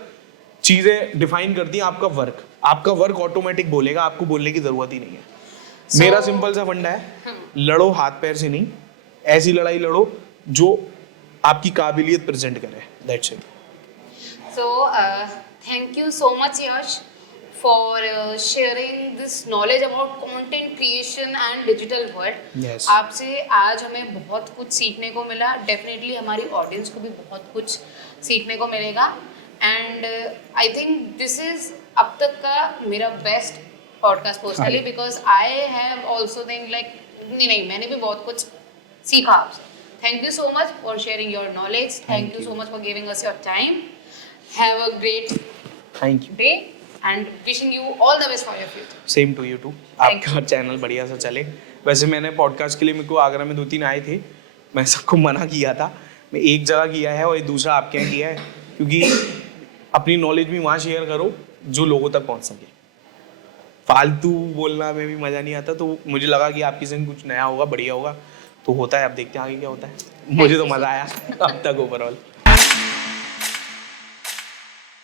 चीजें डिफाइन करती हैं आपका वर्क। आपका वर्क ऑटोमेटिक बोलेगा, आपको बोलने की जरूरत ही नहीं है। मेरा सिंपल सा फंडा है, लड़ो हाथ पैर से नहीं, ऐसी लड़ाई लड़ो जो आपकी काबिलियत प्रेजेंट करे। That's it. So, thank you so much, Yash, for sharing this knowledge about content creation and digital world. Yes. आपसे आज हमें बहुत कुछ सीखने को मिला। डेफिनेटली हमारी ऑडियंस को भी बहुत कुछ सीखने को मिलेगा। And I think this is अब तक का मेरा best podcast personally, because I have also think like नहीं, मैंने भी बहुत कुछ सीखा आपसे। Thank you so much for sharing your knowledge. Thank you so much for giving us your time. Have a great day and wishing you all the best for your future. Same to you too. आपका channel बढ़िया सा चले। वैसे मैंने podcast के लिए, मेरे को आगरा में 2-3 आए थे, मैं सबको मना किया था। मैं एक जगह किया है और एक दूसरा आपके यहाँ किया है, क्योंकि अपनी नॉलेज भी वहाँ शेयर करो जो लोगों तक पहुँच सके। फालतू बोलना में भी मज़ा नहीं आता। तो मुझे लगा कि आपकी से कुछ नया होगा, बढ़िया होगा, तो होता है। अब देखते हैं आगे क्या होता है। मुझे तो मज़ा आया अब तक ओवरऑल।